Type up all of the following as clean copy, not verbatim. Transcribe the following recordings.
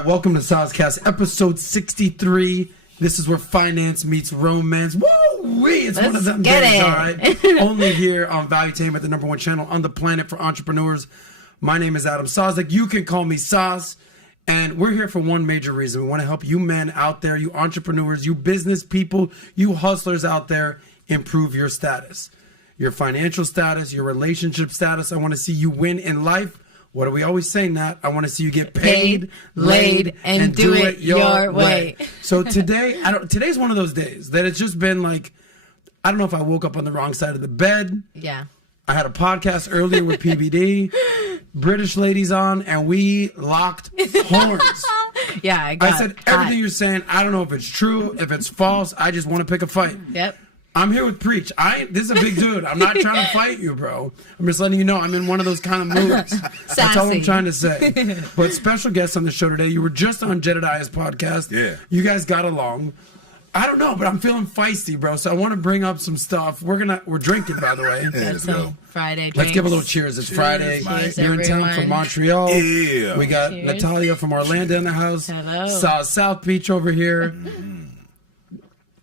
right, welcome to Soscast, episode 63. This is where finance meets romance. Woo-wee! It's one of them days, all right? Only here on Tainment, the #1 channel on the planet for entrepreneurs. My name is Adam Sosnick. You can call me Sos. And we're here for one major reason. We want to help you men out there, you entrepreneurs, you business people, you hustlers out there, improve your status. Your financial status, your relationship status. I want to see you win in life. What do we always say, Nat? I want to see you get paid, laid, and do it your way. So today, today's one of those days that it's just been like, I don't know if I woke up on the wrong side of the bed. Yeah. I had a podcast earlier with PBD, British ladies on, and we locked horns. Yeah, I said, everything you're saying, I don't know if it's true, if it's false. I just want to pick a fight. Yep. I'm here with Preach. This is a big dude. I'm not trying to fight you, bro. I'm just letting you know I'm in one of those kind of moods. That's all I'm trying to say. But special guests on the show today. You were just on Jedediah's podcast. Yeah. You guys got along. I don't know, but I'm feeling feisty, bro. So I want to bring up some stuff. We're drinking, by the way. Yeah, let's go. Friday drinks. Let's give a little cheers. It's Friday. Cheers, You're in town from Montreal. Yeah. We got Natalia from Orlando in the house. Hello. South Beach over here.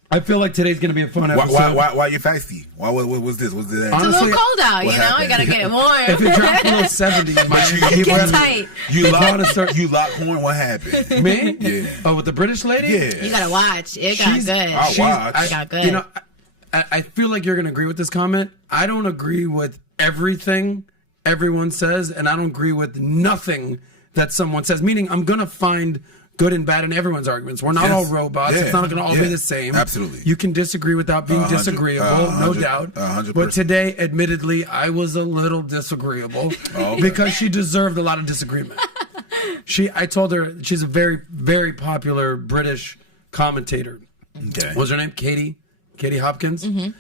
I feel like today's going to be a fun episode. Why are you feisty? What's this? What's this? It's a little cold out, you know? happened? You got to get it warm. If it drops below 70, Get tight. You lock horn. What happened? Me? Yeah. Oh, with the British lady? Yeah. You got to watch. It got good. I watch. It got good. You know, I feel like you're going to agree with this comment. I don't agree with everything everyone says, and I don't agree with nothing that someone says. Meaning, I'm going to find good and bad in everyone's arguments. We're not all robots. Yeah. It's not going to all be the same. Absolutely. You can disagree without being disagreeable, no doubt. 100%. But today, admittedly, I was a little disagreeable because she deserved a lot of disagreement. I told her she's a very, very popular British commentator. Okay. What's her name? Katie Hopkins. Mm-hmm.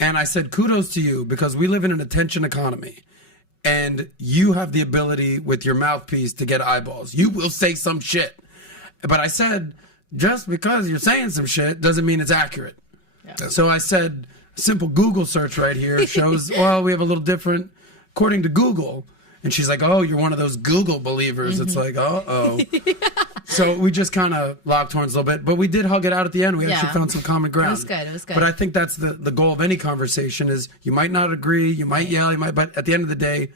And I said, kudos to you because we live in an attention economy. And you have the ability with your mouthpiece to get eyeballs. You will say some shit. But I said, just because you're saying some shit doesn't mean it's accurate. Yeah. So I said, simple Google search right here shows, well, we have a little different, according to Google. And she's like, oh, you're one of those Google believers. Mm-hmm. It's like, uh-oh. So we just kind of locked horns a little bit. But we did hug it out at the end. We actually found some common ground. It was good. But I think that's the goal of any conversation is you might not agree, you might yell, but at the end of the day,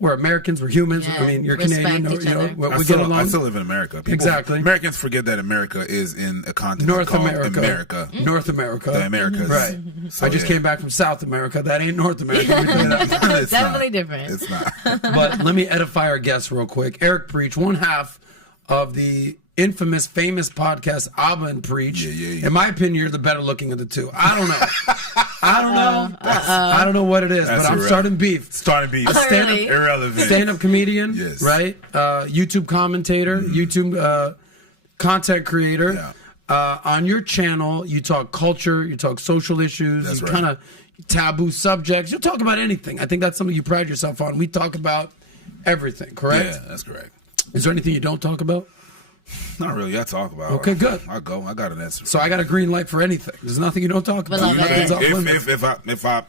we're Americans. We're humans. Yeah, I mean, you're respect Canadian. each You know, other. we get along. I still live in America. Exactly. Americans forget that America is in a continent North called America. North America. The Americas. Right. So, I just came back from South America. That ain't North America. It's definitely different. It's not. But let me edify our guests real quick. AbaNPreach, one half of the infamous, famous podcast AbaNPreach. Yeah. In my opinion, you're the better looking of the two. I don't know. I don't know what it is, but I'm starting beef. Irrelevant. Stand-up comedian, yes. Right? YouTube commentator, YouTube content creator. Yeah. On your channel, you talk culture, you talk social issues, That's you right. kind of taboo subjects. You'll talk about anything. I think that's something you pride yourself on. We talk about everything, correct? Yeah, that's correct. Is there anything you don't talk about? Not really. I talk about. Okay, good. I got an answer. So I got a green light for anything. There's nothing you don't talk about. love it.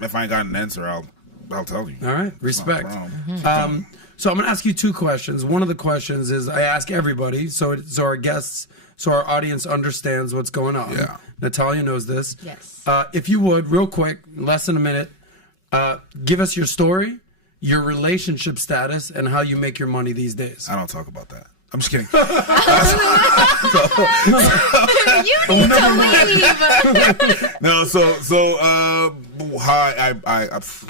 If I ain't got an answer, I'll tell you. All right, respect. Mm-hmm. So I'm gonna ask you two questions. One of the questions is I ask everybody, so our guests, so our audience understands what's going on. Yeah. Natalia knows this. Yes. If you would, real quick, less than a minute, give us your story, your relationship status, and how you make your money these days. I don't talk about that. I'm just kidding. You need to leave. No, how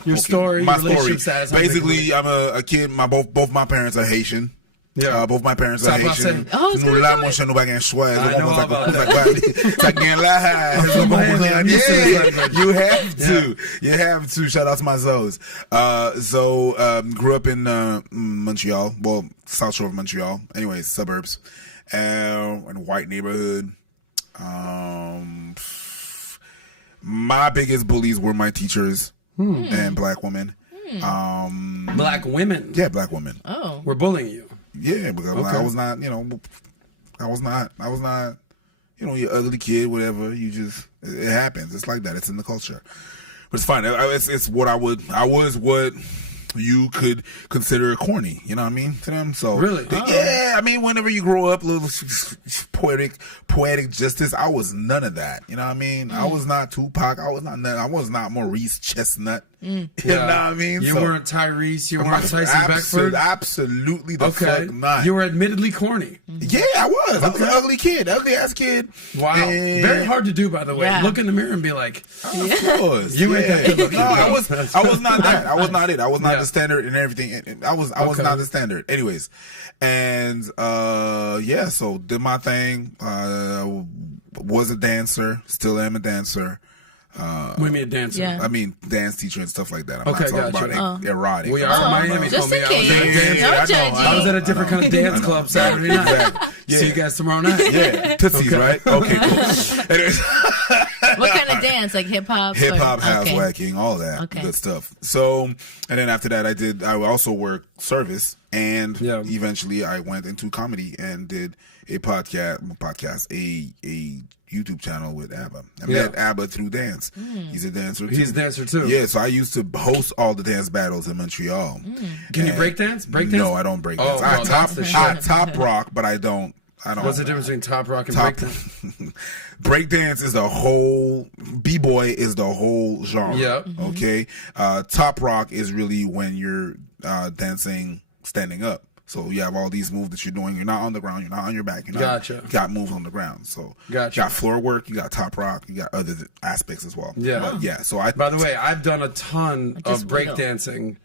Your story, my your relationship status. Basically, I'm a kid. Both my parents are Haitian. Yeah. Both my parents are Haitian. Oh, it's Nous good. là, mon cher, nous pas gain choix. I know about You have to. You have to. Shout out to my Zoes. Grew up in Montreal. Well, South Shore of Montreal. Anyways, suburbs. In a white neighborhood. My biggest bullies were my teachers and black women. Black women. Yeah, black women. Oh. We're bullying you. Yeah, because I was not, your ugly kid, whatever. It happens. It's like that. It's in the culture. But it's fine. It's what I was what you could consider it corny, you know what I mean, to them. So really, yeah, I mean, whenever you grow up, little poetic justice, I was none of that, you know what I mean. I was not Tupac, I was not Maurice Chestnut, you know what I mean. You weren't Tyrese, you weren't Tyson Beckford. Absolutely the fuck not. You were admittedly corny. Yeah, I was. I was an ugly ass kid. Wow, very hard to do, by the way. Yeah. Look in the mirror and be like, of course, you ain't that good looking. No, I was not that. I was not it. I was not the standard and everything. I was not the standard. Anyways, and so did my thing. Was a dancer. Still am a dancer. We mean a dancer. Yeah. I mean dance teacher and stuff like that. I'm Okay, not talking about erotic. We are from Miami. Just in homie. case. No judging. I was at a different kind of dance club Saturday night. Exactly. Yeah. See you guys tomorrow night. Yeah, Tootsies, right? Okay, cool. Anyways. What kind of dance? Like hip hop? House whacking, all that good stuff. So, and then after that, I also worked service, and eventually I went into comedy and did a YouTube channel with Abba. I met Abba through dance. He's a dancer too. He's a dancer too. Yeah, so I used to host all the dance battles in Montreal. Can you break dance? No, I don't break dance. I top rock, but I don't. What's the difference between top rock and breakdance? Breakdance is the whole, b-boy is the whole genre. Yeah. Okay. Top rock is really when you're dancing standing up. So you have all these moves that you're doing. You're not on the ground. You're not on your back. You got moves on the ground. So you got floor work. You got top rock. You got other aspects as well. Yeah. But yeah. So by the way, I've done a ton of breakdancing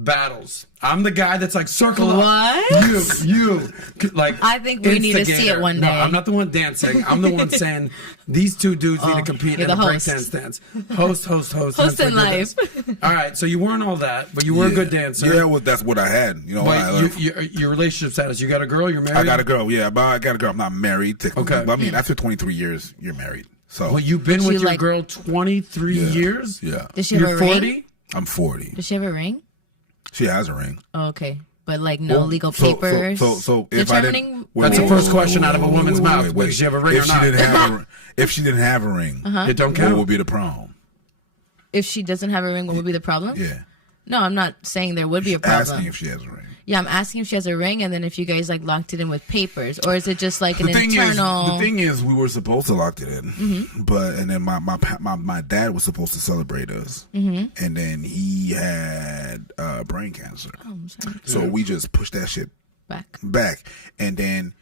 battles. I'm the guy that's like, circle up. What? You. Like, I think we need to see it one day. No, I'm not the one dancing. I'm the one saying, these two dudes need to compete in a breakdance dance. Host. Host in life. All right, so you weren't all that, but you were a good dancer. Yeah, well, that's what I had. You know, your relationship status, you got a girl, you're married? I got a girl, yeah, but I got a girl. I'm not married, technically. Okay. But I mean, after 23 years, you're married. So. Well, you've been with your girl 23 years? Yeah. Does she have a ring? 40? I'm 40. Does she have a ring? She has a ring. Oh, okay. But like no legal papers. So if I didn't, that's the first question out of a woman's mouth. Does she have a ring or not? If she didn't have a ring, it don't count. What would be the problem? If she doesn't have a ring, what would be the problem? Yeah. No, I'm not saying there would be a problem. Asking if she has a ring. Yeah, I'm asking if she has a ring, and then if you guys like locked it in with papers, or is it just like an internal? The thing is, we were supposed to lock it in, and then my dad was supposed to celebrate us, and then he had brain cancer. Oh, I'm sorry. So we just pushed that shit back, and then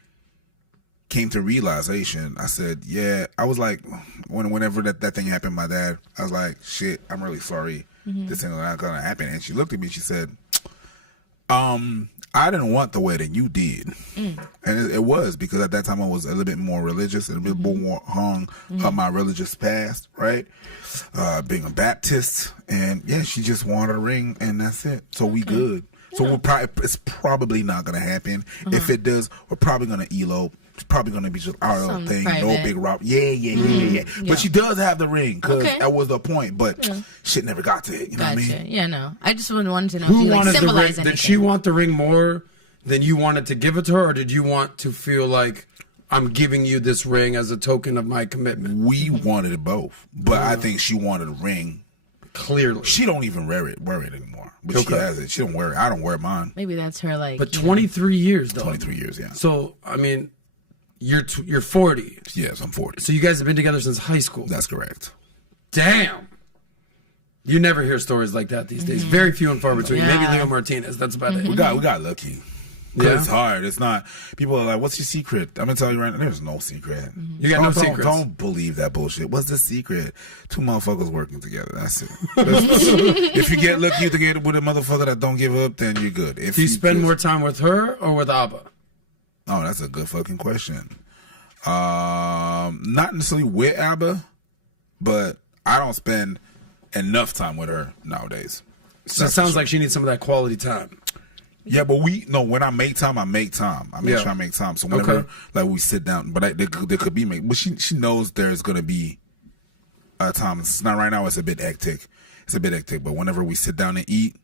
came to realization. I said, yeah, I was like, whenever that thing happened, my dad, I was like, shit, I'm really sorry. This ain't not gonna happen. And she looked at me, she said, I didn't want the wedding, you did. And it was because at that time I was a little bit more religious and a bit more hung on my religious past, right? Being a Baptist, and yeah, she just wanted a ring, and that's it. So we good. So it's probably not gonna happen. If it does, we're probably gonna elope. It's probably gonna be just our own thing, no big rob. Yeah. But she does have the ring because that was the point. But shit never got to it. You know what I mean? Yeah, no. I just wanted to know who if you wanted like symbolize the ring. anything. Did she want the ring more than you wanted to give it to her, or did you want to feel like I'm giving you this ring as a token of my commitment? We wanted it both, but I think she wanted a ring. Clearly, she don't even wear it anymore. But she has it. She don't wear it. I don't wear mine. Maybe that's her like. But 23 years though. 23 years, yeah. So I mean, you're 40. Yes, I'm 40. So you guys have been together since high school. That's correct. Damn. You never hear stories like that these days. Very few and far between. Yeah. Maybe Leo Martinez. That's about it. We got lucky. Yeah. It's hard. It's not. People are like, "What's your secret?" I'm gonna tell you right now. There's no secret. You got no secrets. Don't believe that bullshit. What's the secret? Two motherfuckers working together. That's it. If you get lucky to get with a motherfucker that don't give up, then you're good. If do you spend more time with her or with Abba? Oh, that's a good fucking question. Not necessarily with Abba, but I don't spend enough time with her nowadays. So it sounds like she needs some of that quality time. Yeah, but when I make time, I make time. I make sure I make time. So whenever like we sit down, but there could be but she knows there's gonna be a time. It's not right now. It's a bit hectic. But whenever we sit down and eat,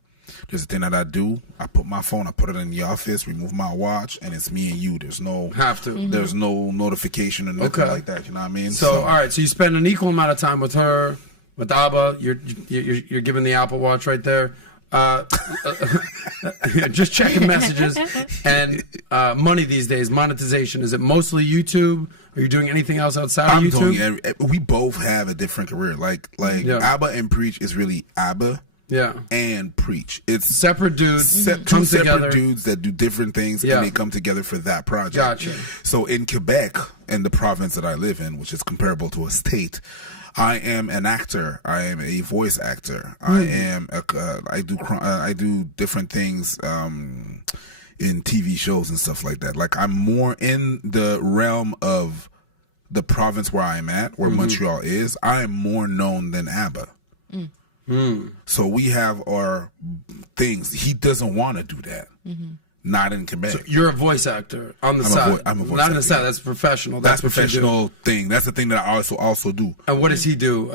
there's a thing that I do. I put my phone, I put it in the office, remove my watch, and it's me and you. There's no There's no notification or nothing like that. You know what I mean? So all right. So you spend an equal amount of time with her, with Abba. You're giving the Apple Watch right there. just checking messages and money these days, monetization. Is it mostly YouTube? Are you doing anything else outside of YouTube? We both have a different career. Like AbaNPreach is really Abba. Yeah, and Preach. It's separate dudes, two separate dudes that do different things, and they come together for that project. Gotcha. So in Quebec, in the province that I live in, which is comparable to a state, I am an actor. I am a voice actor. I do different things in TV shows and stuff like that. Like, I'm more in the realm of the province where I'm at, where Montreal is. I am more known than Abba. So we have our things. He doesn't want to do that. Not in Quebec. So you're a voice actor on the side. I'm a voice Not actor. on the side. That's professional. That's professional thing. That's the thing that I also do. And what does he do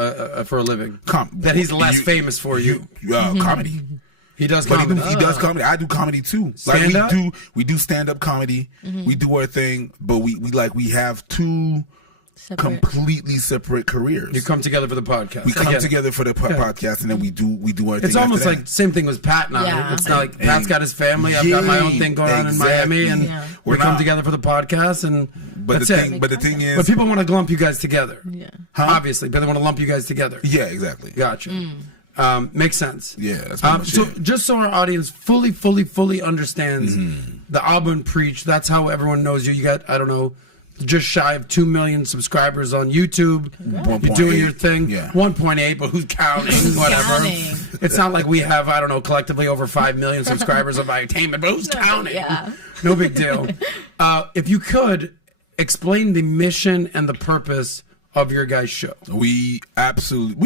for a living? That he's less famous for you. Comedy. He does comedy. He does comedy. I do comedy too. Stand up? We do stand up comedy. We do our thing, but we have two completely separate careers. You come together for the podcast. We come together for the podcast, and then we do our thing. It's almost like same thing with Pat and I. Yeah. It's not like Pat's got his family. I've got my own thing going on in Miami, and we come together for the podcast. And that's it. But the thing is, but people want to lump you guys together. Yeah. Obviously, but they want to lump you guys together. Yeah, exactly. Gotcha. Makes sense. Yeah, that's pretty much so it. Just so our audience fully understands the AbaNPreach, that's how everyone knows you. You got, I don't know, just shy of 2 million subscribers on YouTube. You're doing your thing. 1.8, but who's counting? Whatever. It's not like we have, I don't know, collectively over 5 million subscribers on Tainment, but who's counting? Yeah. No big deal. If you could explain the mission and the purpose of your guys' show. We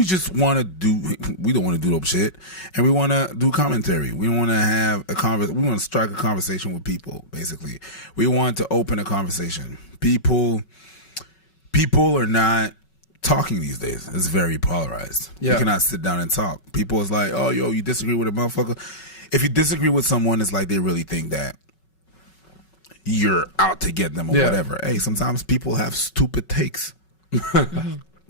just want to do, we don't want to do dope shit, and we want to do commentary. We want to have we want to strike a conversation with people, basically. We want to open a conversation. People are not talking these days. It's very polarized. You cannot sit down and talk. People is like, oh, yo, you disagree with a motherfucker? If you disagree with someone, it's like they really think that you're out to get them or whatever. Hey, sometimes people have stupid takes.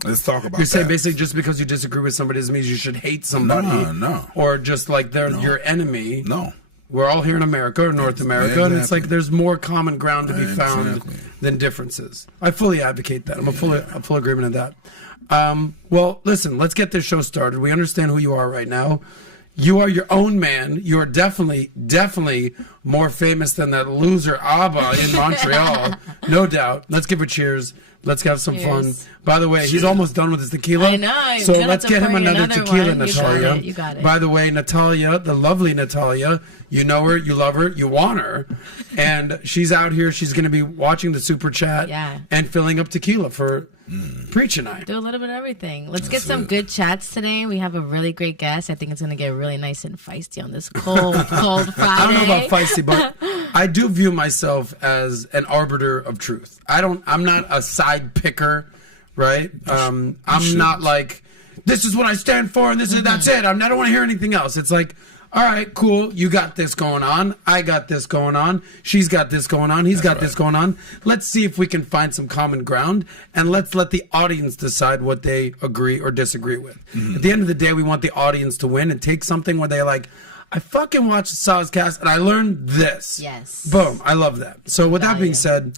Let's talk about that. You're saying basically just because you disagree with somebody doesn't mean you should hate somebody. No. Or just like they're your enemy. No. We're all here in America or North America, and it's like there's more common ground to be found than differences. I fully advocate that. I'm a full agreement of that. Well, listen, let's get this show started. We understand who you are right now. You are your own man. You are definitely more famous than that loser Abba in Montreal. No doubt. Let's give a cheers. Let's have some fun. By the way, he's almost done with his tequila. I know. So let's get him another tequila, Natalia. You got it. By the way, Natalia, the lovely Natalia, you know her, you love her, you want her. And she's out here. She's going to be watching the Super Chat and filling up tequila for Preach and I. Do a little bit of everything. Let's get some good chats today. We have a really great guest. I think it's going to get really nice and feisty on this cold Friday. I don't know about feisty, but I do view myself as an arbiter of truth. I'm not a side picker, right? I'm not like, this is what I stand for and that's it. I don't want to hear anything else. It's like, all right, cool. You got this going on. I got this going on. She's got this going on. He's got this going on. Let's see if we can find some common ground, and let's let the audience decide what they agree or disagree with. At the end of the day, we want the audience to win and take something where they're like, I fucking watched the Soscast and I learned this. Yes. Boom. I love that. So with that being said,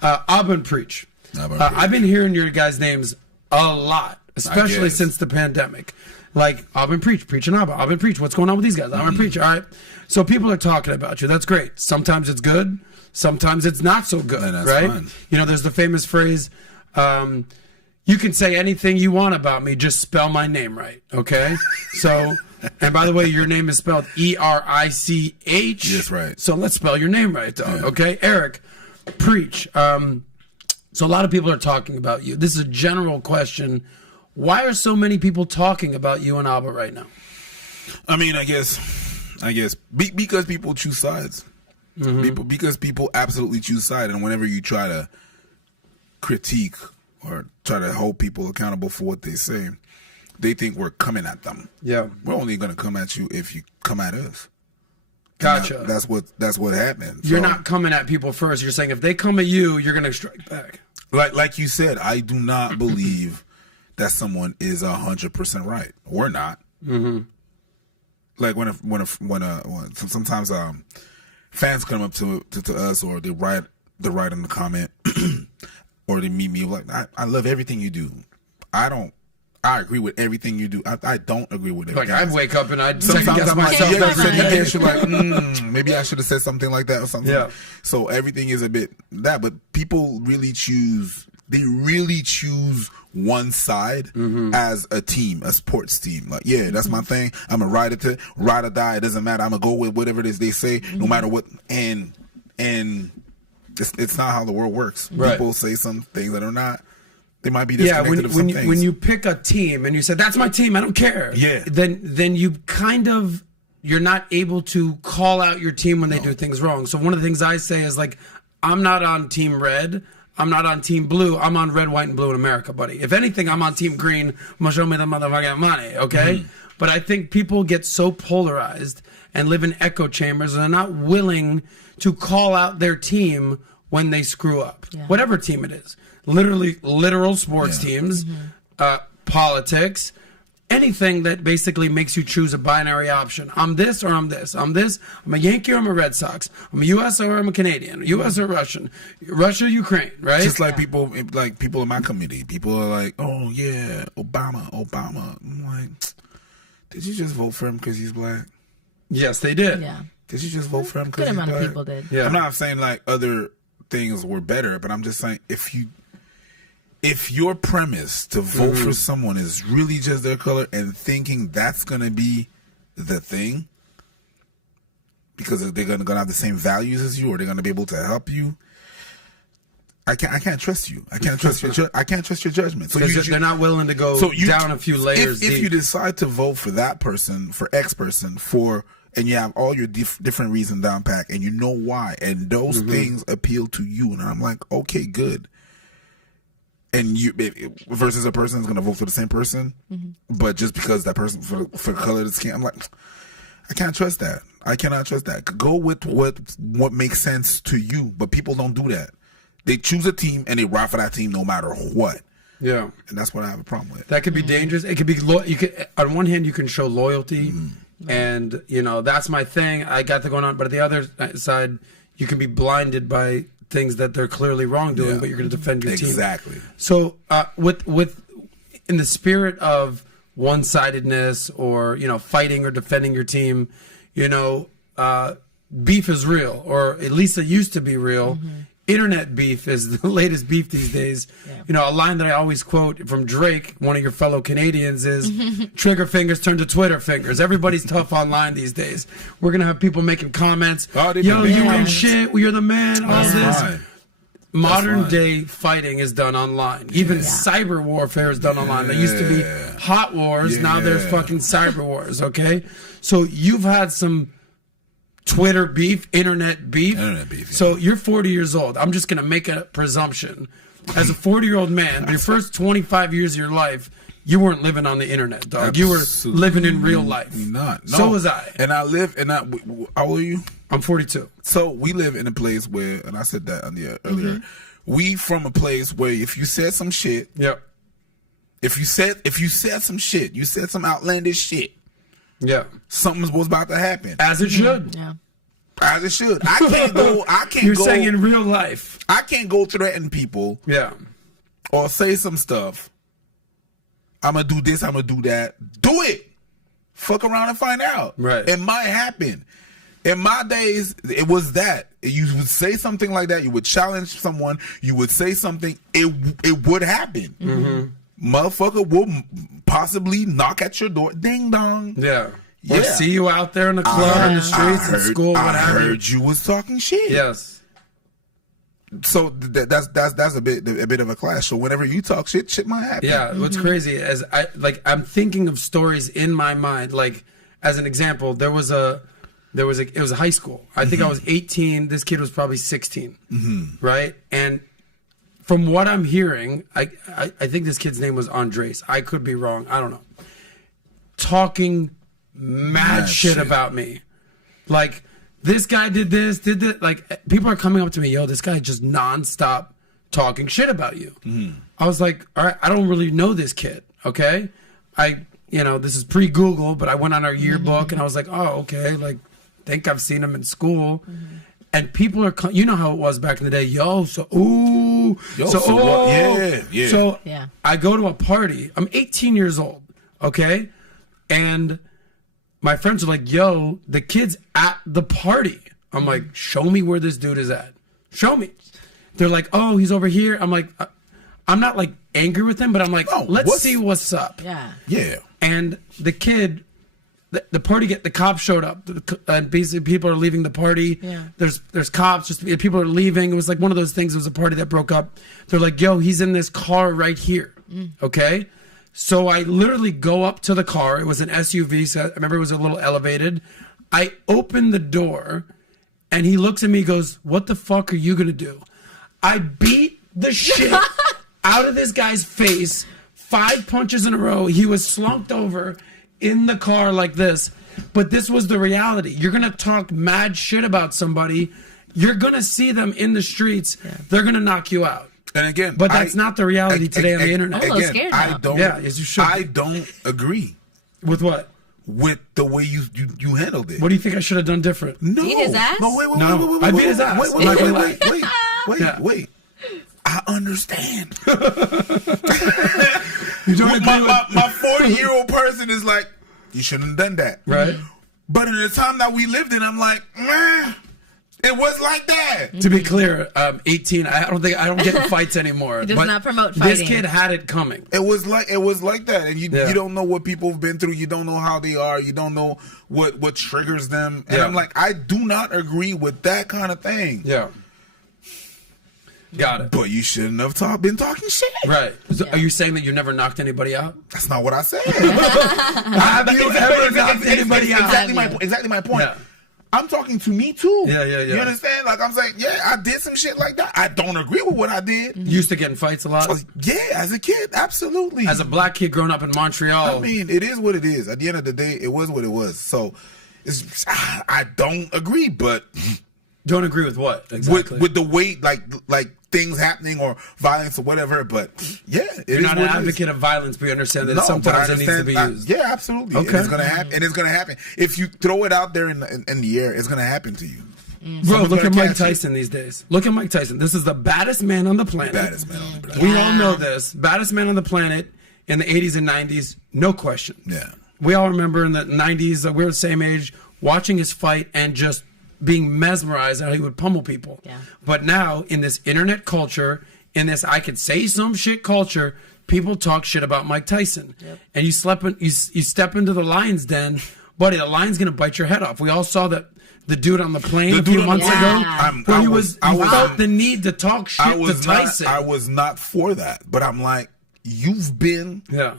AbaNPreach. I've been hearing your guys' names a lot, especially since the pandemic. Like, AbaNPreach, Preach and AbaNPreach, what's going on with these guys? AbaNPreach, all right. So people are talking about you. That's great. Sometimes it's good. Sometimes it's not so good, right? Fun. You know, there's the famous phrase, you can say anything you want about me, just spell my name right, okay? So, and by the way, your name is spelled E-R-I-C-H. That's right. So let's spell your name right, dog, okay? Eric, Preach. So a lot of people are talking about you. This is a general question. Why are so many people talking about you and Abba right now? I mean, I guess because people choose sides. Because people absolutely choose sides, and whenever you try to critique or try to hold people accountable for what they say, they think we're coming at them. Yeah, we're only going to come at you if you come at us. Gotcha. That's what happened. You're not coming at people first. You're saying if they come at you, you're going to strike back. Like you said, I do not believe that someone is 100% right. We're not. like sometimes fans come up to us, or they write in the comment, or they meet me like, I love everything you do. I agree with everything you do. I don't agree with everything. Like, I'd wake up and I'd sometimes second guess myself. You're like, maybe I should have said something like that or something. Yeah. So everything is a bit that, but people really choose one side as a team, a sports team. Like, yeah, that's my thing. I'm gonna ride or die. It doesn't matter. I'm gonna go with whatever it is they say, no matter what. And it's not how the world works. Right. People say some things that are not. They might be disconnected of some things. When you pick a team and you say, that's my team, I don't care. Yeah. Then you kind of, you're not able to call out your team when they do things wrong. So one of the things I say is, like, I'm not on team red. I'm not on team blue. I'm on red, white, and blue in America, buddy. If anything, I'm on team green. Show me the motherfucking money, okay? But I think people get so polarized and live in echo chambers, and they're not willing to call out their team when they screw up. Yeah. Whatever team it is. Literal sports teams, politics, anything that basically makes you choose a binary option. I'm this or I'm this. I'm this. I'm a Yankee or I'm a Red Sox. I'm a U.S. or I'm a Canadian. U.S. or Russian. Russia, Ukraine, right? Just like people in my community. People are like, oh, yeah, Obama. I'm like, did you just vote for him because he's black? Yes, they did. Yeah. Did you just vote for him because he's black? Good amount of people did. Yeah. I'm not saying, like, other things were better, but I'm just saying, if your premise to vote for someone is really just their color and thinking that's going to be the thing because they're going to have the same values as you, or they're going to be able to help you, I can't trust you. I can't trust your judgment. So they're not willing to go down a few layers deep. If you decide to vote for that person, for X person, and you have all your different reasons down pat, and you know why, and those things appeal to you, and I'm like, okay, good. And you versus a person who's going to vote for the same person, but just because that person for color of the skin, I'm like, I can't trust that. I cannot trust that. Go with what makes sense to you, but people don't do that. They choose a team and they ride for that team no matter what. Yeah, and that's what I have a problem with. That could be dangerous. It could be you could, on one hand, you can show loyalty, and that's my thing. I got that going on, but at the other side, you can be blinded by things that they're clearly wrongdoing, but you're going to defend your team. Exactly. So, with in the spirit of one-sidedness, or fighting or defending your team, beef is real, or at least it used to be real. Internet beef is the latest beef these days. Yeah. A line that I always quote from Drake, one of your fellow Canadians, is trigger fingers turn to Twitter fingers. Everybody's tough online these days. We're going to have people making comments. Yo, you ain't shit. You're the man. All this. Fine. Modern day fighting is done online. Even cyber warfare is done online. There used to be hot wars. Now there's fucking cyber wars, okay? So you've had some Twitter beef, internet beef. So you're 40 years old. I'm just going to make a presumption. As a 40-year-old man, your first 25 years of your life, you weren't living on the internet, dog. You were living in real life. Not. No. So was I. And I live, how old are you? I'm 42. So we live in a place where, and I said that earlier, we from a place where if you said some shit, if you said some shit, you said some outlandish shit, something was about to happen. As it should. Yeah. As it should. I can't go. You're saying in real life. I can't go threaten people. Yeah. Or say some stuff. I'm going to do this. I'm going to do that. Do it. Fuck around and find out. Right. It might happen. In my days, it was that. You would say something like that. You would challenge someone. You would say something. It would happen. Motherfucker will possibly knock at your door. Ding dong. Yeah. Or see you out there in the club, in the streets, in school, whatever. I heard you was talking shit. Yes. So that's a bit of a clash. So whenever you talk shit might happen. Yeah. What's crazy is I'm thinking of stories in my mind. Like, as an example, it was a high school. I think I was 18. This kid was probably 16. Right. And from what I'm hearing, I think this kid's name was Andres. I could be wrong. I don't know. Talking mad shit about me. Like, this guy did this, did that. Like, people are coming up to me, yo, this guy just nonstop talking shit about you. I was like, all right, I don't really know this kid, okay? I this is pre-Google, but I went on our yearbook and I was like, oh, okay, like, think I've seen him in school. And people are, you know how it was back in the day, So I go to a party. I'm 18 years old, okay? And my friends are like, yo, the kid's at the party. I'm like, show me where this dude is at. Show me. They're like, oh, he's over here. I'm like, I'm not like angry with him, but I'm like, let's see what's up. Yeah. And the kid, the party, the cops showed up, and basically people are leaving the party. There's cops, just people are leaving. It was like one of those things. It was a party that broke up. They're like, yo, he's in this car right here. Okay. So I literally go up to the car. It was an SUV. So I remember it was a little elevated. I open the door and he looks at me and goes, what the fuck are you going to do? I beat the shit out of this guy's face, 5 punches in a row. He was slumped over in the car like this. But this was the reality. You're going to talk mad shit about somebody. You're going to see them in the streets. They're going to knock you out. And again, but that's not the reality today on the internet. I'm a little scared now. As you should. I don't agree. With what? With the way you handled it. What do you think I should have done different? No. Beat his ass? No, wait. I beat his ass. Wait. I understand. You don't agree my 40-year-old person is like, you shouldn't have done that. Right. But in the time that we lived in, I'm like, it was like that. To be clear, 18. I don't get in fights anymore. He does not promote fighting. This kid had it coming. It was like that, and you don't know what people have been through. You don't know how they are. You don't know what triggers them. And I'm like, I do not agree with that kind of thing. Yeah. Got it. But you shouldn't have been talking shit. Right. So are you saying that you never knocked anybody out? That's not what I said. Have you ever knocked anybody out? Exactly my point. Yeah. I'm talking to me too. Yeah. You understand? Like I'm saying, I did some shit like that. I don't agree with what I did. You used to get in fights a lot? Yeah, as a kid, absolutely. As a black kid growing up in Montreal. I mean, it is what it is. At the end of the day, it was what it was. So I don't agree, but don't agree with what exactly? With the way like things happening or violence or whatever. But you're not an advocate of violence, but you understand that sometimes it needs to be used. Yeah, absolutely. Okay. And it's gonna happen. And it's gonna happen if you throw it out there in the air. It's gonna happen to you. Bro, look at Mike Tyson these days. Look at Mike Tyson. This is the baddest man on the planet. We all know this. Baddest man on the planet in the 80s and 90s, no question. Yeah. We all remember in the 90s, we were the same age, watching his fight and just being mesmerized at how he would pummel people. Yeah. But now, in this internet culture, in this I could say some shit culture, people talk shit about Mike Tyson. Yep. And you step into the lion's den, buddy, the lion's going to bite your head off. We all saw that the dude on the plane a few months ago, where he felt the need to talk shit to Tyson. I was not for that, but I'm like, you've been... Yeah.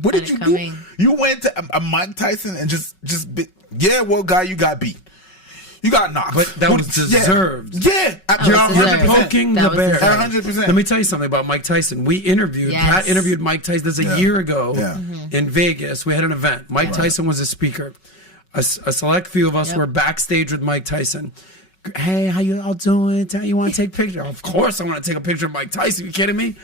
What did you do? You went to a Mike Tyson and just guy, you got beat. You got knocked. But that was deserved. Yeah. You're poking the bear. 100%. Let me tell you something about Mike Tyson. Pat interviewed Mike Tyson this a year ago in Vegas. We had an event. Mike Tyson was a speaker. A select few of us were backstage with Mike Tyson. Hey, how you all doing? You want to take a picture? Of course I want to take a picture of Mike Tyson. You kidding me?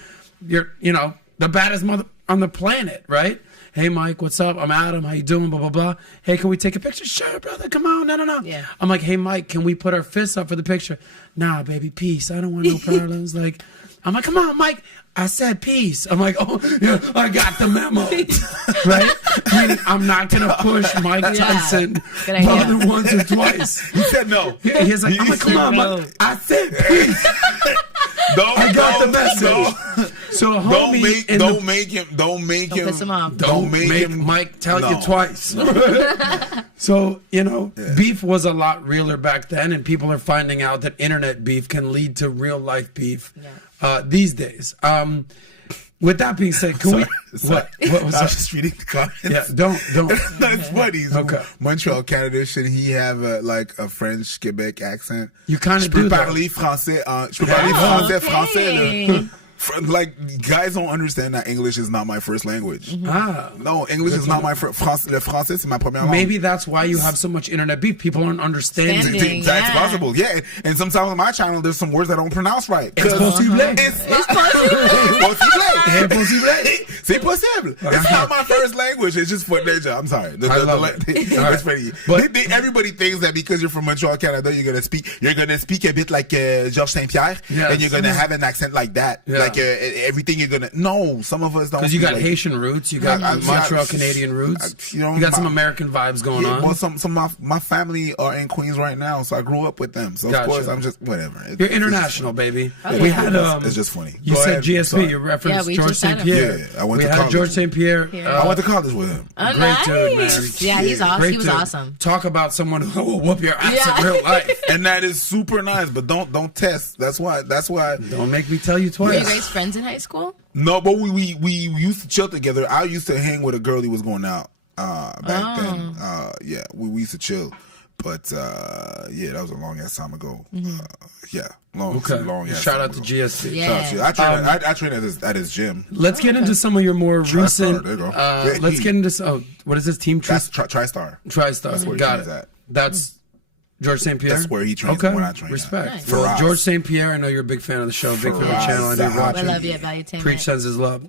You're, the baddest mother on the planet, right? Hey, Mike, what's up? I'm Adam. How you doing? Blah, blah, blah. Hey, can we take a picture? Sure, brother. Come on. No. Yeah. I'm like, hey, Mike, can we put our fists up for the picture? Nah, baby, peace. I don't want no problems. I'm like, come on, Mike. I said peace. I'm like, oh, yeah, I got the memo. Right? Meaning I'm not going to push Mike Tyson more than once or twice. He said no. He's like, I'm like, come on, Mike. I said peace. I got the message. So homie, don't make him piss him off. Don't make Mike tell you twice. So, beef was a lot realer back then, and people are finding out that internet beef can lead to real life beef these days. With that being said, can we... What was I was just reading the comments. Yeah, don't. It's funny. Okay. Montreal, Canada, should he have a French Quebec accent? You kind of do that. Je peux parler français, français, là. Like, guys don't understand that English is not my first language. No, English is not my first. Le français, c'est ma première langue. Maybe that's why you have so much internet beef. People aren't understanding. That's possible, yeah. And sometimes on my channel, there's some words I don't pronounce right. It's possible. It's possible. C'est possible. It's not my first language. It's just for nature. I'm sorry. It's funny. But everybody thinks that because you're from Montreal, Canada, you're gonna speak a bit like Georges Saint-Pierre, and you're gonna have an accent like that. Like everything you're gonna. No, some of us don't. Because you got Haitian roots, you got Montreal Canadian roots. You got some American vibes going on. Well, some of my family are in Queens right now, so I grew up with them. So of course I'm just whatever. You're international, baby. We had it's just funny. You said GSP. You referenced Georges St-Pierre. Yeah, I went to college. Georges St-Pierre. I went to college with him. Oh, Great dude, man. Yeah, he's awesome. He was awesome. Talk about someone who will whoop your ass in real life. And that is super nice, but don't test. That's why. Don't make me tell you twice. Were you guys friends in high school? No, but we used to chill together. I used to hang with a girl who was going out back then. Yeah, we used to chill. But that was a long ass time ago. Long ass. Shout out to GSP. Yeah. I train at his gym. Let's get into some of your more recent. There you go. Let's get into what is this team? That's TriStar. TriStar. That's where Got it. At. That's Georges St-Pierre. That's where he trains. Okay. When I train. Respect. Nice. Well, Georges St-Pierre, I know you're a big fan of the show, big fan of the channel. I know you're watching. I love you at Value Tainment. Preach sends his love.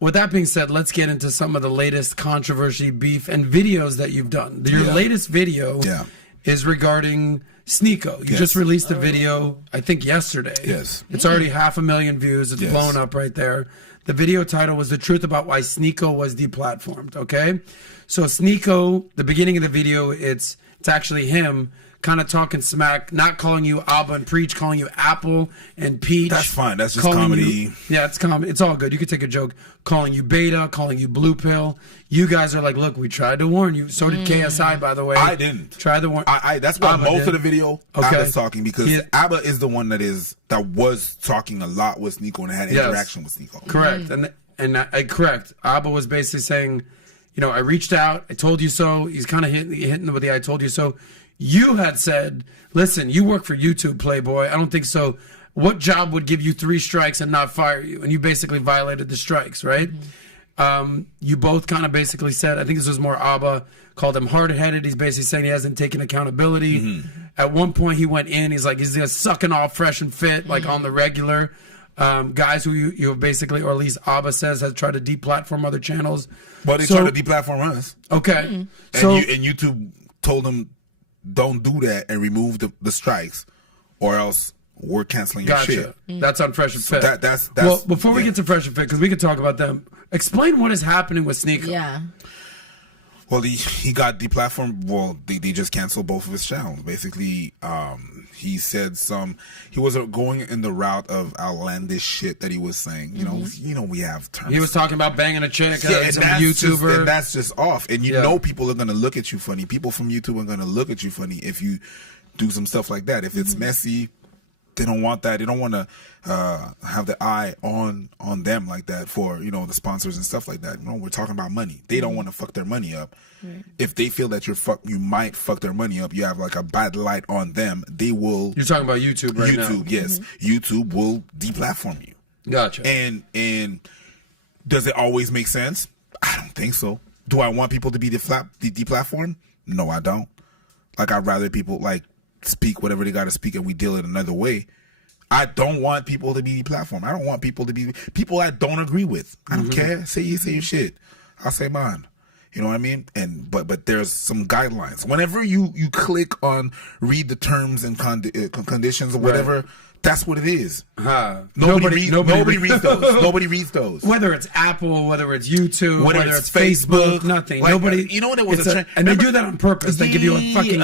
With that being said, let's get into some of the latest controversy, beef, and videos that you've done. Your latest video is regarding SNEAKO. You just released a video, I think, yesterday. Yes. It's already 500,000 views. It's blown up right there. The video title was The Truth About Why SNEAKO Was Deplatformed, okay? So SNEAKO, the beginning of the video, it's actually him kind of talking smack, not calling you AbaNPreach, calling you Apple and Peach. That's fine. That's just comedy. It's comedy. It's all good. You could take a joke. Calling you Beta, calling you Blue Pill. You guys are like, look, we tried to warn you. So did KSI, by the way. I didn't. Tried to warn. That's why most of the video Abba's talking, because Abba is the one that was talking a lot with SNEAKO and had interaction with SNEAKO. Correct. And correct. Abba was basically saying, I reached out. I told you so. He's kind of hitting with the I told you so. You had said, listen, you work for YouTube, Playboy. I don't think so. What job would give you 3 strikes and not fire you? And you basically violated the strikes, right? You both kind of basically said, I think this was more Abba, called him hard-headed. He's basically saying he hasn't taken accountability. At one point, he went in. He's like, he's just sucking off fresh and fit, like on the regular. Guys who you have basically, or at least Abba says, has tried to deplatform other channels. But they tried to deplatform us. Okay. So, and YouTube told him, don't do that and remove the strikes, or else we're canceling your shit. That's on Fresh and Fit. That's well, before we get to Fresh and Fit, because we could talk about them, explain what is happening with SNEAKO. Yeah. Well, he got deplatformed. Well, they just canceled both of his channels. Basically, he said he was going in the route of outlandish shit that he was saying. You know, we have terms. He was talking about banging a chick, and some YouTuber. And that's just off. And you know people are going to look at you funny. People from YouTube are going to look at you funny if you do some stuff like that. If it's messy, they don't want that. They don't want to have the eye on them like that for, the sponsors and stuff like that. We're talking about money. They don't want to fuck their money up. Right. If they feel that you might fuck their money up, you have like a bad light on them, they will. You're talking about YouTube right now. YouTube, yes. YouTube will deplatform you. Gotcha. And does it always make sense? I don't think so. Do I want people to be deplatformed? No, I don't. Like, I'd rather people speak whatever they got to speak and we deal it another way. I don't want people to be deplatformed. I don't want people to be people I don't agree with. I don't care. Say your shit. I'll say mine. You know what I mean? And but there's some guidelines. Whenever you click on read the terms and conditions or whatever, that's what it is. Nobody reads those. Nobody reads those. Whether it's Apple, whether it's YouTube, whether it's Facebook, nothing. Nobody. You know there was a trend, and they do that on purpose. They give you a fucking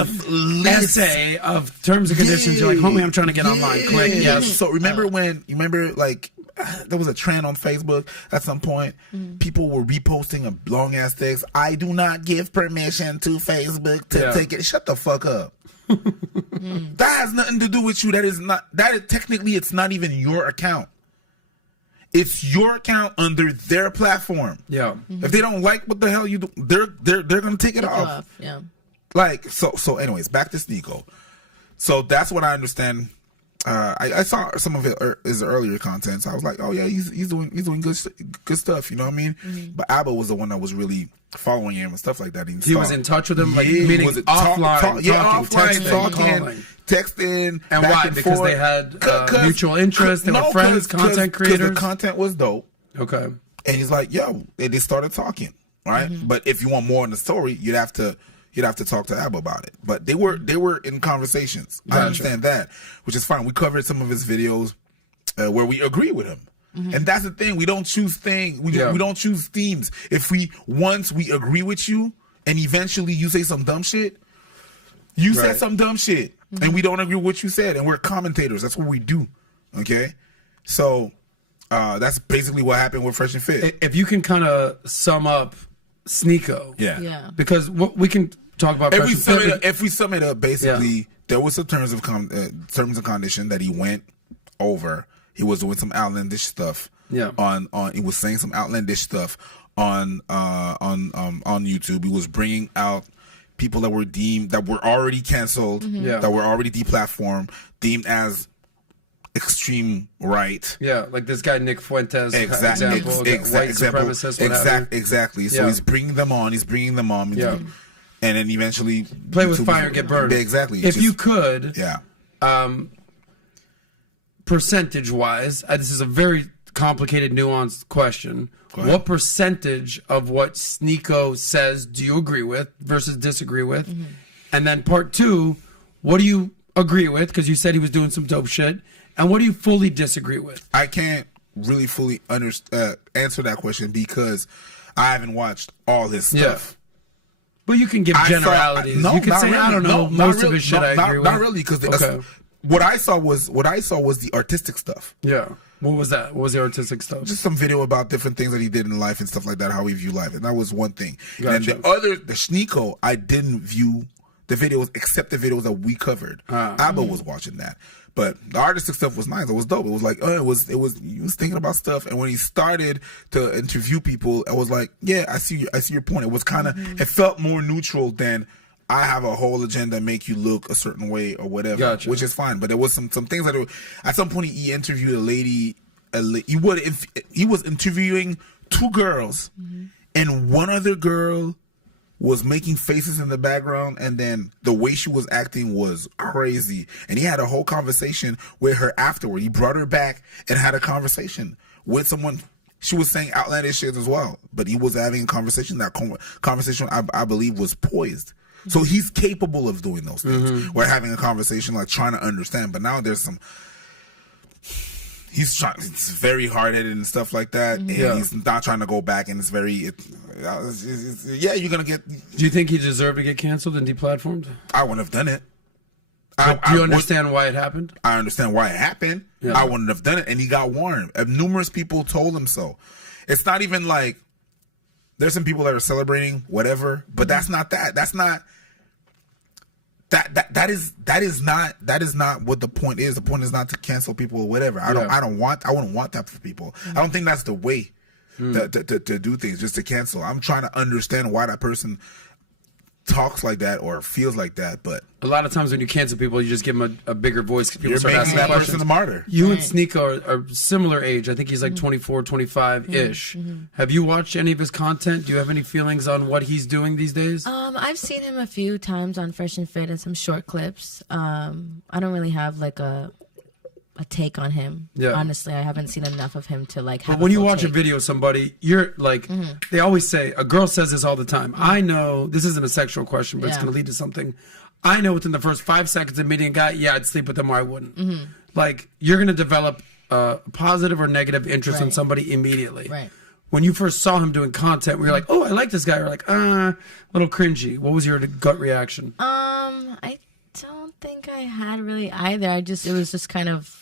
essay of terms and conditions. You're like, homie, I'm trying to get online. Click yes. So remember there was a trend on Facebook at some point. People were reposting a long ass text. I do not give permission to Facebook to take it. Shut the fuck up. That has nothing to do with you. That is technically, it's not even your account. It's your account under their platform. Yeah. If they don't like what the hell you do, they're gonna take it off. Yeah. So anyways, back to SNEAKO. So that's what I understand I saw some of his earlier content, so I was like, oh yeah, he's doing good stuff. You know what I mean? Mm-hmm. But Aba was the one that was really following him and stuff like that. He was in touch with him, like meaning offline, texting, and back why? and Because forth. they had mutual interests. They were friends, content creators. The content was dope. Okay. And he's like, yo, and they started talking, right? Mm-hmm. But if you want more in the story, you'd have to talk to Ab about it. But they were in conversations. Gotcha. I understand that, which is fine. We covered some of his videos where we agree with him. Mm-hmm. And that's the thing. We don't choose things. We don't choose themes. If once we agree with you and eventually you say some dumb shit, you said some dumb shit and we don't agree with what you said, and we're commentators. That's what we do. Okay? So that's basically what happened with Fresh and Fit. If you can kind of sum up SNEAKO. Yeah. Because we can talk about if we sum it up, basically, there was some terms of condition that he went over. He was doing some outlandish stuff. Yeah. He was saying some outlandish stuff on YouTube. He was bringing out people that were already canceled, that were already deplatformed, deemed as extreme right. Yeah, like this guy Nick Fuentes, exactly. White supremacist. Exactly. So he's bringing them on. Yeah. And then eventually play with fire and get burned. Exactly. If you could, yeah. Percentage wise, this is a very complicated, nuanced question. What percentage of what SNEAKO says do you agree with versus disagree with? Mm-hmm. And then part two, what do you agree with? Because you said he was doing some dope shit. And what do you fully disagree with? I can't really fully answer that question because I haven't watched all his stuff. Yeah. But you can give generalities. You can say, really. I don't know, most of his shit I agree with. Not really, because what I saw was the artistic stuff. Yeah. What was that? What was the artistic stuff? Just some video about different things that he did in life and stuff like that, how he viewed life. And that was one thing. Gotcha. And the SNEAKO, I didn't view the videos except the videos that we covered. Abba was watching that. But the artistic stuff was nice. It was dope. It was like, he was thinking about stuff. And when he started to interview people, I was like, yeah, I see your point. It was kind of, it felt more neutral than I have a whole agenda, make you look a certain way or whatever, which is fine. But there was some things that at some point he interviewed a lady. He was interviewing two girls, and one other girl was making faces in the background, and then the way she was acting was crazy. And he had a whole conversation with her afterward. He brought her back and had a conversation with someone. She was saying outlandish shit as well, but he was having a conversation. That conversation, I believe, was poised. So he's capable of doing those things. We're having a conversation, like trying to understand. But now there's some. He's very hard-headed and stuff like that, and he's not trying to go back. And it's very, you're gonna get. Do you think he deserved to get canceled and deplatformed? I wouldn't have done it. Do you understand why it happened? I understand why it happened. Yeah. I wouldn't have done it, and he got warned. Numerous people told him so. It's not even like there's some people that are celebrating whatever, but that's not that. That's not. That is not what the point is. The point is not to cancel people or whatever. I wouldn't want that for people. I don't think that's the way to do things, just to cancel. I'm trying to understand why that person talks like that or feels like that. But a lot of times when you cancel people, you just give them a bigger voice. People you're start making asking that questions. person a martyr. You and SNEAKO are similar age. I think he's like 24, 25-ish. Have you watched any of his content? Do you have any feelings on what he's doing these days? I've seen him a few times on Fresh and Fit and some short clips. I don't really have like a take on him. Yeah. Honestly, I haven't seen enough of him to like have But when you watch a video of somebody, you're like, they always say, a girl says this all the time. I know, this isn't a sexual question, but it's going to lead to something. I know within the first 5 seconds of meeting a guy, I'd sleep with him or I wouldn't. Like, you're going to develop a positive or negative interest in somebody immediately. Right. When you first saw him doing content, we were like, oh, I like this guy. We're like, a little cringy. What was your gut reaction? I don't think I had really either. It was just kind of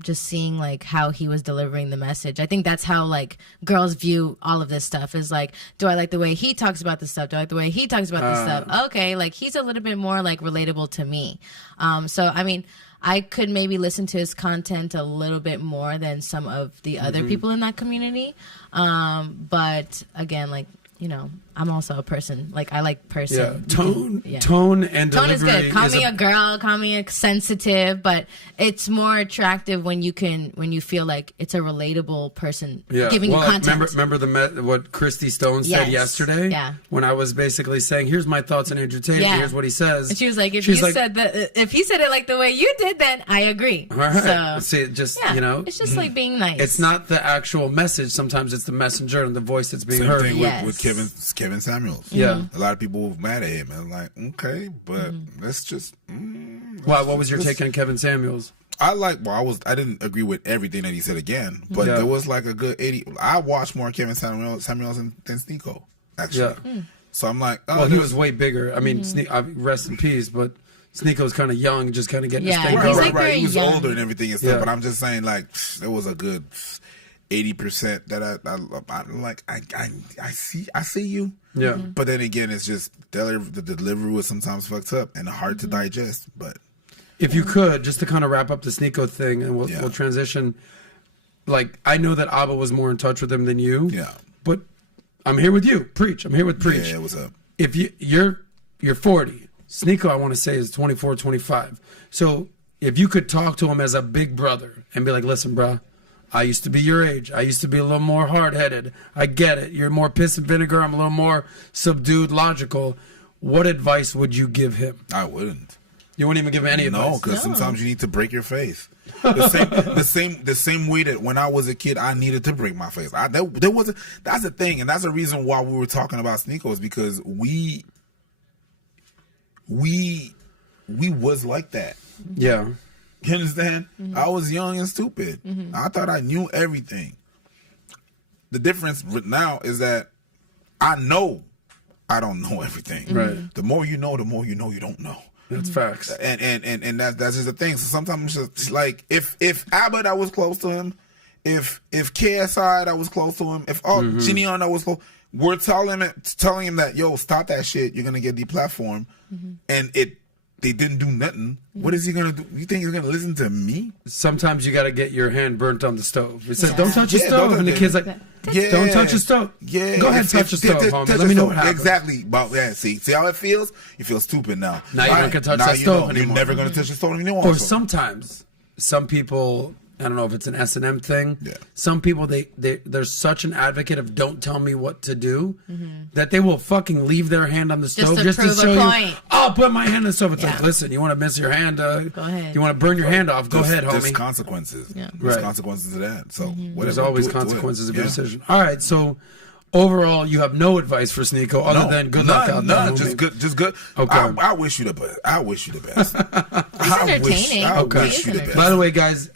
just seeing like how he was delivering the message. I think that's how like girls view all of this stuff is like, do I like the way he talks about this stuff? Do I like the way he talks about this stuff? Okay, like he's a little bit more like relatable to me. So I mean, I could maybe listen to his content a little bit more than some of the other people in that community. But again, like, you know, I'm also a person. Like, I like person. Yeah, tone and tone delivery is good. Call me a girl, call me a sensitive, but it's more attractive when you feel like it's a relatable person giving you content. Remember what Christy Stone said yesterday? Yeah. When I was basically saying, here's my thoughts on Andrew Tate, here's what he says. And she was like, if he said it like the way you did, then I agree. All right. So, see, it's just like being nice. It's not the actual message. Sometimes it's the messenger and the voice that's being heard. Same thing with Kevin Samuels. Yeah. A lot of people were mad at him. And like, okay, but let's just... Wow, what was your take on Kevin Samuels? I didn't agree with everything that he said again, but there was like a good 80... I watched more Kevin Samuels than SNEAKO, actually. Yeah. So I'm like... he was way bigger. I mean, rest in peace, but... SNEAKO's kind of young, just kind of getting his thing going. Right. He was older and everything and stuff, but I'm just saying, like, there was a good 80% that I'm like, I see you. Yeah. But then again, it's just the delivery was sometimes fucked up and hard to digest. But if you could, just to kind of wrap up the SNEAKO thing, and we'll transition. Like, I know that Aba was more in touch with him than you. Yeah. But I'm here with you, Preach. I'm here with Preach. Yeah, what's up? If you're 40. SNEAKO, I want to say, is 24, 25. So if you could talk to him as a big brother and be like, listen, bro, I used to be your age. I used to be a little more hard-headed. I get it. You're more piss and vinegar. I'm a little more subdued, logical. What advice would you give him? I wouldn't. You wouldn't even give him any advice? No, because sometimes you need to break your faith. The same way that when I was a kid, I needed to break my faith. That's the thing, and that's the reason why we were talking about SNEAKO is because we was like that. Yeah. You understand? I was young and stupid. I thought I knew everything. The difference now is that I know I don't know everything. Right. The more you know you don't know. That's facts. And that's just the thing. So sometimes it's just like if Aba that was close to him, if KSI that was close to him, if Gineon that was close, we're telling him that, yo, stop that shit. You're gonna get deplatformed, and they didn't do nothing. What is he gonna do? You think he's gonna listen to me? Sometimes you gotta get your hand burnt on the stove. It says, "Don't touch the stove," and the kid's like, "Don't touch the stove." Yeah, go ahead, touch the stove, homie. Let me know what happens. Exactly. But see how it feels? You feel stupid now. Now you're not gonna touch that stove anymore. You're never gonna touch the stove anymore. Or sometimes, some people. I don't know if it's an S&M thing. Yeah. Some people, they're such an advocate of don't tell me what to do that they will fucking leave their hand on the stove just to show you, I'll put my hand on the stove. It's like, listen, you want to miss your hand? Go ahead. You want to burn your hand off? Go ahead, homie. There's consequences. Yeah. There's consequences to that. So whatever. There's always consequences of your decision. All right, so... Overall, you have no advice for SNEAKO other than good luck out there. Just good. Okay. I wish you the best. I wish you the best. I wish you the best. By the way, guys,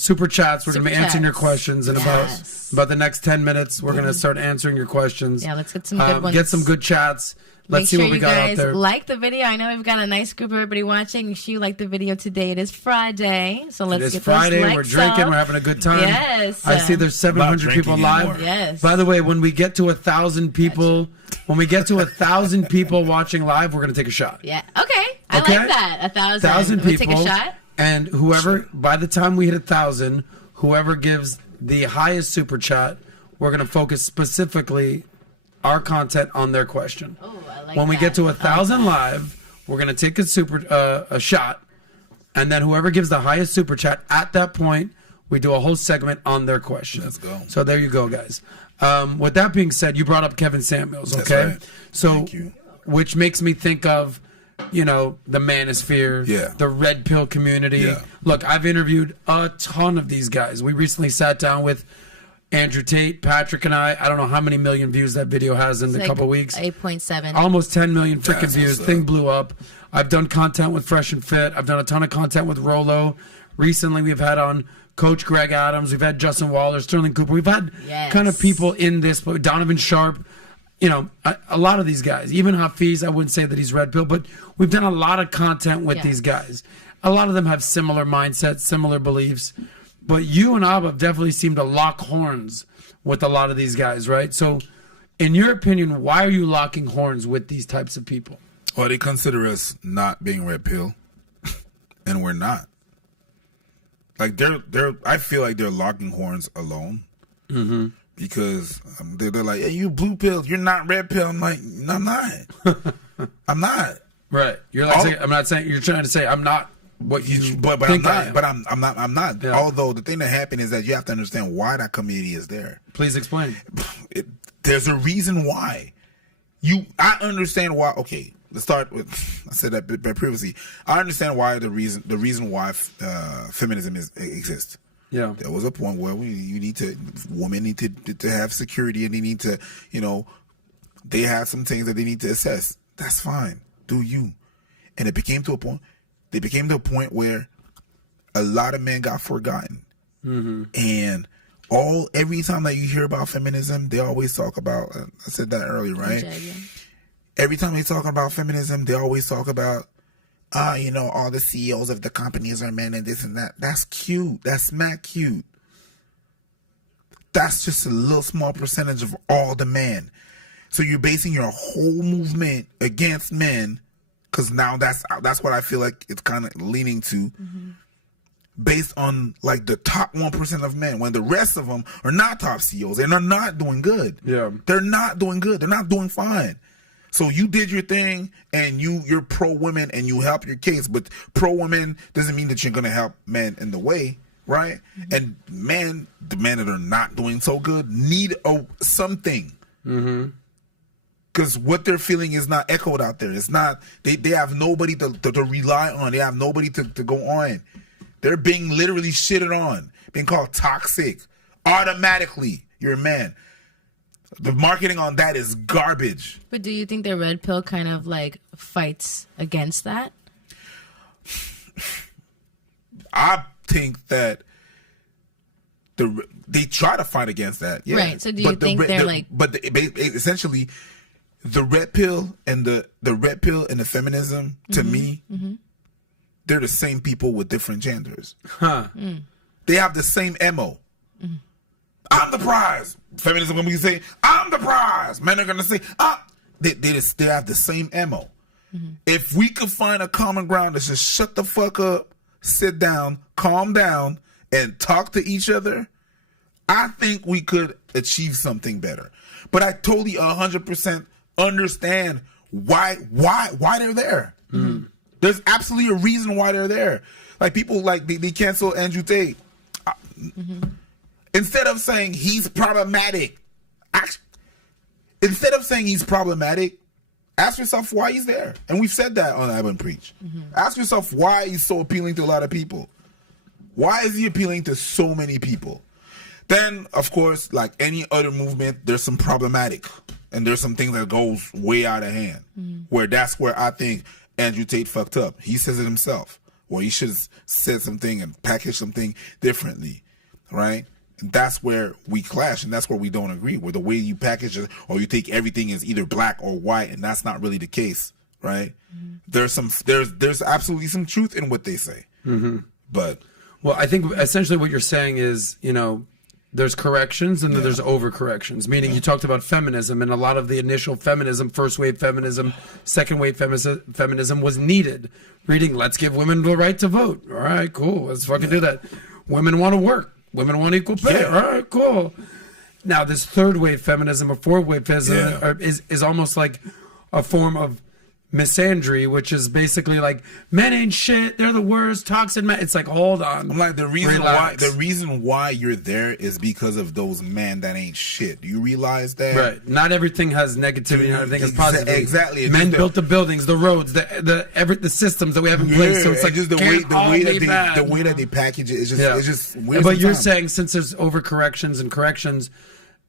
super chats. We're going to be answering your questions in about the next 10 minutes. We're going to start answering your questions. Yeah, let's get some good ones. Get some good chats. Let's see what we got out there. Like the video. I know we've got a nice group of everybody watching. Make sure you like the video today. It is Friday, so let's get Friday. Those likes We're drinking. Up. We're having a good time. Yes. I see there's 700 people live. Yes. By the way, when we get to 1,000 people, watching live, we're gonna take a shot. Yeah. Okay. I like that. 1,000 people. Take a shot. And whoever, by the time we hit 1,000, whoever gives the highest super chat, we're gonna focus specifically our content on their question. Oh, I like when we get to 1,000 live, we're gonna take a shot, and then whoever gives the highest super chat at that point, we do a whole segment on their question. Let's go. So there you go, guys. With that being said, you brought up Kevin Samuels, okay? That's right. So, thank you. Which makes me think of, the manosphere, the red pill community. Yeah. Look, I've interviewed a ton of these guys. We recently sat down with Andrew Tate, Patrick, and I don't know how many million views that video has in a couple weeks. 8.7. Almost 10 million freaking views. Thing blew up. I've done content with Fresh and Fit. I've done a ton of content with Rolo. Recently, we've had on Coach Greg Adams. We've had Justin Waller, Sterling Cooper. We've had kind of people in this, but Donovan Sharp. A lot of these guys. Even Hafiz, I wouldn't say that he's red pill, but we've done a lot of content with these guys. A lot of them have similar mindsets, similar beliefs. But you and Aba definitely seem to lock horns with a lot of these guys, right? So, in your opinion, why are you locking horns with these types of people? Well, they consider us not being red pill, and we're not. Like I feel like they're locking horns alone, because they're like, "Hey, you blue pill, you're not red pill." I'm like, "No, I'm not. I'm not." Right. You're like, saying, I'm not saying. You're trying to say I'm not what you but think I'm I not. am. But I'm not. I'm not. Yeah. Although the thing that happened is that you have to understand why that community is there. Please explain. There's a reason why. I understand why. Okay, let's start with. I said that previously. I understand why the reason why feminism exists. Yeah. There was a point where women need to have security, and they need to, they have some things that they need to assess. That's fine. Do you? And it became to a point. They became to a point where a lot of men got forgotten, and every time that you hear about feminism, they always talk about. I said that earlier, right? Yeah. Every time they talk about feminism, they always talk about, all the CEOs of the companies are men and this and that. That's cute. That's smack cute. That's just a little small percentage of all the men. So you're basing your whole movement against men, because now that's what I feel like it's kind of leaning to, based on like the top 1% of men, when the rest of them are not top CEOs and are not doing good. Yeah. They're not doing good. They're not doing fine. So you did your thing, and you're pro women, and you help your case. But pro women doesn't mean that you're going to help men in the way, right? And the men that are not doing so good need something, because what they're feeling is not echoed out there. It's not. They have nobody to rely on. They have nobody to go on. They're being literally shitted on, being called toxic. Automatically, you're a man. The marketing on that is garbage. But do you think the red pill kind of like fights against that? I think that they try to fight against that. Yeah. Right. So do you think they're like? But essentially, the red pill and the feminism, to me, they're the same people with different genders. They have the same MO. I'm the prize. Feminism when we say I'm the prize, men are gonna say they have the same MO. If we could find a common ground that just shut the fuck up, sit down, calm down, and talk to each other, I think we could achieve something better. But I totally 100% understand why they're there. There's absolutely a reason why they're there. Like people like they cancel Andrew Tate. Instead of saying he's problematic, ask yourself why he's there. And we've said that on AbaNPreach. Ask yourself why he's so appealing to a lot of people. Why is he appealing to so many people? Then, of course, like any other movement, there's some problematic. And there's some things that goes way out of hand. That's where I think Andrew Tate fucked up. He says it himself. Well, he should have said something and packaged something differently, right? And that's where we clash, and that's where we don't agree. Where the way you package it, or you think everything is either black or white, and that's not really the case, right? There's absolutely some truth in what they say, but well, I think essentially what you're saying is, there's corrections and then there's overcorrections. Meaning, you talked about feminism, and a lot of the initial feminism, first wave feminism, second wave feminism was needed. Reading, let's give women the right to vote. All right, cool. Let's fucking do that. Women want to work. Women want equal pay. All right, cool. Now, this third wave feminism or fourth wave feminism is almost like a form of misandry, which is basically like men ain't shit, they're the worst, toxic men. It's like, hold on. I'm like, the reason why you're there is because of those men that ain't shit. Do you realize that? Right. Not everything has negativity, not everything has positivity. Exactly. Men built the buildings, the roads, the systems that we have in place. So it's like just the way that they package it. It's just weird. But you're saying, since there's overcorrections and corrections,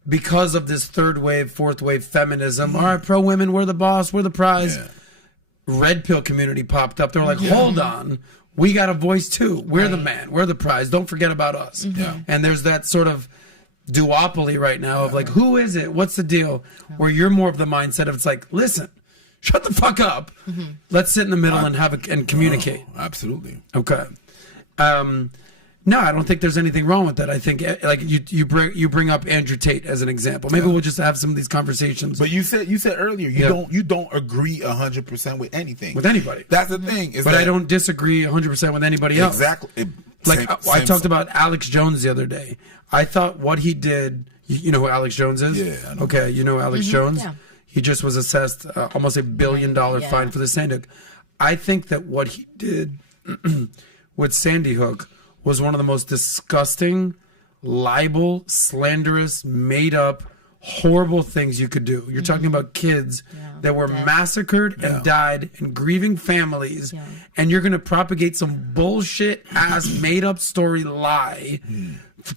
because of this third wave, fourth wave feminism, all right, pro women, we're the boss, we're the prize. Yeah. Red pill community popped up. They're like, hold on, we got a voice too. We're the man, we're the prize. Don't forget about us. And there's that sort of duopoly right now of like, who is it? What's the deal? Where you're more of the mindset of, it's like, listen, shut the fuck up. Let's sit in the middle and communicate. Absolutely. Okay. No, I don't think there's anything wrong with that. I think like you bring up Andrew Tate as an example. Maybe we'll just have some of these conversations. But you said earlier you don't agree 100% with anything. With anybody. That's the thing. But I don't disagree 100% with anybody else. Exactly. I talked about Alex Jones the other day. I thought what he did, You know who Alex Jones is? Yeah, I know. Okay, you know Alex Jones? Yeah. He just was assessed almost $1 billion fine for the Sandy Hook. I think that what he did with Sandy Hook was one of the most disgusting, libel, slanderous, made up, horrible things you could do. You're talking about kids that were massacred and died and grieving families, and you're going to propagate some bullshit ass made up story lie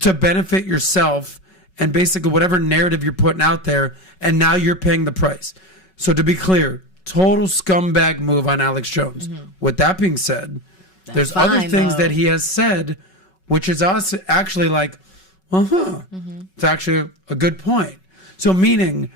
to benefit yourself and basically whatever narrative you're putting out there, and now you're paying the price. So to be clear, total scumbag move on Alex Jones. With that being said, there's other things that he has said, which is also actually like, it's actually a good point. So meaning,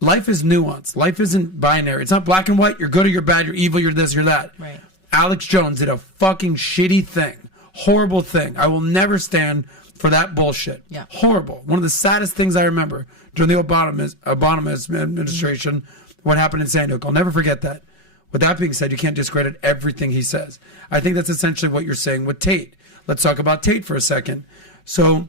life is nuanced. Life isn't binary. It's not black and white. You're good or you're bad. You're evil. You're this. You're that. Right. Alex Jones did a fucking shitty thing. Horrible thing. I will never stand for that bullshit. Yeah. Horrible. One of the saddest things I remember during the Obama administration, what happened in Sandy Hook. I'll never forget that. With that being said, you can't discredit everything he says. I think that's essentially what you're saying with Tate. Let's talk about Tate for a second. So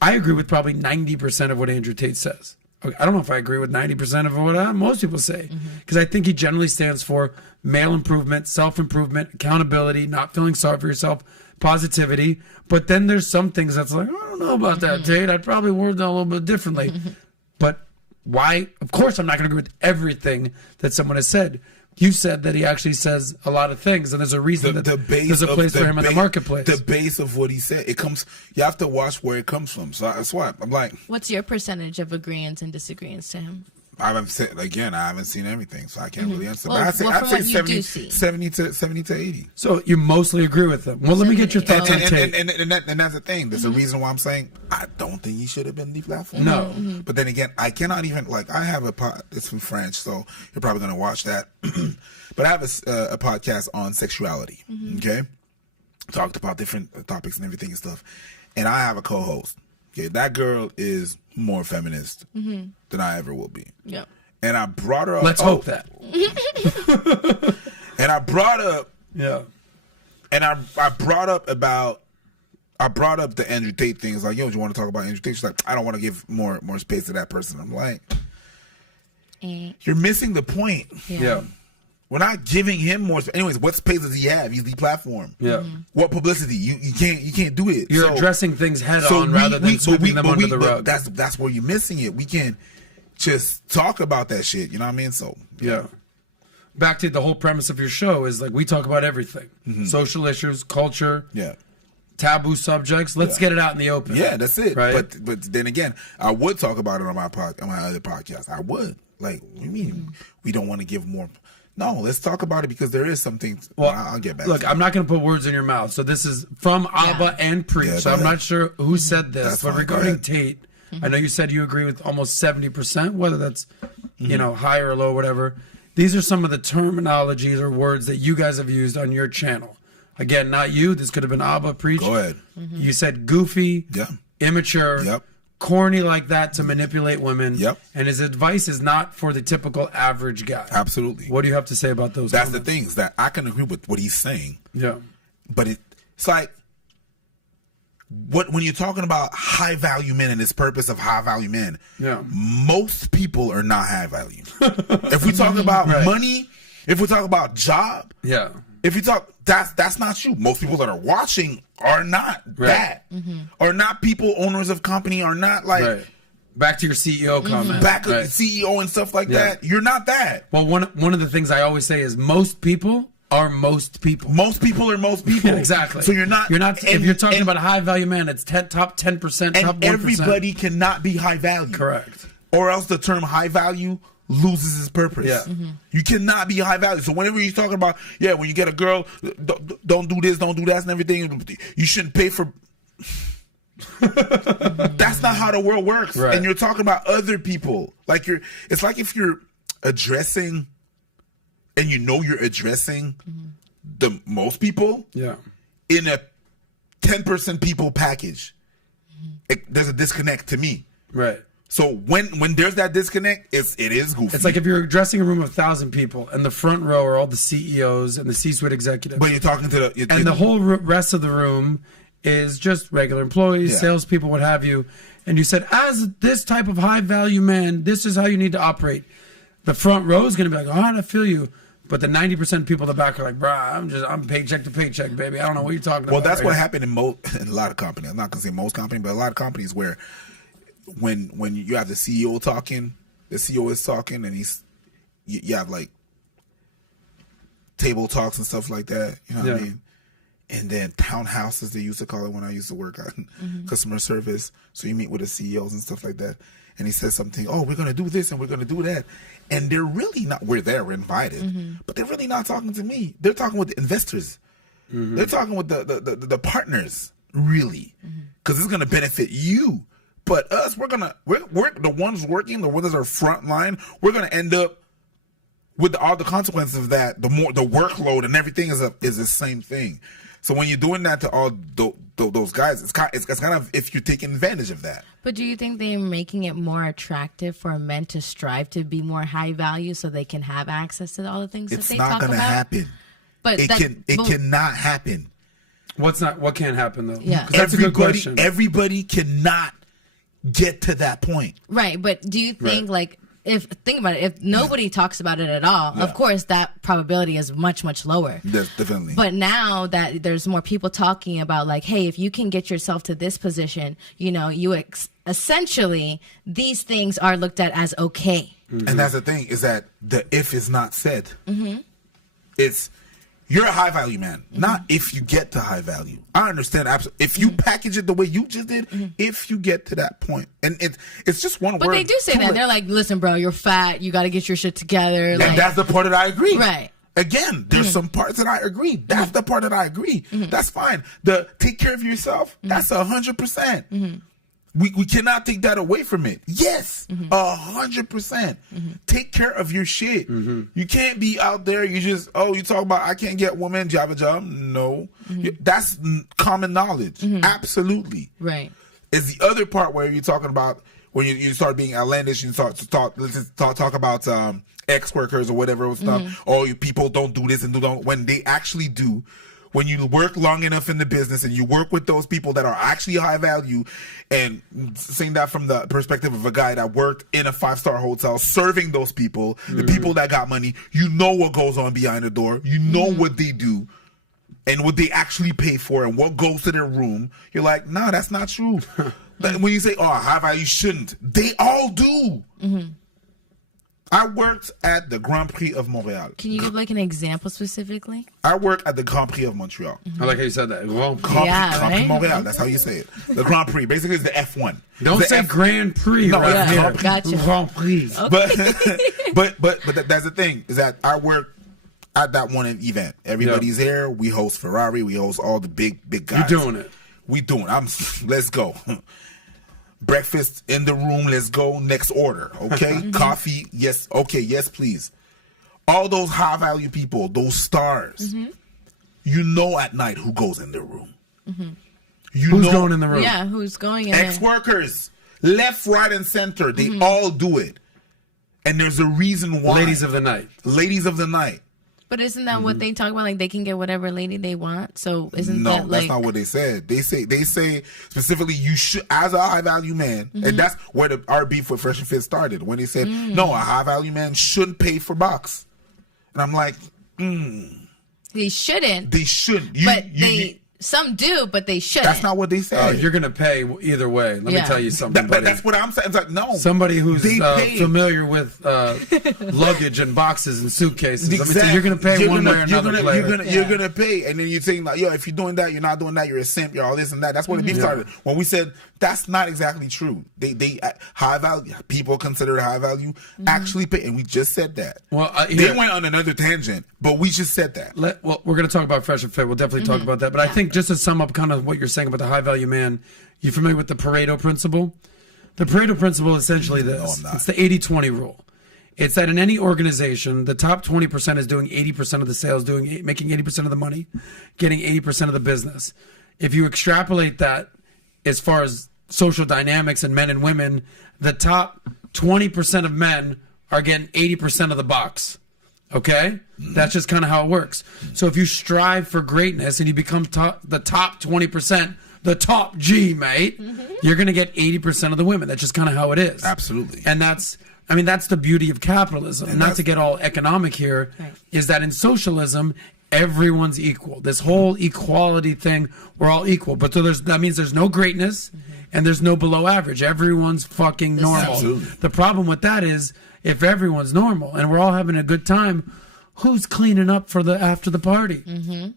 I agree with probably 90% of what Andrew Tate says. I don't know if I agree with 90% of what most people say, because I think he generally stands for male improvement, self-improvement, accountability, not feeling sorry for yourself, positivity. But then there's some things that's like, I don't know about that, Tate. I'd probably word that a little bit differently. But why? Of course, I'm not going to agree with everything that someone has said. You said that he actually says a lot of things, and there's a reason that there's a place for him in the marketplace. The base of what he said, it comes. You have to watch where it comes from. So that's why I'm like, what's your percentage of agreeants and disagreeants to him? I haven't seen everything, so I can't really answer. Well, but I'd say 70 to 80. So you mostly agree with them. Well, let me get your thoughts on Tate. And that's the thing. There's a reason why I'm saying I don't think he should have been deplatformed. No. But then again, I cannot even, like, I have a pod, it's in French, so you're probably going to watch that. But I have a podcast on sexuality, okay? Talked about different topics and everything and stuff. And I have a co-host. Okay, that girl is more feminist than I ever will be. Yeah. And I brought her up. Let's hope that. And I brought up. Yeah. And I brought up the Andrew Tate thing. It's like, yo, do you want to talk about Andrew Tate? She's like, I don't want to give more space to that person. I'm like, you're missing the point. Yeah. We're not giving him more. Anyways, what space does he have? He's the platform. Yeah. What publicity? You can't do it. You're addressing things head on rather than sweeping them under the rug. That's where you're missing it. We can just talk about that shit. You know what I mean? So yeah. Back to the whole premise of your show is like we talk about everything: social issues, culture, taboo subjects. Let's get it out in the open. Yeah, that's it. Right? But then again, I would talk about it on my other podcast. I would. Like, what do you mean we don't want to give more? No, let's talk about it because there is something. Well, I'll get back. Look, I'm not going to put words in your mouth. So this is from AbaNPreach. Yeah, so I'm not sure who said this, that's but fine. regarding Tate, I know you said you agree with almost 70%, whether that's high or low, whatever. These are some of the terminologies or words that you guys have used on your channel. Again, not you. This could have been AbaNPreach. Go ahead. You said goofy, immature, corny like that to manipulate women. And his advice is not for the typical average guy. Absolutely. What do you have to say about those That's comments? the thing, is that I can agree with what he's saying. Yeah. But it's like, when you're talking about high value men and this purpose of high value men, most people are not high value. If we talk about money, if we talk about job, if you talk, that's not you. Most people that are watching are not that. Are not people, owners of company, are not like back to your CEO comment. Back to the CEO and stuff like that. You're not that. Well, one of the things I always say is most people are most people. Most people are most people. Exactly. So you're not. If you're talking about a high value man, it's top 10%, top 1%. And everybody cannot be high value. Correct. Or else the term high value loses its purpose. Yeah. You cannot be high value. So whenever you're talking about, when you get a girl, don't do this, don't do that and everything, you shouldn't pay for. That's not how the world works. Right. And you're talking about other people. Like it's like if you're addressing, and you're addressing the most people in a 10% people package. There's a disconnect to me. Right. So when there's that disconnect, it is goofy. It's like if you're addressing a room of 1,000 people, and the front row are all the CEOs and the C-suite executives. But you're talking to the whole rest of the room is just regular employees, salespeople, what have you. and you said, as this type of high value man, this is how you need to operate, the front row is going to be like, all right, I feel you. But the 90% of people in the back are like, bruh, I'm paycheck to paycheck, baby. I don't know what you're talking about. Well, that's what happened in a lot of companies. I'm not going to say most companies, but a lot of companies where when you have the CEO talking, the CEO is talking, and you have like table talks and stuff like that. You know what I mean? And then townhouses, they used to call it when I used to work on customer service. So you meet with the CEOs and stuff like that. And he says something, oh, we're going to do this and we're going to do that. And they're really not, we're there, we're invited, but they're really not talking to me. They're talking with the investors. They're talking with the partners, really, because it's going to benefit you. But us, we're the ones working, the ones that are front line, we're going to end up with all the consequences of that. The workload and everything is the same thing. So when you're doing that to all those guys, it's kind of if you're taking advantage of that. But do you think they're making it more attractive for men to strive to be more high value so they can have access to all the things that they talk about? It's not going to happen. But it cannot happen. What can't happen though? Yeah, that's a good question. Everybody cannot get to that point. Right, but do you think think about it, if nobody talks about it at all, of course that probability is much, much lower. That's definitely. But now that there's more people talking about like, hey, if you can get yourself to this position, essentially these things are looked at as okay. And that's the thing, is that the if is not said. It's you're a high value man, not if you get to high value. I understand absolutely. If you package it the way you just did, if you get to that point, and it's just one word. But they do say that. They're like, listen, bro, you're fat. You got to get your shit together. And that's the part that I agree. Right. Again, there's some parts that I agree. That's the part that I agree. That's fine. The take care of yourself. That's 100%. We cannot take that away from it. Yes, 100%. Take care of your shit. You can't be out there, you just, you talk about, I can't get women, do you have a job? No. That's common knowledge. Absolutely. Right. It's the other part where you're talking about, when you start being outlandish, you start to talk about ex-workers or whatever stuff. Oh, you people don't do this and don't, when they actually do. When you work long enough in the business and you work with those people that are actually high value, and saying that from the perspective of a guy that worked in a 5-star hotel serving those people, the people that got money, you know what goes on behind the door. You know what they do and what they actually pay for and what goes to their room. You're like, nah, that's not true. When you say, high value shouldn't, they all do. I worked at the Grand Prix of Montreal. Can you give like an example specifically? I work at the Grand Prix of Montreal. I like how you said that. Grand Prix Montreal. That's how you say it. The Grand Prix. Basically, it's the F1. Don't say Grand Prix. No, right? Gotcha. Grand Prix. Okay. But that's the thing, is that I work at that one event. Everybody's there. We host Ferrari. We host all the big guys. You're doing it. We doing it. Let's go. Breakfast in the room, let's go. Next order, okay? Coffee, yes, okay, yes, please. All those high value people, those stars, you know at night who goes in their room. Who's going in the room? Yeah, who's going in Ex-workers, left, right, and center, they all do it. And there's a reason why. Ladies of the night. Ladies of the night. But isn't that what they talk about? Like they can get whatever lady they want. So isn't that like? No, that's not what they said. They say specifically you should, as a high value man, and that's where our beef with Fresh and Fit started. When they said no, a high value man shouldn't pay for box, and I'm like, they shouldn't. They shouldn't. Some do, but they shouldn't. That's not what they said. You're gonna pay either way. Let me tell you something. But that's what I'm saying. It's like, no. Somebody who's familiar with luggage and boxes and suitcases. Let me tell you, you're gonna pay one way or another. You're gonna pay, and then you're saying like, yo, if you're doing that, you're not doing that. You're a simp. You're all this and that. That's where the beef started. When we said that's not exactly true. They high value people considered high value actually pay, and we just said that. Well, they went on another tangent, but we just said that. Well, we're gonna talk about Fresh and Fit. We'll definitely talk about that. But I think just to sum up kind of what you're saying about the high value man, you familiar with the Pareto principle? The Pareto principle is essentially this. No, I'm not. It's the 80-20 rule. It's that in any organization, the top 20% is doing 80% of the sales, making 80% of the money, getting 80% of the business. If you extrapolate that as far as social dynamics and men and women, the top 20% of men are getting 80% of the box. Okay? That's just kind of how it works. So if you strive for greatness and you become the top 20%, the top G, mate, you're going to get 80% of the women. That's just kind of how it is. Absolutely. And that's the beauty of capitalism. And not to get all economic here, is that in socialism, everyone's equal. This whole equality thing, we're all equal. But that means there's no greatness and there's no below average. Everyone's fucking normal. Absolutely. The problem with that is if everyone's normal and we're all having a good time, who's cleaning up for after the party?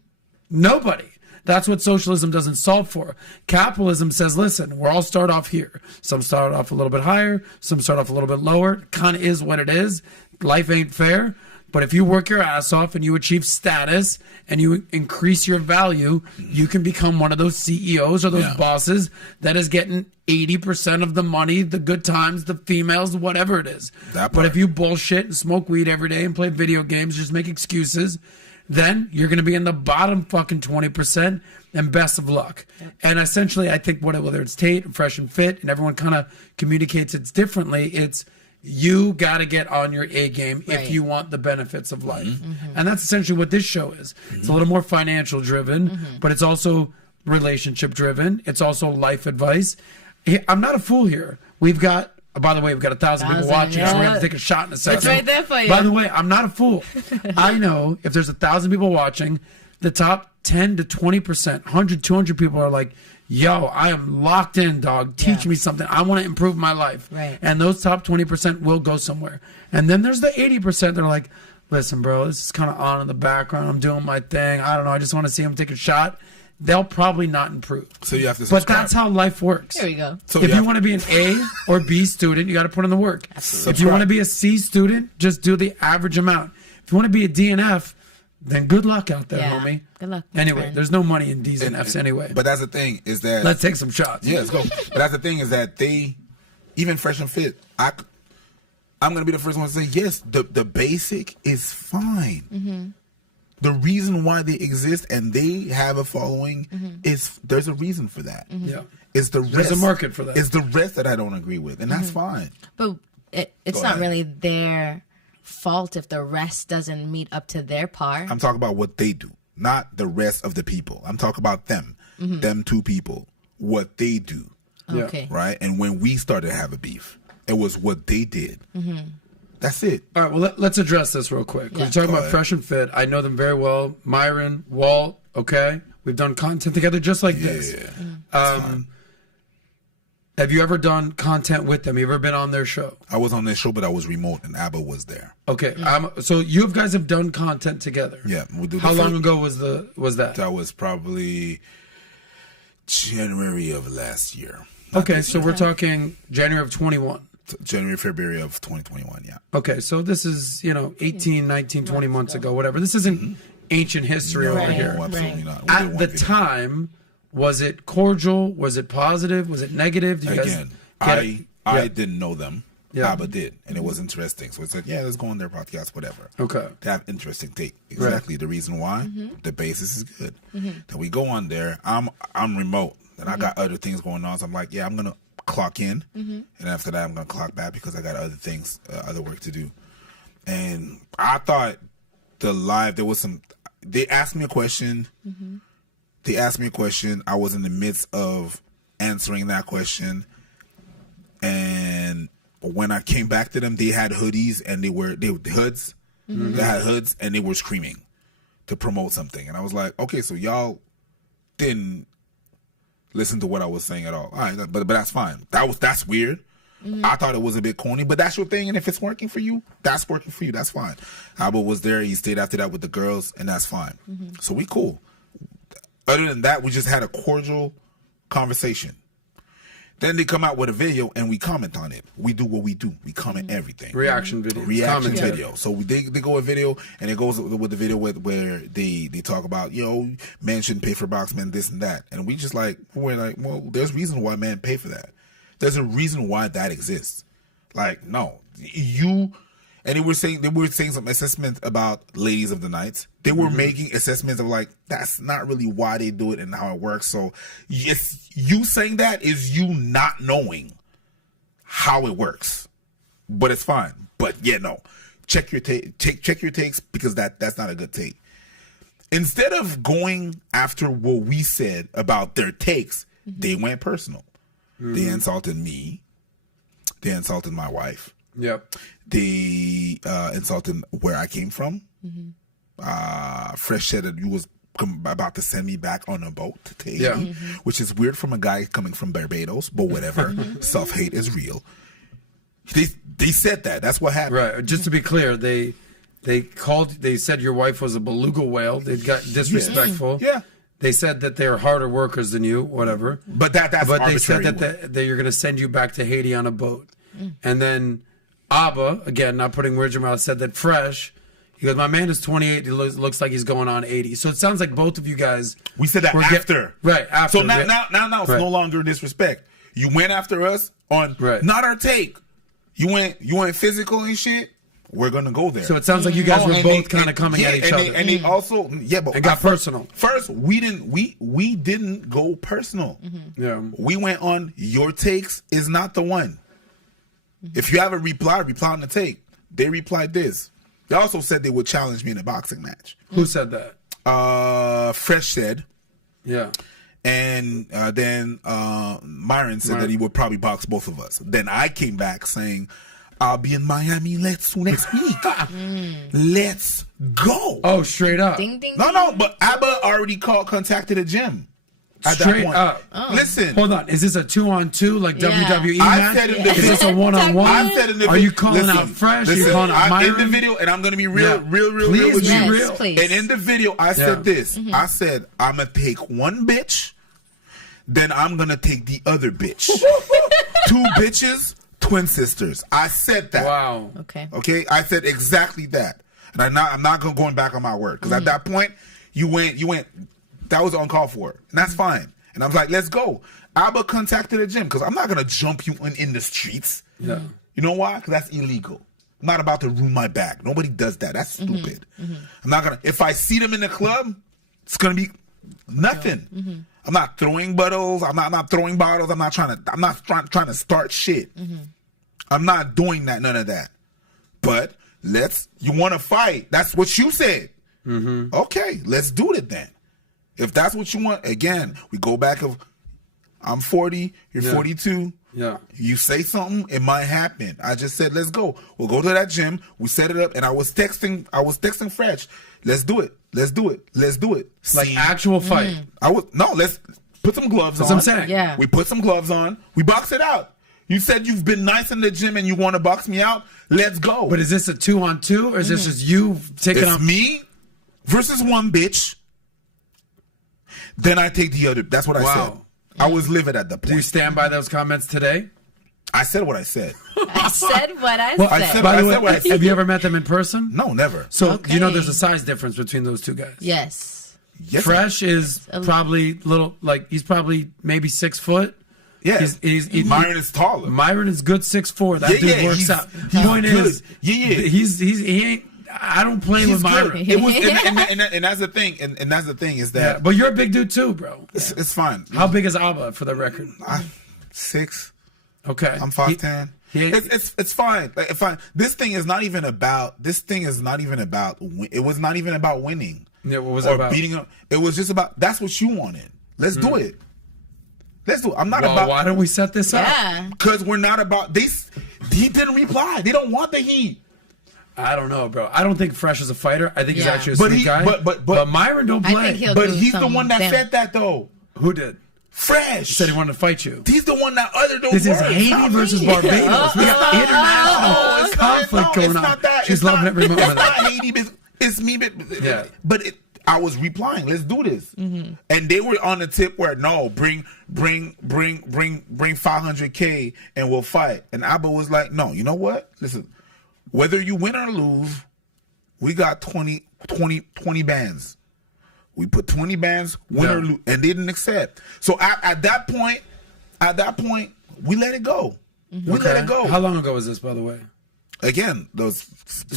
Nobody. That's what socialism doesn't solve for. Capitalism says, listen, we're all start off here. Some start off a little bit higher. Some start off a little bit lower. Kind of is what it is. Life ain't fair. But if you work your ass off and you achieve status and you increase your value, you can become one of those CEOs or those bosses that is getting 80% of the money, the good times, the females, whatever it is. But if you bullshit and smoke weed every day and play video games, just make excuses, then you're going to be in the bottom fucking 20%, and best of luck. And essentially, I think whether it's Tate, Fresh and Fit, and everyone kind of communicates it differently, it's you got to get on your A game if you want the benefits of life. And that's essentially what this show is. It's a little more financial driven, but it's also relationship driven. It's also life advice. I'm not a fool here. By the way, we've got 1,000 people watching, so we're going to take a shot in a second. It's right there for you. By the way, I'm not a fool. I know if there's 1,000 people watching, the top 10 to 20%, 100, 200 people are like, yo, I am locked in, dog. Teach me something. I want to improve my life. Right. And those top 20% will go somewhere. And then there's the 80% that are like, listen, bro, this is kind of on in the background. I'm doing my thing. I don't know. I just want to see him take a shot. They'll probably not improve. So you have to subscribe. But that's how life works. There we go. So if you want to be an A or B student, you got to put in the work. Absolutely. If you want to be a C student, just do the average amount. If you want to be a D and F, then good luck out there, homie. Good luck. Anyway, there's no money in D's and F's anyway. But that's the thing is that... Let's take some shots. Yeah, let's go. But that's the thing is that even Fresh and Fit, I'm going to be the first one to say, yes, the basic is fine. The reason why they exist and they have a following is there's a reason for that. Yeah. It's the rest, there's a market for that. It's the rest that I don't agree with, and that's fine. But it's not really their fault if the rest doesn't meet up to their par. I'm talking about what they do, not the rest of the people. I'm talking about them, them two people, what they do. Okay. Right? And when we started to have a beef, it was what they did. That's it. All right, well, let's address this real quick. We're talking about Fresh and Fit. I know them very well. Myron, Walt, okay? We've done content together just like this. Have you ever done content with them? You ever been on their show? I was on their show, but I was remote, and Abba was there. Okay, so you guys have done content together. Yeah. How long ago was that? That was probably January of last year. Okay, so we're talking January of 21. January, February of 2021, yeah. Okay, so this is, 18, 19, 20 months ago, whatever. This isn't ancient history over here. No, absolutely not. At the time, was it cordial? Was it positive? Was it negative? Did you Again, I didn't know them. Abba did, and it was interesting. So it's like, let's go on their podcast, whatever. Okay. To have interesting take. Exactly the reason why. The basis is good. Then we go on there. I'm remote, and I got other things going on. So I'm like, I'm gonna clock in, and after that I'm gonna clock back because I got other things, other work to do. And I thought there was some. They asked me a question. I was in the midst of answering that question, and when I came back to them, they had hoodies and they were hoods. They had hoods and they were screaming to promote something, and I was like, okay, so y'all didn't listen to what I was saying at all. All right, but that's fine. That's weird. I thought it was a bit corny, but that's your thing, and if it's working for you, that's working for you. That's fine. Abba was there. He stayed after that with the girls, and that's fine. So we cool. Other than that, we just had a cordial conversation. Then they come out with a video, and we comment on it. We do what we do. We comment everything. Reaction video. Video. So they go a video, and it goes with the video where they talk about, men shouldn't pay for box men, this and that. And we're like, well, there's a reason why men pay for that. There's a reason why that exists. Like, no. And they were saying some assessments about ladies of the night. They were making assessments of like, that's not really why they do it and how it works. So yes, you saying that is you not knowing how it works. But it's fine. But no. Check your check your takes, because that's not a good take. Instead of going after what we said about their takes, They went personal. They insulted me. They insulted my wife. Yep. They insulted where I came from. Fresh said that you was about to send me back on a boat to Tate, which is weird from a guy coming from Barbados, but whatever. Self-hate is real. They said that. That's what happened. Right. Just to be clear, they said your wife was a beluga whale. They got disrespectful. Yeah. They said that they're harder workers than you, whatever. But that's they said that you're going to send you back to Haiti on a boat. And then Aba, again, not putting words in your mouth, said that Fresh, he goes, my man is 28. He looks like he's going on 80. So it sounds like both of you guys. We said that after. Right, after. So now it's no longer disrespect. You went after us on not our take. You went physical and shit. We're gonna go there. So it sounds like you guys were both kind of coming at each other. And they also but it got personal. First, we didn't go personal. Yeah. We went on your takes is not the one. If you have a reply on the take. They replied this. They also said they would challenge me in a boxing match. Who said that? Fresh said. Yeah. And then Myron said that he would probably box both of us. Then I came back saying, I'll be in Miami next week. Let's go. Oh, straight up. Ding, ding, No, but Abba already contacted a gym. At Straight that point. up. Oh. Listen. Hold on. Is this a 2-on-2 like WWE I match? said in the Is this a one-on-one? I said in the Are you calling out Fresh? Are you calling out Myron? In the video, and I'm going to be real Please with be you. real. Please. And in the video, I said this. I said, I'm going to take one bitch, then I'm going to take the other bitch. 2 bitches, twin sisters. I said that. Wow. Okay. I said exactly that. And I'm not going back on my word. Because at that point, you went, that was uncalled for. And that's fine. And I was like, let's go. Abba contacted the gym because I'm not going to jump you in the streets. Yeah. You know why? Because that's illegal. I'm not about to ruin my back. Nobody does that. That's stupid. I'm not going to. If I see them in the club, it's going to be nothing. I'm not throwing bottles. I'm not throwing bottles. I'm not trying to start shit. I'm not doing that. None of that. But you want to fight. That's what you said. Okay, let's do it then. If that's what you want, again, we go back of I'm 40, you're 42. Yeah. You say something, it might happen. I just said, let's go. We'll go to that gym. We set it up, and I was texting Fresh. Let's do it. Let's do it. Let's do it. Like actual fight. Let's put some gloves on. That's what I'm saying. Yeah. We put some gloves on. We box it out. You said you've been nice in the gym and you want to box me out. Let's go. But is this a 2-on-2 or is this just you taking it's on me versus one bitch? Then I take the other. That's what I said. I was livid at the point. Do you stand by those comments today? I said what I said. I said what I Well, said. by the I said what I way, said. have you ever met them in person? No, never. So Okay. you know there's a size difference between those two guys. Yes. Yes, Fresh is probably he's probably maybe 6 foot. Yeah. Myron is taller. Myron is good 6'4". That dude works out. Point good. is, he ain't. I don't play with Myron. It was, and that's the thing. And that's the thing is that. Yeah, but you're a big dude too, bro. It's fine. How big is Abba for the record? 6. Okay, I'm 5'10". It's fine. Like, fine. This thing is not even about. It was not even about winning. Yeah, what was or it about? Beating up. It was just about. That's what you wanted. Let's do it. Let's do it. I'm not Well, about. why don't we set this up? Yeah. Because we're not about. He didn't reply. They don't want the heat. I don't know, bro. I don't think Fresh is a fighter. I think he's Yeah. actually a But sweet he- guy. but Myron don't I play. think he'll But do he's the some one that damage. said that though. Who did? Fresh. He said he wanted to fight you. He's the one that uttered those This is words. Haiti not versus me. Barbados. We got international it's conflict going it's on. not that. She's It's loving not, every moment It's of not that. Haiti. It's me. Yeah. But I was replying. Let's do this. And they were on the tip where no, bring 500K and we'll fight. And Abba was like, no. You know what? Listen, whether you win or lose, we got 20 bands. We put 20 bands, win or lose, and they didn't accept. So at that point, we let it go. We let it go. How long ago was this, by the way? Again, those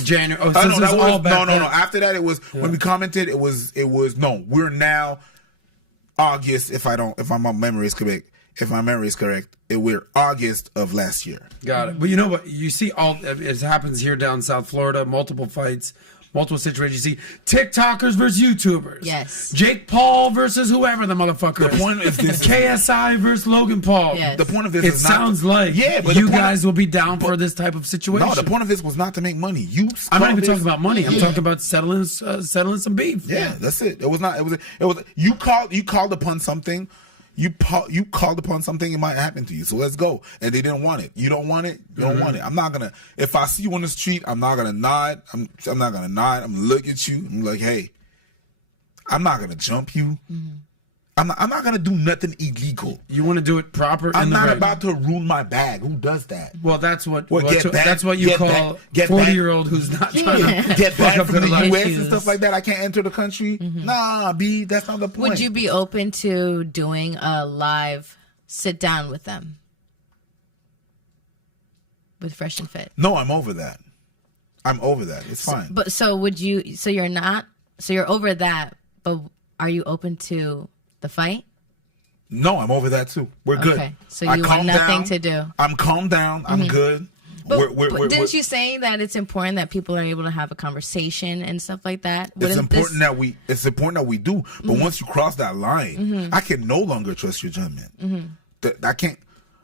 January. Oh, no, since it was all back no. then. After that, it was when we commented. It was no. We're now August. If my memory is correct. If my memory is correct, we're August of last year. Got it. But you know what? You see, it happens here down South Florida. Multiple fights. multiple situations. You see TikTokers versus YouTubers. Yes. Jake Paul versus whoever the motherfucker The is. point is this. KSI versus Logan Paul. Yes. The point of this It is not. sounds like but you the point guys will be down for this type of situation. No, the point of this was not to make money. I'm not even talking about money. I'm talking about settling some beef. Yeah, that's it. It was not. It was. You called upon something. You called upon something. It might happen to you. So let's go. And they didn't want it. You don't want it. You don't want it. I'm not gonna. If I see you on the street, I'm not gonna nod. I'm not gonna nod. I'm gonna look at you. I'm like, hey, I'm not gonna jump you. I'm not gonna do nothing illegal. You want to do it proper. I'm not right. about to ruin my bag. Who does that? Well, that's what. Get back, that's what you call 40-year-old who's not trying to get back up from their the life. U.S. and stuff like that. I can't enter the country. Nah, B, that's not the point. Would you be open to doing a live sit down with them? With Fresh and Fit? No, I'm over that. I'm over that. It's fine. But so would you, so you're not, so you're over that, but are you open to the fight? No, I'm over that too. We're good. Okay, so you want nothing to do. I'm calmed down. I'm good. But didn't you say that it's important that people are able to have a conversation and stuff like that? It's important that we do. But once you cross that line, I can no longer trust your judgment. I can't.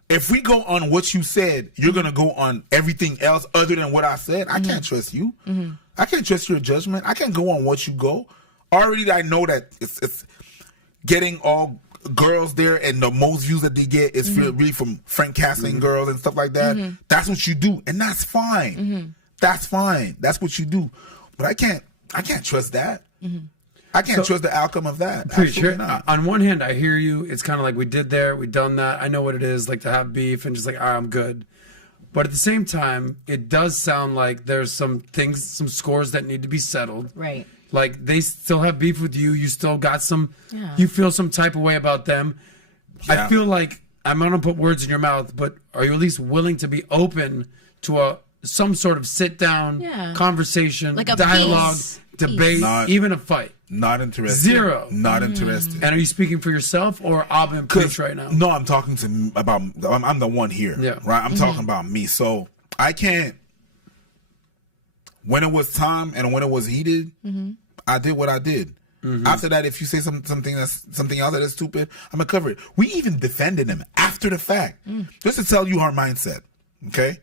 If we go on what you said, you're gonna go on everything else other than what I said. I can't trust you. I can't trust your judgment. I can't go on what you go. Already, I know that it's getting all girls there, and the most views that they get is really from Frank Casting girls and stuff like that. That's what you do, and that's fine. That's fine. That's what you do. But I can't trust that. I can't trust the outcome of that. Preacher, on one hand, I hear you. It's kind of like we did there, we done that. I know what it is like to have beef and just like, I'm good. But at the same time, it does sound like there's some things, some scores that need to be settled. Right. Like they still have beef with you. You still got some, you feel some type of way about them. Yeah. I feel like, I'm not going to put words in your mouth, but are you at least willing to be open to some sort of sit down conversation, like a dialogue, debate, even a fight? Not interested. Zero. Not interested. And are you speaking for yourself or AbaNPreach right now? No, I'm talking about, I'm the one here. Yeah. Right? I'm talking about me. So I can't, when it was time and when it was heated, I did what I did. After that, if you say something else that is stupid, I'm gonna cover it. We even defended him after the fact. Just to tell you our mindset. Okay?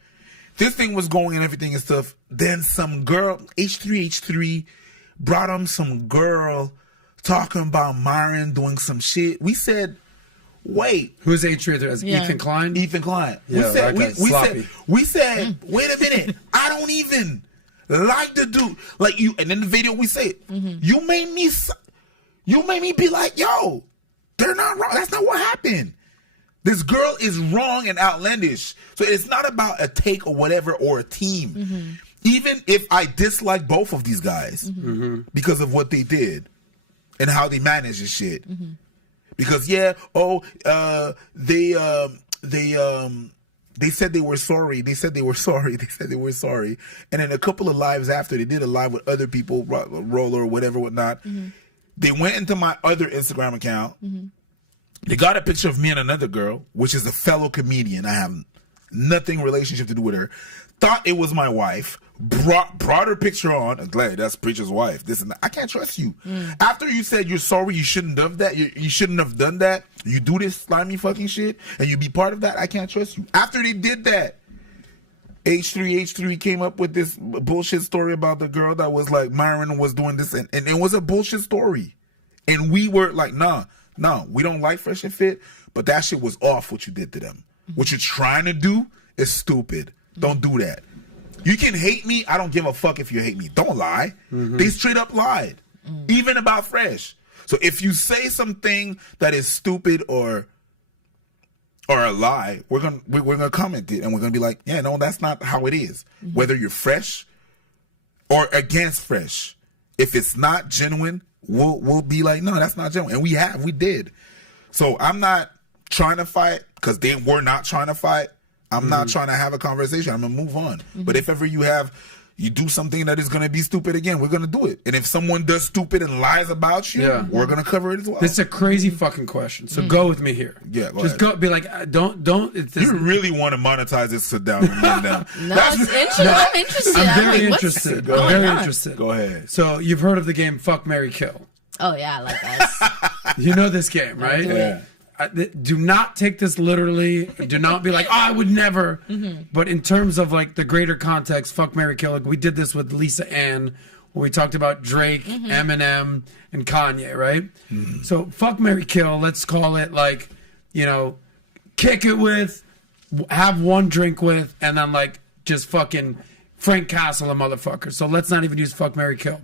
This thing was going and everything and stuff. Then some girl, H3 brought him some girl talking about Myron doing some shit. We said, wait. Who's H3? Ethan Klein? Ethan Klein. Yeah, we said, wait a minute. I don't even like the dude. Like you, and in the video we say, you made me be like, yo, they're not wrong. That's not what happened. This girl is wrong and outlandish. So it's not about a take or whatever or a team. Even if I dislike both of these guys because of what they did and how they managed this shit. Because they said they were sorry. They said they were sorry. And then a couple of lives after, they did a live with other people, Roller or whatever, whatnot. They went into my other Instagram account. They got a picture of me and another girl, which is a fellow comedian. I have nothing relationship to do with her. Thought it was my wife. Brought her picture on. I'm glad that's Preacher's wife. This and that. I can't trust you. After you said you're sorry, you shouldn't have that. You shouldn't have done that. You do this slimy fucking shit, and you be part of that. I can't trust you. After they did that, H3 came up with this bullshit story about the girl that was like Myron was doing this, and it was a bullshit story, and we were like, nah, we don't like Fresh and Fit, but that shit was off. What you did to them, what you're trying to do is stupid. Don't do that. You can hate me. I don't give a fuck if you hate me. Don't lie. They straight up lied, even about Fresh. So if you say something that is stupid or a lie, we're gonna comment it and we're gonna be like, yeah, no, that's not how it is. Whether you're Fresh or against Fresh, if it's not genuine, we'll be like, no, that's not genuine, and we did. So I'm not trying to fight because they were not trying to fight. I'm not trying to have a conversation. I'm gonna move on. But if ever you have You do something that is going to be stupid again, we're going to do it. And if someone does stupid and lies about you, we're going to cover it as well. This is a crazy fucking question. So go with me here. Yeah, go Just ahead. go. Be like, don't. You really want to monetize this? Sit down. No, it's interesting. I'm interested. I'm very like, interested. what's I'm going very on? interested. Go ahead. So you've heard of the game Fuck, Marry, Kill. Oh yeah, I like that. You know this game, right? do it. Do not take this literally. Do not be like, oh, I would never. But in terms of like the greater context, Fuck, Marry, Kill. Like we did this with Lisa Ann when we talked about Drake, Eminem, and Kanye, right? So Fuck, Marry, Kill. Let's call it like, you know, kick it with, have one drink with, and then like just fucking Frank Castle a motherfucker. So let's not even use Fuck, Marry, Kill.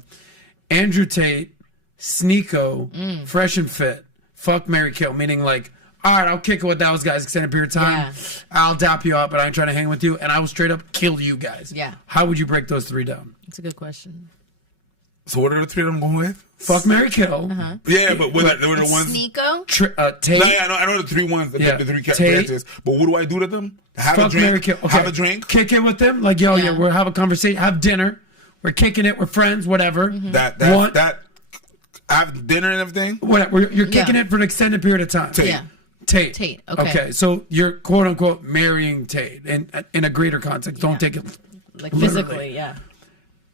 Andrew Tate, SNEAKO, Fresh and Fit. Fuck, Marry, Kill, meaning like, all right, I'll kick it with those guys extended period of time. Yeah. I'll dap you up, but I ain't trying to hang with you, and I will straight up kill you guys. Yeah. How would you break those three down? It's a good question. So what are the three that I'm going with? Fuck, Marry, Kill. Yeah, but what are the ones? SNEAKO. Tate. No, yeah, I know the three ones, the three Tate. characters. But what do I do to them? Have Fuck, a drink. Marry, Kill. Okay. Have a drink. Kick it with them. Like, yo, Yeah. we'll have a conversation. Have dinner. We're kicking it. We're friends. Whatever. That have dinner and everything. Whatever. You're kicking it for an extended period of time. Tate. Yeah. Tate. Okay. So you're quote unquote marrying Tate in a greater context. Don't take it Like literally. physically, yeah.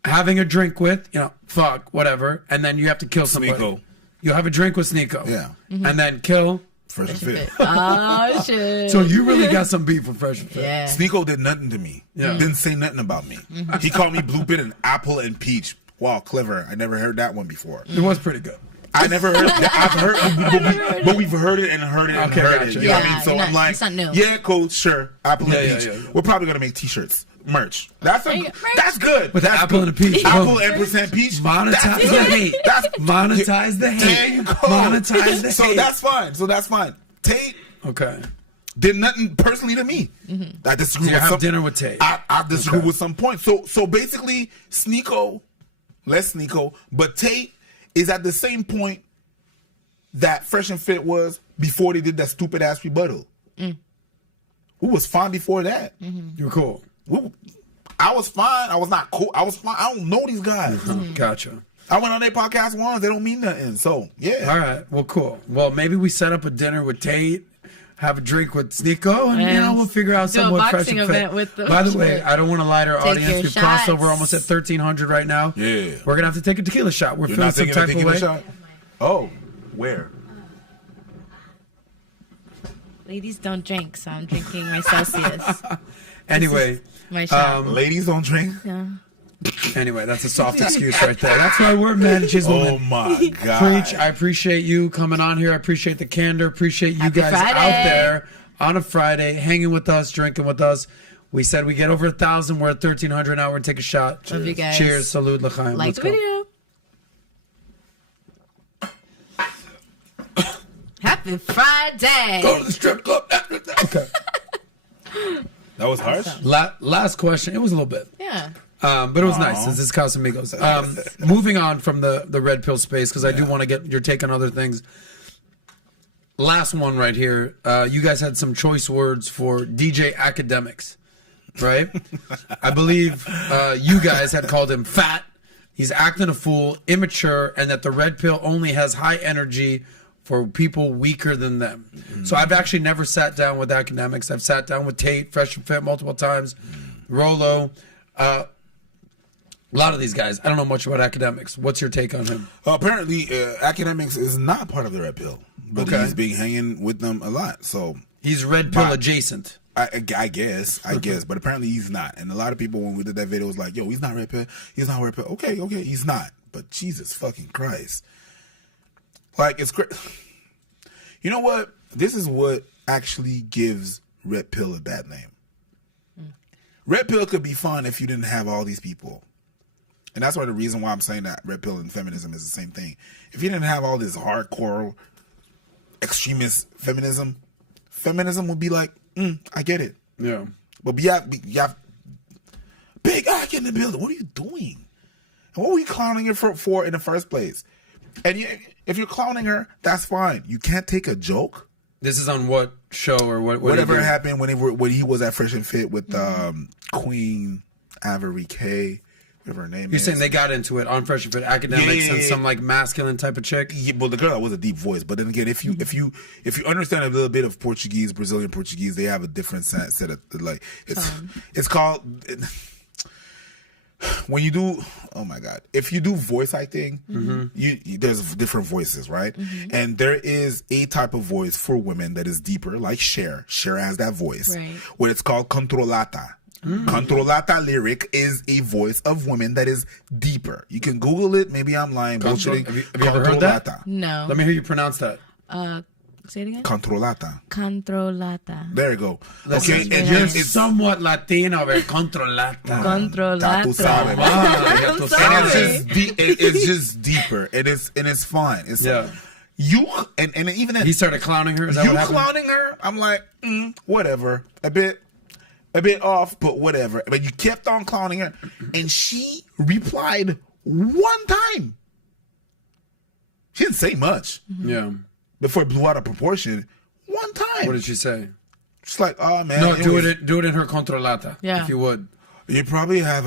Having a drink with, you know, fuck, whatever, and then you have to kill somebody. SNEAKO. You have a drink with SNEAKO. Yeah. And then kill. Fresh and Fit. Oh shit. So you really got some beef with Fresh and Fit. yeah. SNEAKO did nothing to me. Yeah. Didn't say nothing about me. He called me Blue Bit and Apple and Peach. Wow, clever. I never heard that one before. It was pretty good. I never heard that. I've heard, but we've heard it and heard it and Okay, heard gotcha. it. You know what I Yeah, mean? So you're I'm not- like, it's not new. yeah, cool, sure. Apple Yeah, and yeah, Peach. yeah. We're probably gonna make T-shirts, merch. That's Merch. good. With That's Apple good. and a Peach. Apple Boom. and percent Peach. Monetize the hate. Monetize the hate. There you go. Monetize the So hate. that's fine. Tate Okay. did nothing personally to me. I disagree So you with have some. dinner with Tate. I disagree with some points. So basically, SNEAKO, less SNEAKO, but Tate is at the same point that Fresh and Fit was before they did that stupid ass rebuttal. We was fine before that. You're cool. I was fine. I was not cool. I was fine. I don't know these guys. Gotcha. I went on their podcast once. They don't mean nothing. So yeah. All right. Well, cool. Well, maybe we set up a dinner with Tate, have a drink with SNEAKO, and you know we'll figure out do a somewhat Fresh boxing and Fit. event with the- By the way, I don't want to lie to our Take audience. your We've crossed over shots. almost at 1,300 right now. Yeah. We're gonna have to take a tequila shot. We're You're feeling not some taking a type of tequila way. shot? Oh, where? Ladies don't drink, so I'm drinking my Celsius. Anyway, My shot. Ladies don't drink. Yeah. anyway, that's a soft excuse right there. That's why we're men and she's Oh women. my God. Preach. I appreciate you coming on here. I appreciate the candor. Appreciate you Happy guys Friday. out there on a Friday, hanging with us, drinking with us. We said we get over 1,000. We're at 1,300 now. We're gonna take a shot. Love you guys. Cheers. Salud. L'chaim. Like Let's the go. video. Happy Friday. Go to the strip club. Okay. That was harsh. Last question. It was a little bit. Yeah. But it was nice. This is Casamigos. Moving on from the red pill space, because I do want to get your take on other things. Last one right here. You guys had some choice words for DJ Academics, right? I believe you guys had called him fat. He's acting a fool, immature, and that the red pill only has high energy for people weaker than them. So I've actually never sat down with academics. I've sat down with Tate, Fresh and Fit multiple times, Rolo, a lot of these guys. I don't know much about academics. What's your take on him? Apparently, academics is not part of the red pill, but Okay. he's been hanging with them a lot. So He's red pill adjacent. I guess, but apparently he's not. And a lot of people, when we did that video, was like, "Yo, he's not red pill. He's not red pill." Okay, he's not. But Jesus fucking Christ, like it's crazy. You know what? This is what actually gives red pill a bad name. Red pill could be fun if you didn't have all these people. And that's why the reason why I'm saying that red pill and feminism is the same thing. If you didn't have all this hardcore extremist feminism would be like, I get it. Yeah. But you have Big Ack in the building. What are you doing? And what were you clowning her for in the first place? And if you're clowning her, that's fine. You can't take a joke. This is on what show or what? Whatever happened when he was at Fresh and Fit with Queen Avery K. whatever her name You're is. saying they got into it on Fresh and Fit Academics and some like masculine type of chick? Yeah, well, the girl was a deep voice, but then again, if you understand a little bit of Portuguese, Brazilian Portuguese, they have a different set of like it's called when you do. Oh my God! If you do voice acting, there's different voices, right? And there is a type of voice for women that is deeper, like Cher. Cher has that voice, right? What it's called controlata. Controlata lyric is a voice of women that is deeper. You can Google it. Maybe I'm lying. Bullshitting. Have you ever heard that? No. Let me hear you pronounce that. Say it again. Controlata. Controlata. There you go. Okay, and you're somewhat Latino, very controlata. Controlata. It's just deeper, and it's fine. It's you and even then, he started clowning her. Is that you what happened? clowning her? I'm like, whatever. A bit off, but whatever. But you kept on clowning her, and she replied one time. She didn't say much. Yeah. Before it blew out of proportion, one time. What did she say? Just like, oh man. No, do it in her controlata. Yeah. If you would. You probably have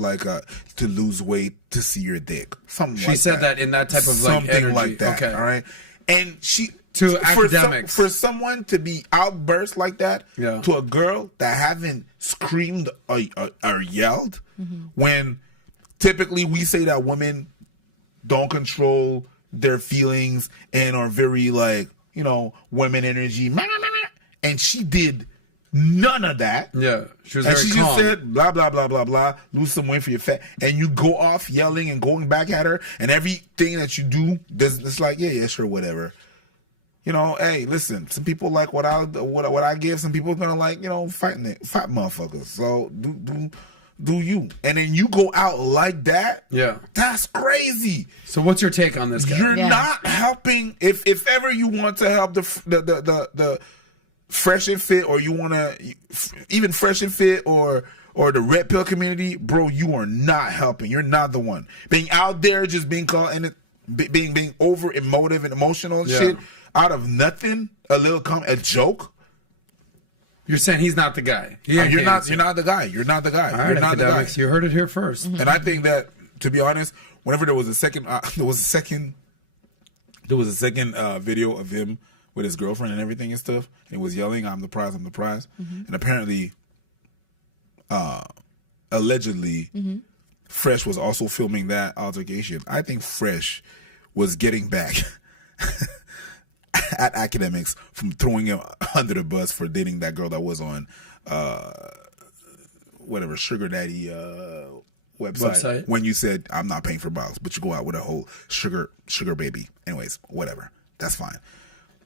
like to lose weight to see your dick. Something like that. She said that in that type of like something energy. like that. Okay. All right. And she academics. For someone to be outburst like that to a girl that haven't screamed or yelled when typically we say that women don't control their feelings and are very like, women energy. And she did none of that. Yeah. She was and very she calm. just said blah blah blah blah blah, lose some weight for your fat, and you go off yelling and going back at her, and everything that you do, it's like yeah sure whatever. Hey, listen, some people like what I give, some people are gonna like, fight motherfuckers. So do you. And then you go out like that. Yeah. That's crazy. So what's your take on this guy? You're not helping. If ever you want to help the Fresh and Fit, or you want to even Fresh and Fit or the red pill community, bro, you are not helping. You're not the one. Being out there just being called and being over emotive and emotional and shit out of nothing, a joke. You're saying he's not the guy. You're not the guy. You're not the guy. All right, you're not academics, the guy. You heard it here first. And I think that, to be honest, whenever there was a second video of him with his girlfriend and everything and stuff, and he was yelling, "I'm the prize, I'm the prize," and apparently, allegedly, Fresh was also filming that altercation. I think Fresh was getting back at academics from throwing him under the bus for dating that girl that was on whatever sugar daddy website when you said I'm not paying for bottles, but you go out with a whole sugar baby. Anyways, whatever, that's fine.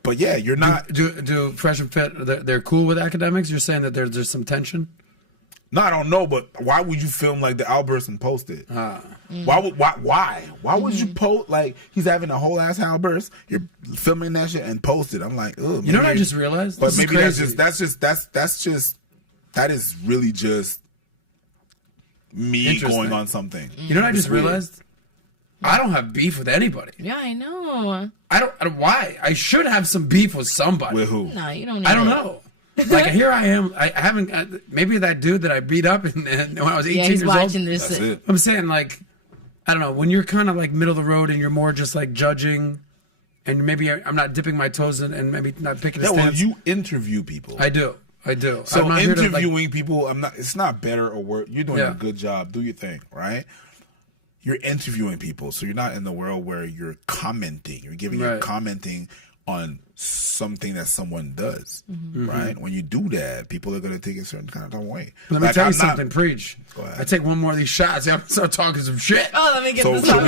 But yeah, you're not. Do Fresh and Fit? They're cool with academics. You're saying that there's some tension. No, I don't know, but why would you film like the outburst and post it? Why would you post like he's having a whole ass outburst? You're filming that shit and post it. I'm like, ugh. You know what I just realized? But maybe that is really just me going on something. You know what I just realized? I don't have beef with anybody. Yeah, I know. I don't. Why? I should have some beef with somebody. With who? No, you don't. I don't know. Like here I am. I haven't. Maybe that dude that I beat up when I was 18 years old. This. That's it. I'm saying like, I don't know. When you're kind of like middle of the road and you're more just like judging, and maybe I'm not dipping my toes in and maybe not picking a stance. Well, you interview people. I do. So interviewing people, it's not better or worse. You're doing a good job. Do your thing, right? You're interviewing people, so you're not in the world where you're commenting. You're giving your commenting on something that someone does, right? When you do that, people are going to take it a certain kind of way. Let me tell you something, Preach. Go ahead. I take one more of these shots, I'm going to start talking some shit. Oh, let me get this on.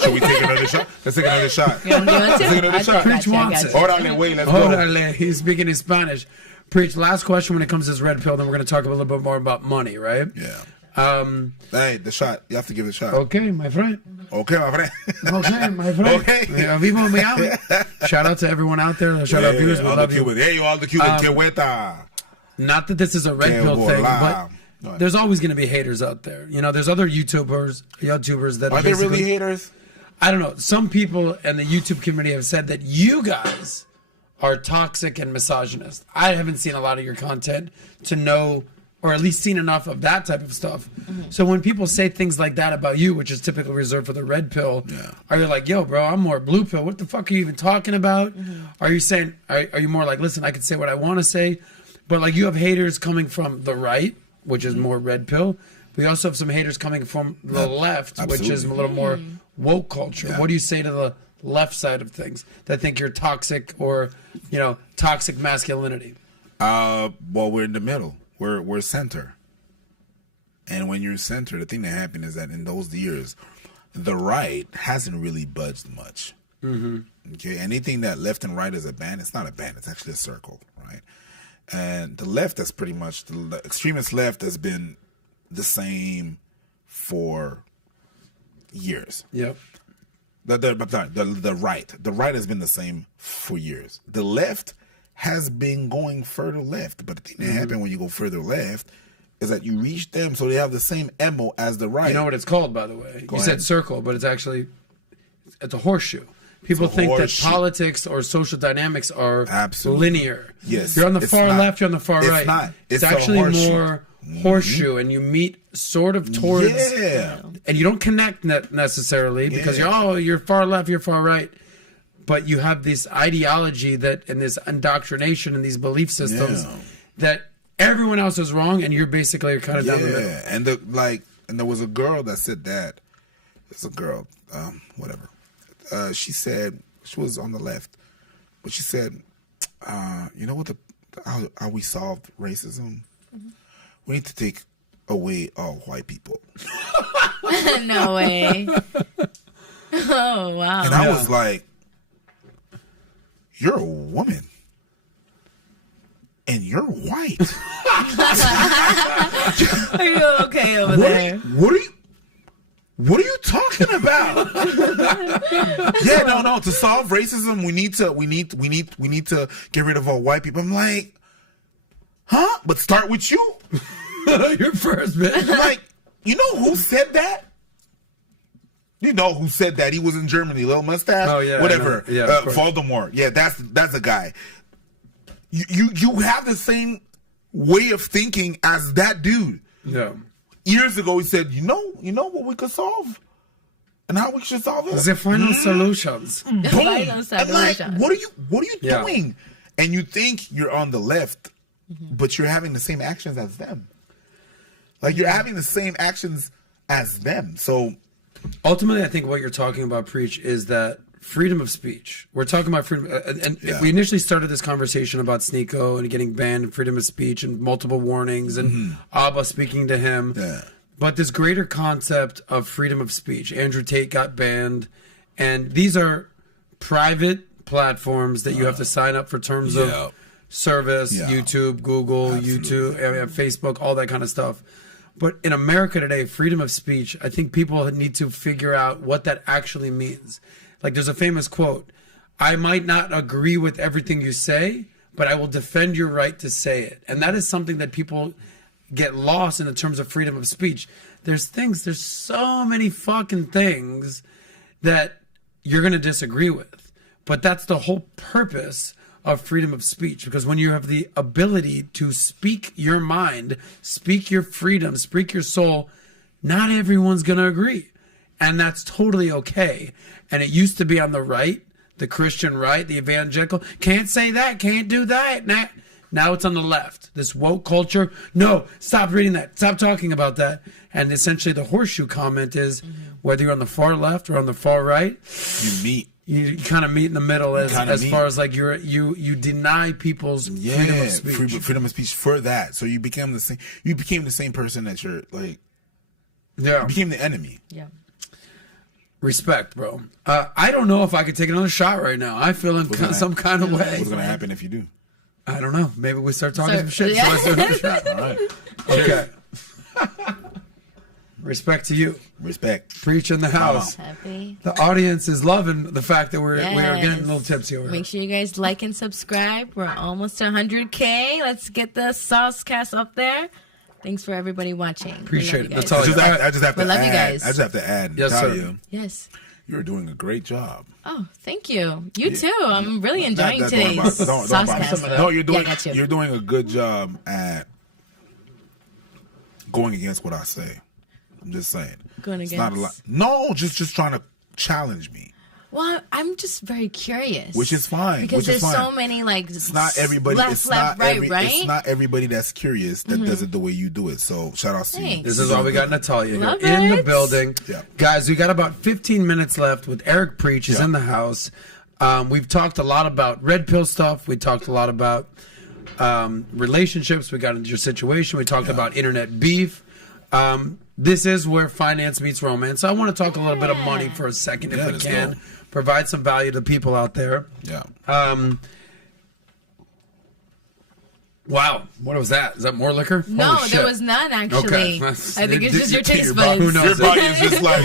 Should we take another shot? Let's take another shot. Let's take another shot. Preach wants it. Órale, wait, let's go. Órale, he's speaking in Spanish. Preach, last question when it comes to this red pill, then we're going to talk a little bit more about money, right? Yeah. Hey, the shot. You have to give it a shot. Okay, my friend. Okay, my friend. Okay, my friend. Okay. Vivo Miami. Shout out to everyone out there. Shout out viewers. We love you. Hey, all the Cuban. Not that this is a red pill thing, but there's always going to be haters out there. There's other YouTubers that are they really haters? I don't know. Some people in the YouTube community have said that you guys are toxic and misogynist. I haven't seen a lot of your content to know or at least seen enough of that type of stuff. So when people say things like that about you, which is typically reserved for the red pill, are you like, yo, bro, I'm more blue pill. What the fuck are you even talking about? Are you saying, are you more like, listen, I can say what I want to say, but like you have haters coming from the right, which is more red pill. We also have some haters coming from the left, which is a little more woke culture. What do you say to the left side of things that think you're toxic or, toxic masculinity? Well, we're in the middle. We're center. And when you're center, the thing that happened is that in those years, the right hasn't really budged much. Okay, anything that left and right is a band, it's not a band, it's actually a circle, right? And the left, that's pretty much, the extremist left has been the same for years. Yep. The right has been the same for years. The left has been going further left, but the thing that happened when you go further left is that you reach them, so they have the same MO as the right. You know what it's called, by the way? You said circle, but it's actually a horseshoe. People think that politics or social dynamics are linear. Yes. If you're on the far left, you're on the far right. It's not. It's actually more horseshoe, and you meet sort of towards, and you don't connect necessarily because you're far left, you're far right, but you have this ideology that and this indoctrination and these belief systems that everyone else is wrong, and you're basically kind of down the middle. And there was a girl that said that. It's a girl, whatever. She said she was on the left, but she said, "You know what? How we solved racism? We need to take away all white people." No way. Oh wow! And I was like, "You're a woman, and you're white. Are you okay over there? What are you talking about?" No. To solve racism, we need to get rid of all white people. I'm like, huh? But start with you. You're first, man. I'm like, you know who said that? You know who said that? He was in Germany, little mustache. Oh yeah, whatever. Yeah, Voldemort. Yeah, that's a guy. You have the same way of thinking as that dude. Yeah. Years ago, he said, you know what we could solve? And how we should solve it? The final solutions. Boom. I'm like, what are you doing? And you think you're on the left, but you're having the same actions as them. Like, you're having the same actions as them. So ultimately, I think what you're talking about, Preach, is that freedom of speech. We're talking about freedom. And we initially started this conversation about SNEAKO and getting banned and freedom of speech and multiple warnings and Abba speaking to him. Yeah. But this greater concept of freedom of speech. Andrew Tate got banned. And these are private platforms that you have to sign up for terms of service, YouTube, Google, YouTube, Facebook, all that kind of stuff. But in America today, freedom of speech, I think people need to figure out what that actually means. Like, there's a famous quote, "I might not agree with everything you say, but I will defend your right to say it." And that is something that people get lost in the terms of freedom of speech. There's so many fucking things that you're going to disagree with. But that's the whole purpose of freedom of speech, because when you have the ability to speak your mind, speak your freedom, speak your soul, not everyone's going to agree. And that's totally okay. And it used to be on the right, the Christian right, the evangelical, can't say that, can't do that. Now it's on the left, this woke culture. No, stop reading that. Stop talking about that. And essentially the horseshoe comment is whether you're on the far left or on the far right, you kind of meet in the middle as far as like you deny people's freedom of speech. Freedom of speech for that. So you became the same person that you're like. Yeah. You became the enemy. Yeah. Respect, bro. I don't know if I could take another shot right now. I feel in some kind of way. What's gonna happen if you do? I don't know. Maybe we start talking some shit. So let's do another shot. All right. Okay. Respect to you. Respect. Preach in the house. Happy. The audience is loving the fact that we are getting a little tipsy over here. Make sure you guys like and subscribe. We're almost to 100K. Let's get the Soscast up there. Thanks for everybody watching. Appreciate it. That's all. all. I just have to love add. you guys. I just have to add. Yes, sir. You, yes. You're doing a great job. Oh, thank you. You too. I'm really enjoying today's Soscast. No, you're doing a good job at going against what I say. I'm just saying. Going It's against? not a lot. No, just trying to challenge me. Well, I'm just very curious. Which is fine. Because which is there's fine. so many, like, It's not everybody. left, It's not right? It's not everybody that's curious that does it the way you do it. So shout out to you. Thanks. This is all we got Natalia here Love in the it. building. Yeah. Guys, we got about 15 minutes left with Eric Preach is Yeah. in the house. We've talked a lot about red pill stuff. We talked a lot about relationships. We got into your situation. We talked about internet beef. This is where finance meets romance. So I want to talk a little bit of money for a second if we let's can. go. Provide some value to people out there. Yeah. Wow. What was that? Is that more liquor? No, Holy there shit. was none, actually. Okay. I think it's just your taste body- buds. who knows? Your body is just like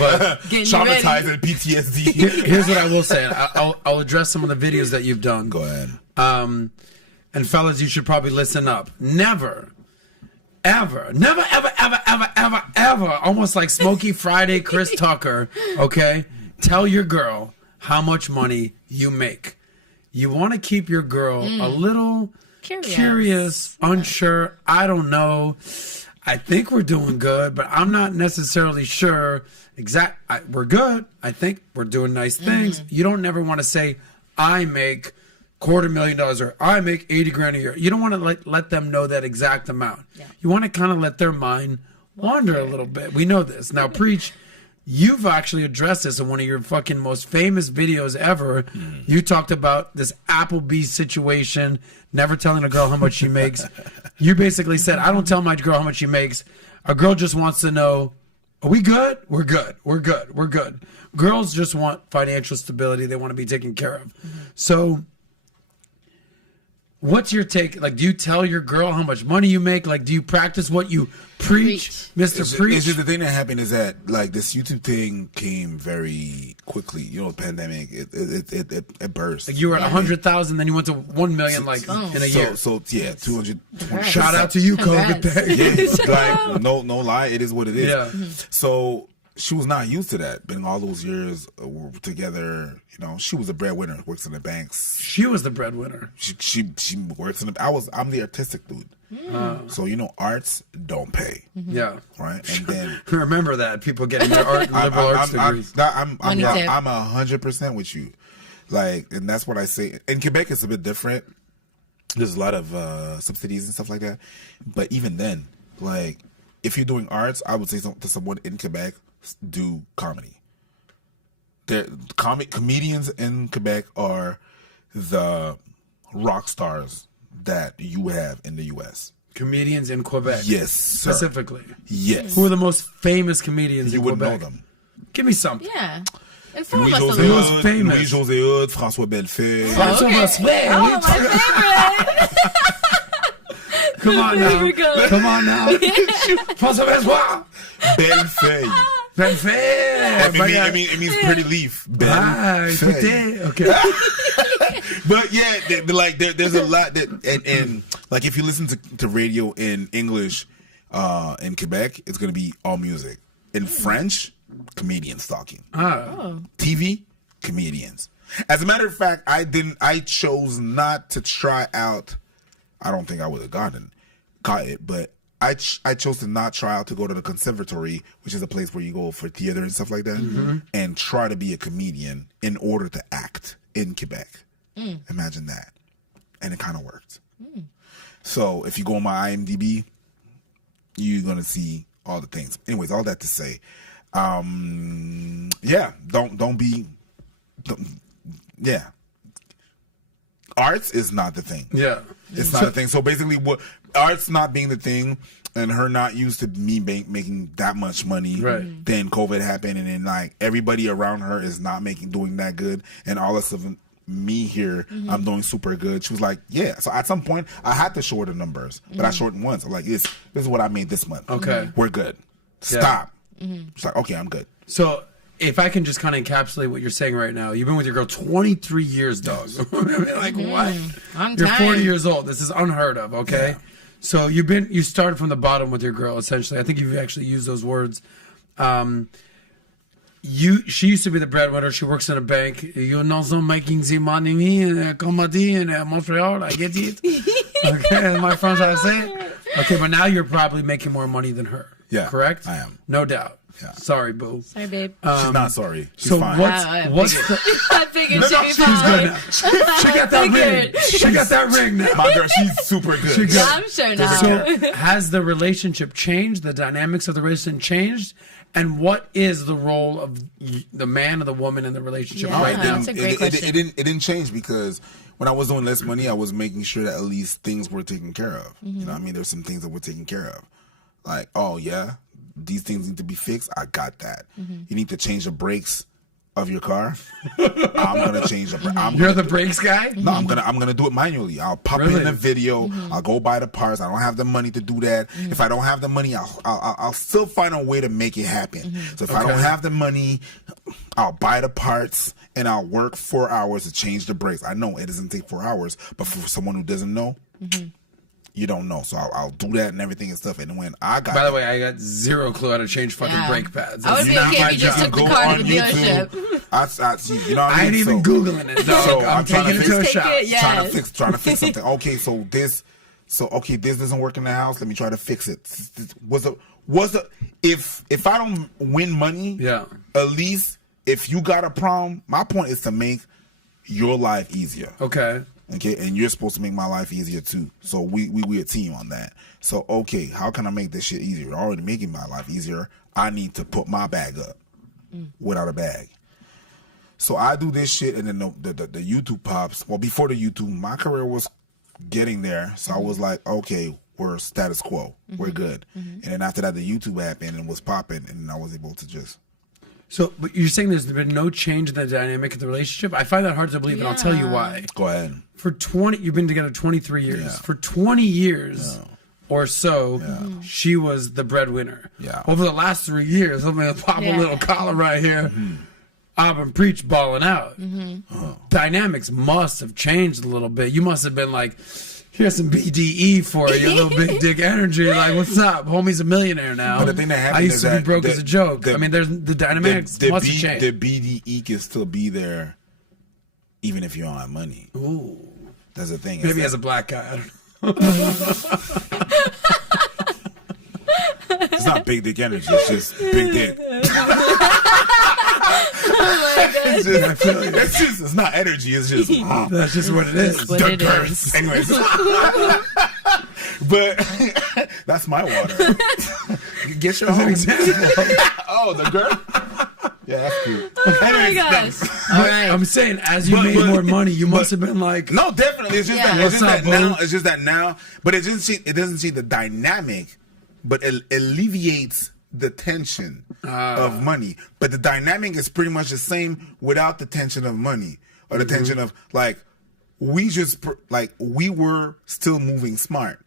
Getting traumatized ready. and PTSD. Here's what I will say. I'll address some of the videos that you've done. Go ahead. And fellas, you should probably listen up. Never, ever, almost like Smokey Friday, Chris Tucker, okay? Tell your girl how much money you make. You want to keep your girl a little curious, unsure. I don't know. I think we're doing good, but I'm not necessarily sure. We're good. I think we're doing nice things. You don't never want to say, I make $250,000 or I make 80 grand a year. You don't want to let them know that exact amount. Yeah. You want to kind of let their mind wander a little bit. We know this. Now, Preach, you've actually addressed this in one of your fucking most famous videos ever. You talked about this Applebee's situation, never telling a girl how much she makes. You basically said, I don't tell my girl how much she makes. A girl just wants to know, are we good? We're good. We're good. We're good. Girls just want financial stability. They want to be taken care of. So what's your take? Like, do you tell your girl how much money you make? Like, do you practice what you preach, Mr. Preach? It's just the thing that happened is that, like, this YouTube thing came very quickly. You know, the pandemic, it burst. Like you were at 100,000, then you went to 1 million, like in a year. So yeah, 220. Shout out to you, COVID. Yeah, like no lie, it is what it is. Yeah. So she was not used to that. Been all those years we were together. You know, she was a breadwinner, works in the banks. She was the breadwinner. She works in the. I'm the artistic dude. So you know, arts don't pay. Yeah. Right. And then remember that people getting their art and liberal arts degrees. I'm 100% with you. Like, and that's what I say. In Quebec, it's a bit different. There's a lot of subsidies and stuff like that. But even then, like, if you're doing arts, I would say to someone in Quebec, do comedy. Comedians in Quebec are the rock stars that you have in the U.S. Comedians in Quebec. Yes, sir. Specifically. Yes. Who are the most famous comedians in Quebec? You would know them. Give me something. Yeah. Inform us a Louis-José little. Who's famous? Louis-José Hood, François Bellefeuille. François Bellefeuille. Oh, my favorite. Come on now. Favorite girl. Come on now. François Bellefeuille. Bellefeuille. Bellefeuille. I mean, it means pretty leaf. Ah, Bellefeuille. okay. But yeah, there's a lot that, and like if you listen to radio in English, in Quebec, it's gonna be all music. In French, comedians talking. TV, comedians. As a matter of fact, I chose not to try out. I don't think I would have caught it, but I chose to not try out to go to the conservatory, which is a place where you go for theater and stuff like that, and try to be a comedian in order to act in Quebec. Imagine that. And it kind of worked. So if you go on my IMDb, you're going to see all the things. Anyways, all that to say, yeah, arts is not the thing. Yeah. It's not a thing. So basically, what arts not being the thing, and her not used to me making that much money. Right. Then COVID happened, and then like everybody around her is not doing that good, and all of a sudden me here, I'm doing super good. She was like, yeah. So at some point, I had to show her the numbers, but I showed them once. I'm like, this is what I made this month. Okay. We're good. Stop. She's like, okay, I'm good. So if I can just kind of encapsulate what you're saying right now, you've been with your girl 23 years, dog. Like, what? You're 40 years old. This is unheard of, okay? Yeah. So you started from the bottom with your girl, essentially. I think you've actually used those words. She used to be the breadwinner. She works in a bank. You're not making the money, comme on dit in Montreal. I get it. Okay, my friends how to say it. Okay, but now you're probably making more money than her. Yeah, correct? I am. No doubt. Yeah. Sorry, boo. Sorry, babe. She's not sorry. She's So fine. what's the... I figured No, she'd be she's fine. good She got that ring. She got that ring now. My girl, she's super good. Yeah, I'm sure now. So has the relationship changed? The dynamics of the relationship changed? And what is the role of the man or the woman in the relationship Yeah. right now? That's a great question. It didn't change because when I was doing less money, I was making sure that at least things were taken care of. You know what I mean? There's some things that were taken care of. Like, oh yeah, these things need to be fixed. I got that. You need to change the brakes of your car. I'm gonna change the brakes. You're the brakes guy? No, I'm gonna do it manually. I'll pop it in a video. I'll go buy the parts. I don't have the money to do that. If I don't have the money, I'll still find a way to make it happen. So if I don't have the money, I'll buy the parts and I'll work 4 hours to change the brakes. I know it doesn't take 4 hours, but for someone who doesn't know, you don't know. So I'll do that and everything and stuff. And when I got, By the way, I got zero clue how to change fucking brake pads. I would be okay if you just took the car to the dealership. You know what I I ain't mean? even Googling it, dog. So I'm taking it to a Take shop. it, yes. trying to fix something. Okay, so this doesn't work in the house. Let me try to fix it. If I don't win money, at least if you got a problem, my point is to make your life easier. Okay, and you're supposed to make my life easier too. So we a team on that. So okay, how can I make this shit easier? You're already making my life easier. I need to put my bag up without a bag. So I do this shit, and then the YouTube pops. Well, before the YouTube, my career was getting there. So I was like, okay, we're status quo. We're good. And then after that, the YouTube happened and was popping, and I was able to just... So, but you're saying there's been no change in the dynamic of the relationship? I find that hard to believe, and I'll tell you why. Go ahead. You've been together 23 years. Yeah. For 20 years or so, she was the breadwinner. Yeah. Over the last 3 years, I'm going to pop a little collar right here. AbaNPreach balling out. Dynamics must have changed a little bit. You must have been like, here's some BDE for you, a little big dick energy. Like, what's up? Homie's a millionaire now. But the thing that happened I used to be broke as a joke. I mean, there's the dynamics must have changed. The BDE can still be there even if you don't have money. Ooh. That's the thing. Maybe as a black guy, I don't know. It's not big dick energy. It's just big dick. It's not energy. It's just that's just what it is. What it is. Anyways, but that's my water. Get your own example. Oh, the girl. Yeah, that's cute. Oh my gosh! All right. I'm saying, as you made more money, you must have been like, no, definitely. It's just that now. But it doesn't see the dynamic, but it alleviates the tension of money. But the dynamic is pretty much the same without the tension of money or the tension of like we were still moving smart.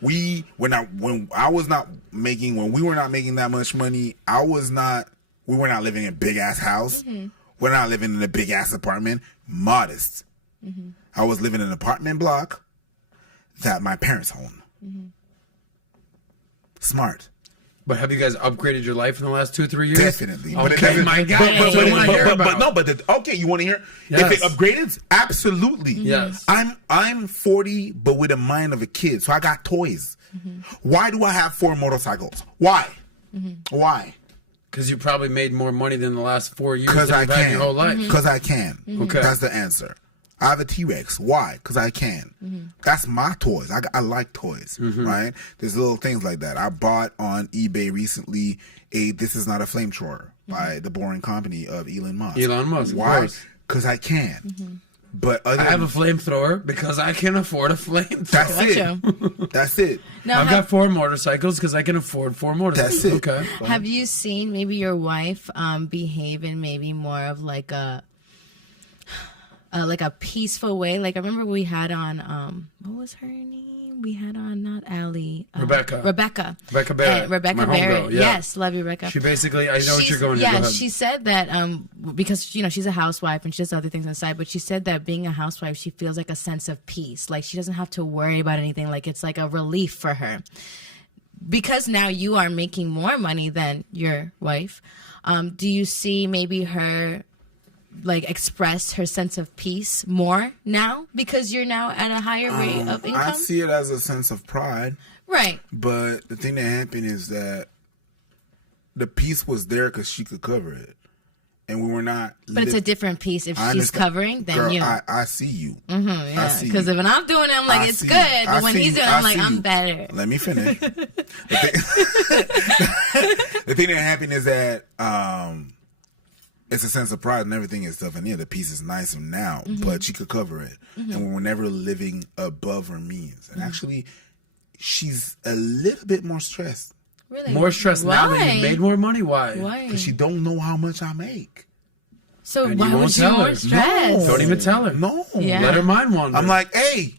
We were not when we were not making that much money. We were not living in a big ass house. We're not living in a big ass apartment. Modest. I was living in an apartment block that my parents own. Smart. But have you guys upgraded your life in the last 2 or 3 years? Definitely. Okay, my guy. That's what I want to hear about. Okay, you want to hear? Yes. If it upgraded, absolutely. Yes. I'm 40, but with the mind of a kid, so I got toys. Why do I have 4 motorcycles? Why? Why? Because you probably made more money than the last 4 years Because I can. your whole life. Because I can. Okay. That's the answer. I have a T-Rex. Why? Because I can. That's my toys. I like toys, right? There's little things like that. I bought on eBay recently This Is Not a Flamethrower by the Boring Company of Elon Musk. Elon Musk, why? Because I can. But I have a flamethrower because I can afford a flamethrower. That's it. That's it. Now, I've got 4 motorcycles because I can afford 4 motorcycles. That's it. Okay. have you seen maybe your wife behave in maybe more of like a peaceful way? Like I remember we had on what was her name? We had on not Allie. Rebecca. Rebecca Barrett. Rebecca My Barrett. homegirl, yeah. Yes, love you, Rebecca. She basically, I know what you're going to. Yeah, she said that because she's a housewife and she does other things on the side, but she said that being a housewife, she feels like a sense of peace. Like she doesn't have to worry about anything. Like it's like a relief for her. Because now you are making more money than your wife, do you see maybe her like express her sense of peace more now because you're now at a higher rate of income? I see it as a sense of pride. Right. But the thing that happened is that the piece was there because she could cover it. And we were not. But it's a different piece if she's covering than Girl, you. I see you. Yeah. Because when I'm doing it, I'm like, it's good. But when he's doing it, I'm like, I'm better. Let me finish. The thing that happened is that it's a sense of pride and everything and stuff. And yeah, the piece is nice now, but she could cover it. And we were never living above her means. And actually, she's a little bit more stressed. Really? More stressed now that you made more money? Why? Because she don't know how much I make. So And why you won't would you tell more her. stressed? No. Don't even tell her. No. Yeah. Let her mind wander. I'm like, hey.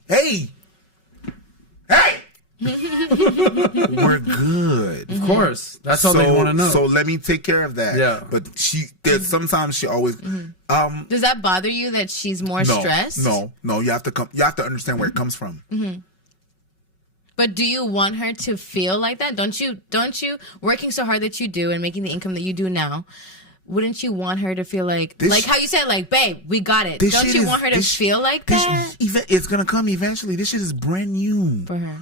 We're good. Of course. That's all they want to know. So let me take care of that. Yeah. But sometimes she always Does that bother you that she's more stressed? No. You have to understand where it comes from. But do you want her to feel like that? Don't you working so hard that you do and making the income that you do now, wouldn't you want her to feel like how you said, like, babe, we got it. Don't you want her to feel like that? It's gonna come eventually. This shit is brand new. For her.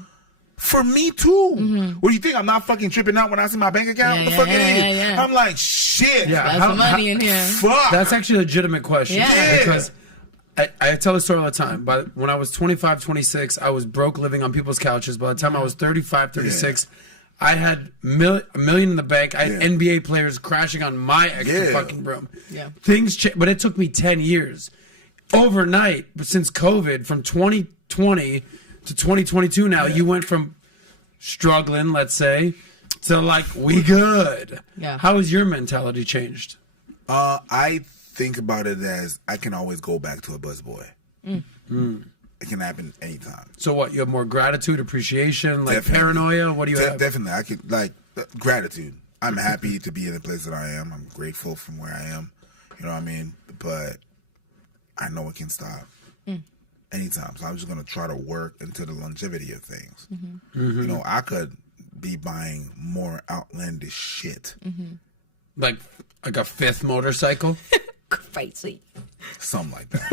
For me too. What do you think? I'm not fucking tripping out when I see my bank account? What the fuck it is? Yeah. I'm like, shit. Yeah. That's the money in here. Fuck. That's actually a legitimate question. Yeah. Because I tell the story all the time. But when I was 25, 26, I was broke living on people's couches. By the time I was 35, 36, I had a million in the bank. I had NBA players crashing on my extra fucking room. Yeah. Things changed, but it took me 10 years. Overnight, since COVID, from 2020 to 2022 now, you went from struggling, let's say, to like, we good. Yeah. How has your mentality changed? I think about it as I can always go back to a busboy. It can happen anytime. So what? You have more gratitude, appreciation, like Definitely. paranoia? What do you have? Definitely. I could, gratitude. I'm happy to be in the place that I am. I'm grateful from where I am. You know what I mean? But I know it can stop anytime. So I'm just going to try to work into the longevity of things. You know, I could be buying more outlandish shit. Like a fifth motorcycle? Crazy. Something like that.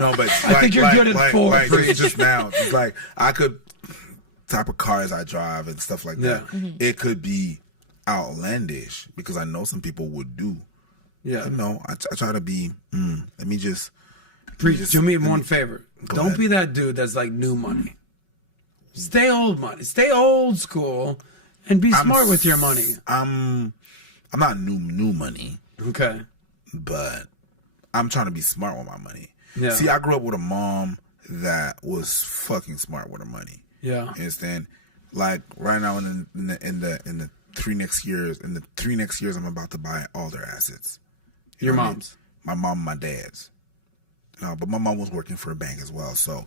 No, but I think you're good at four. Like just now, it's like I could type of cars I drive and stuff like that. It could be outlandish because I know some people would do. Yeah. You know, I try to be. Let me just do me one favor. Don't be that dude that's like new money. Stay old money. Stay old school, and be smart with your money. I'm not new money. Okay. But I'm trying to be smart with my money. Yeah. See, I grew up with a mom that was fucking smart with her money. Yeah. You understand? Like right now in the 3 next years, I'm about to buy all their assets. Your mom's? My mom and my dad's. But my mom was working for a bank as well, so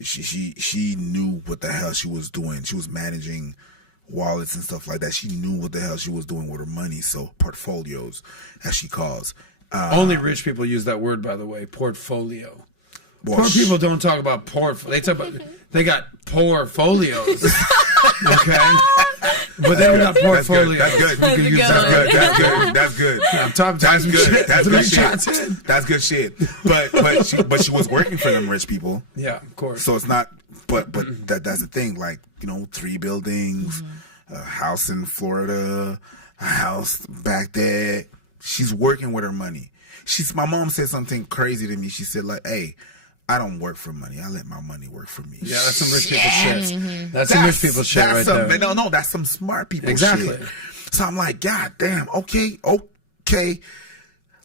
she knew what the hell she was doing. She was managing wallets and stuff like that. She knew what the hell she was doing with her money. So portfolios, as she calls. Only rich people use that word, by the way. Portfolio. Poor people don't talk about They talk about they got portfolios. Okay, but they don't got portfolios. That's good. That's good. That's good. I'm talking. That's good. Shit. That's good shit. Shit. That's good shit. But she was working for them rich people. Yeah, of course. So it's not. But that's the thing. Like, you know, 3 buildings, a house in Florida, a house back there. She's working with her money. My mom said something crazy to me. She said, like, hey, I don't work for money. I let my money work for me. Yeah, that's some rich people shit. That's some rich people shit right there. No, that's some smart people Exactly. shit. So I'm like, God damn, okay.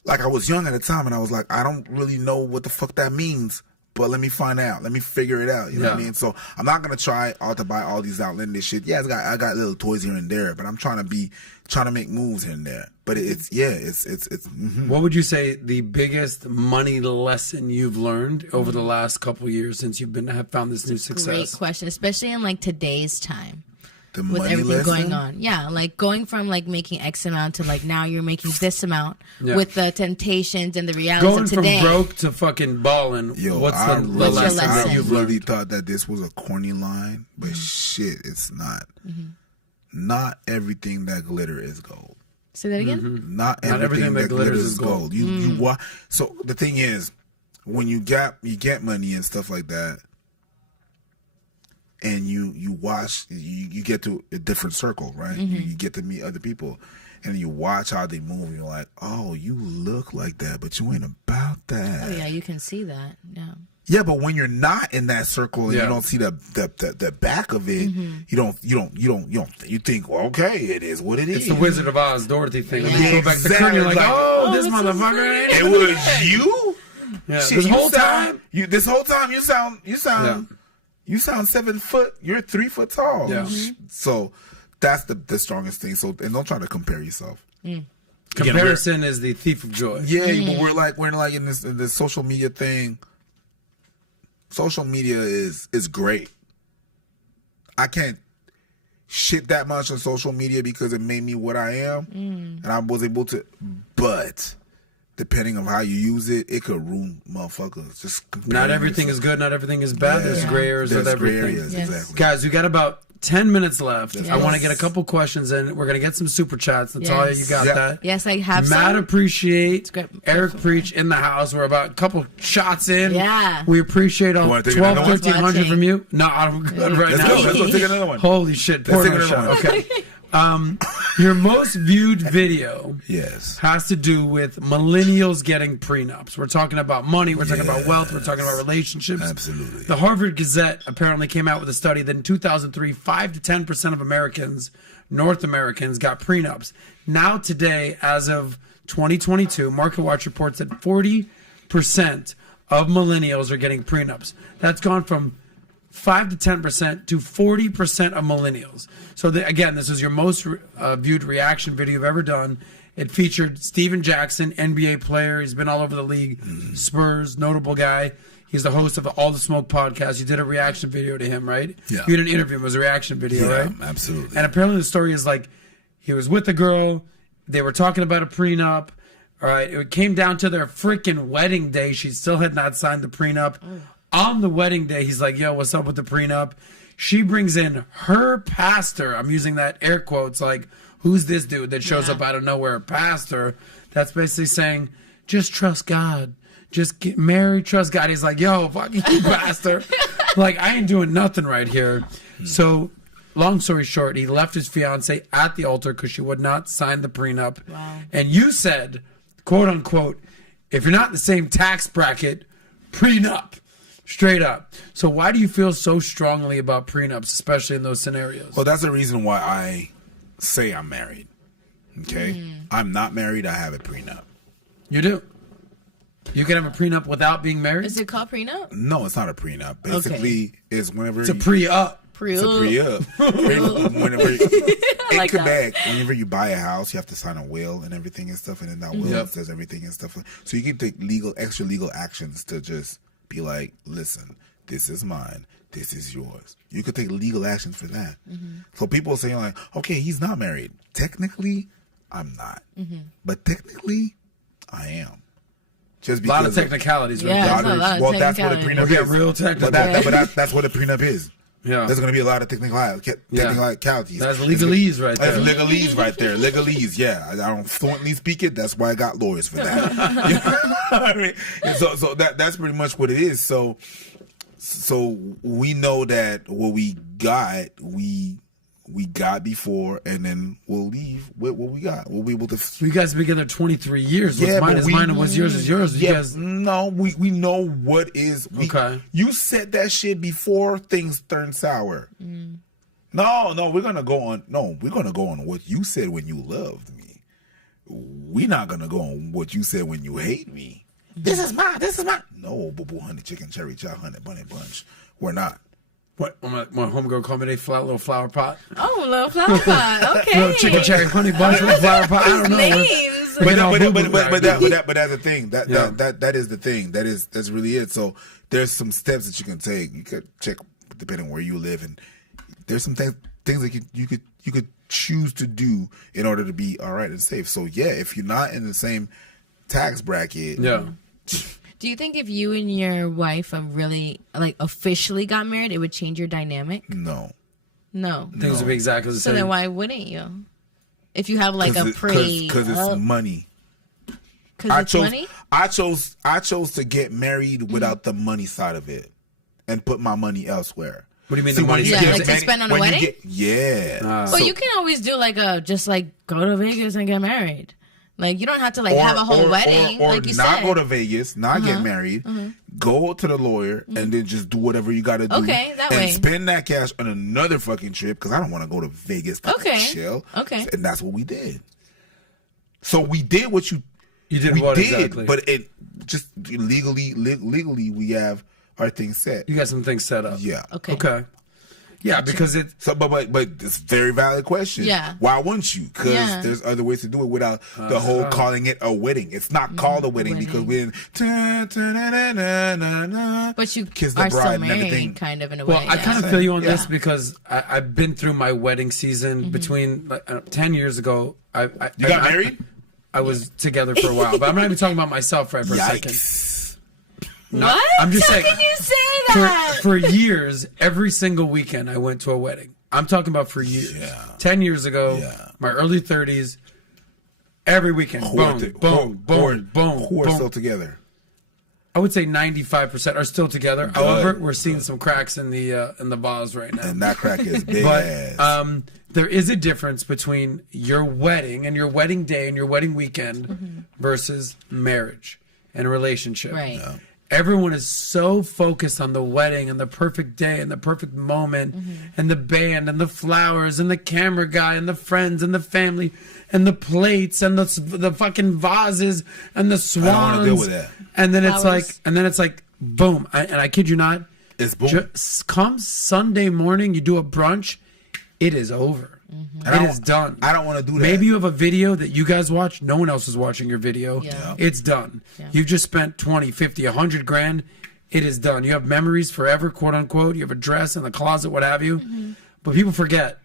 Like, I was young at the time, and I was like, I don't really know what the fuck that means, but let me find out. Let me figure it out. You know what I mean? So I'm not gonna try to buy all these outlandish shit. Yeah, I got little toys here and there, but I'm trying to make moves here and there. But it's. What would you say the biggest money lesson you've learned over the last couple of years since you've have found this new success? Great question, especially in like today's time. The with money everything lesson? going on. Yeah, like going from like making X amount to like now you're making this amount with the temptations and the realities Going of today. from broke to fucking balling. Yo, what's the What's your lesson? I you've really learned? thought that this was a corny line, but shit, it's not. Not everything that glitter is gold. Say that again? Not everything that glitters is gold. So the thing is, when you get money and stuff like that, and you watch, you get to a different circle, right? You get to meet other people, and you watch how they move, and you're like, oh, you look like that, but you ain't about that. Oh yeah, you can see that. Yeah. Yeah, but when you're not in that circle and you don't see the back of it, you think, well, okay, it is what it is. It's the Wizard of Oz, Dorothy thing. When you go back to the curtain, you're like, oh, this motherfucker. It was you. Yeah, Shit, this whole time you sound 7 foot. You're 3 foot tall. Yeah. So that's the strongest thing. So, and don't try to compare yourself. Comparison is the thief of joy. Yeah, but we're like in this social media thing. Social media is great. I can't shit that much on social media because it made me what I am, and I was able to. But depending on how you use it, it could ruin motherfuckers. Just not everything is good. Not everything is bad. There's gray areas with everything. Gray areas, exactly. Guys, we got about 10 minutes left. Yes. I want to get a couple questions in. We're going to get some super chats. Natalia, you got that? Yes, I have Matt some. Appreciate. Eric Preach in the house. We're about a couple shots in. Yeah. We appreciate all 12, 1,500 from you. No, I'm good right now. Let's go take another one. Holy shit. Porno shot. Okay. Your most viewed video has to do with millennials getting prenups. We're talking about money. We're talking about wealth. We're talking about relationships. Absolutely. The Harvard Gazette apparently came out with a study that in 2003, 5 to 10% of Americans, North Americans, got prenups. Now today, as of 2022, MarketWatch reports that 40% of millennials are getting prenups. That's gone from 5 to 10% to 40% of millennials. So again, this was your most viewed reaction video you've ever done. It featured Steven Jackson, NBA player. He's been all over the league. Spurs, notable guy. He's the host of the All the Smoke podcast. You did a reaction video to him, right? Yeah. You did an interview. It was a reaction video, right? Absolutely. And apparently the story is like, he was with a girl. They were talking about a prenup. All right. It came down to their freaking wedding day. She still had not signed the prenup. On the wedding day, he's like, yo, what's up with the prenup? She brings in her pastor. I'm using that air quotes, like, who's this dude that shows up out of nowhere? Pastor. That's basically saying, just trust God. Just get married, trust God. He's like, yo, fuck you, pastor. Like, I ain't doing nothing right here. So, long story short, he left his fiance at the altar because she would not sign the prenup. Wow. And you said, quote unquote, if you're not in the same tax bracket, prenup. Straight up. So why do you feel so strongly about prenups, especially in those scenarios? Well, that's the reason why I say I'm married. Okay? I'm not married. I have a prenup. You do? You can have a prenup without being married? Is it called prenup? No, it's not a prenup. Basically, it's whenever... It's a pre-up. It's a pre-up. Whenever in Quebec, whenever you buy a house, you have to sign a will and everything and stuff, and in that will says everything and stuff. So you can take extra legal actions to just be like, listen, this is mine, this is yours. You could take legal actions for that. So people are saying like, okay, he's not married. Technically, I'm not. But technically, I am. Just because a lot of technicalities. Right? Yeah, well, that's what a prenup is. Real technical. But that's what a prenup is. Yeah. There's going to be a lot of technicalities. That's legalese right there. That's legalese right there. Legalese, yeah. I don't fluently speak it. That's why I got lawyers for that. You know what I mean? So that's pretty much what it is. So we know that what we got before, and then we'll leave with what we got. We'll be able to. You guys have been together 23 years. What's mine is mine, and what's yours is yours. Yeah, you guys... No, we know what is. Okay. You said that shit before things turned sour. No, we're gonna go on. No, we're gonna go on what you said when you loved me. We're not gonna go on what you said when you hate me. This is mine. No, boo boo, honey, chicken, cherry, chow, honey, bunny bunch. We're not. What? My homegirl called me a little flower pot. Oh, little flower pot. Okay. Little chicken cherry honey bunch with flower pot. I don't know. Names. But that's the thing. That is the thing. That's really it. So there's some steps that you can take. You could check depending on where you live, and there's some things that you could choose to do in order to be all right and safe. So yeah, if you're not in the same tax bracket, Do you think if you and your wife really officially got married, it would change your dynamic? No. Things would be exactly the same. So then why wouldn't you? If you have like a pre, because it's money. Because it's money. I chose to get married without the money side of it, and put my money elsewhere. What do you mean? See, The money? when you Yeah, get like to married- spend on a when you wedding? get- yeah. Well, So- you can always do like just like go to Vegas and get married. Like you don't have to like have a whole wedding. Or like you not said. go to Vegas, not get married, go to the lawyer, and then just do whatever you got to do. Okay, that and way. spend that cash on another fucking trip because I don't want to go to Vegas to Okay. chill. Okay. And that's what we did. So we did what you did we what did, exactly? but it just legally we have our things set. You got some things set up. Yeah. Okay. Yeah, because it. So, but it's a very valid question. Yeah. Why wouldn't you? Because Yeah. there's other ways to do it without the whole calling it a wedding. It's not called a wedding because we didn't. But you kiss the are bride still and everything. married, kind of in a Well, way. I kind of feel you on Yeah. this because I've been through my wedding season between 10 years ago. You got married? I was together for a while, but I'm not even talking about myself right for a second. Yikes. No, What? I'm just How saying. can you say that? For years, every single weekend, I went to a wedding. I'm talking about for years. Yeah. 10 years ago, Yeah. my early 30s, every weekend, boom, boom, boom, boom, Who are boom. still together? I would say 95% are still together. Good. However, we're seeing some cracks in the vase right now. And that crack is big But ass. there is a difference between your wedding and your wedding day and your wedding weekend versus marriage and a relationship. Right. Yeah. Everyone is so focused on the wedding and the perfect day and the perfect moment and the band and the flowers and the camera guy and the friends and the family and the plates and the fucking vases and the swans. I don't want to deal with that. And then Flowers. it's like boom. And I kid you not. It's boom. Just come Sunday morning, you do a brunch, it is over. And It is done. I don't want to do that. Maybe you have a video that you guys watch. No one else is watching your video. Yeah. It's done. Yeah. You've just spent 20, 50, 100 grand. It is done. You have memories forever, quote unquote. You have a dress in the closet, what have you. But people forget.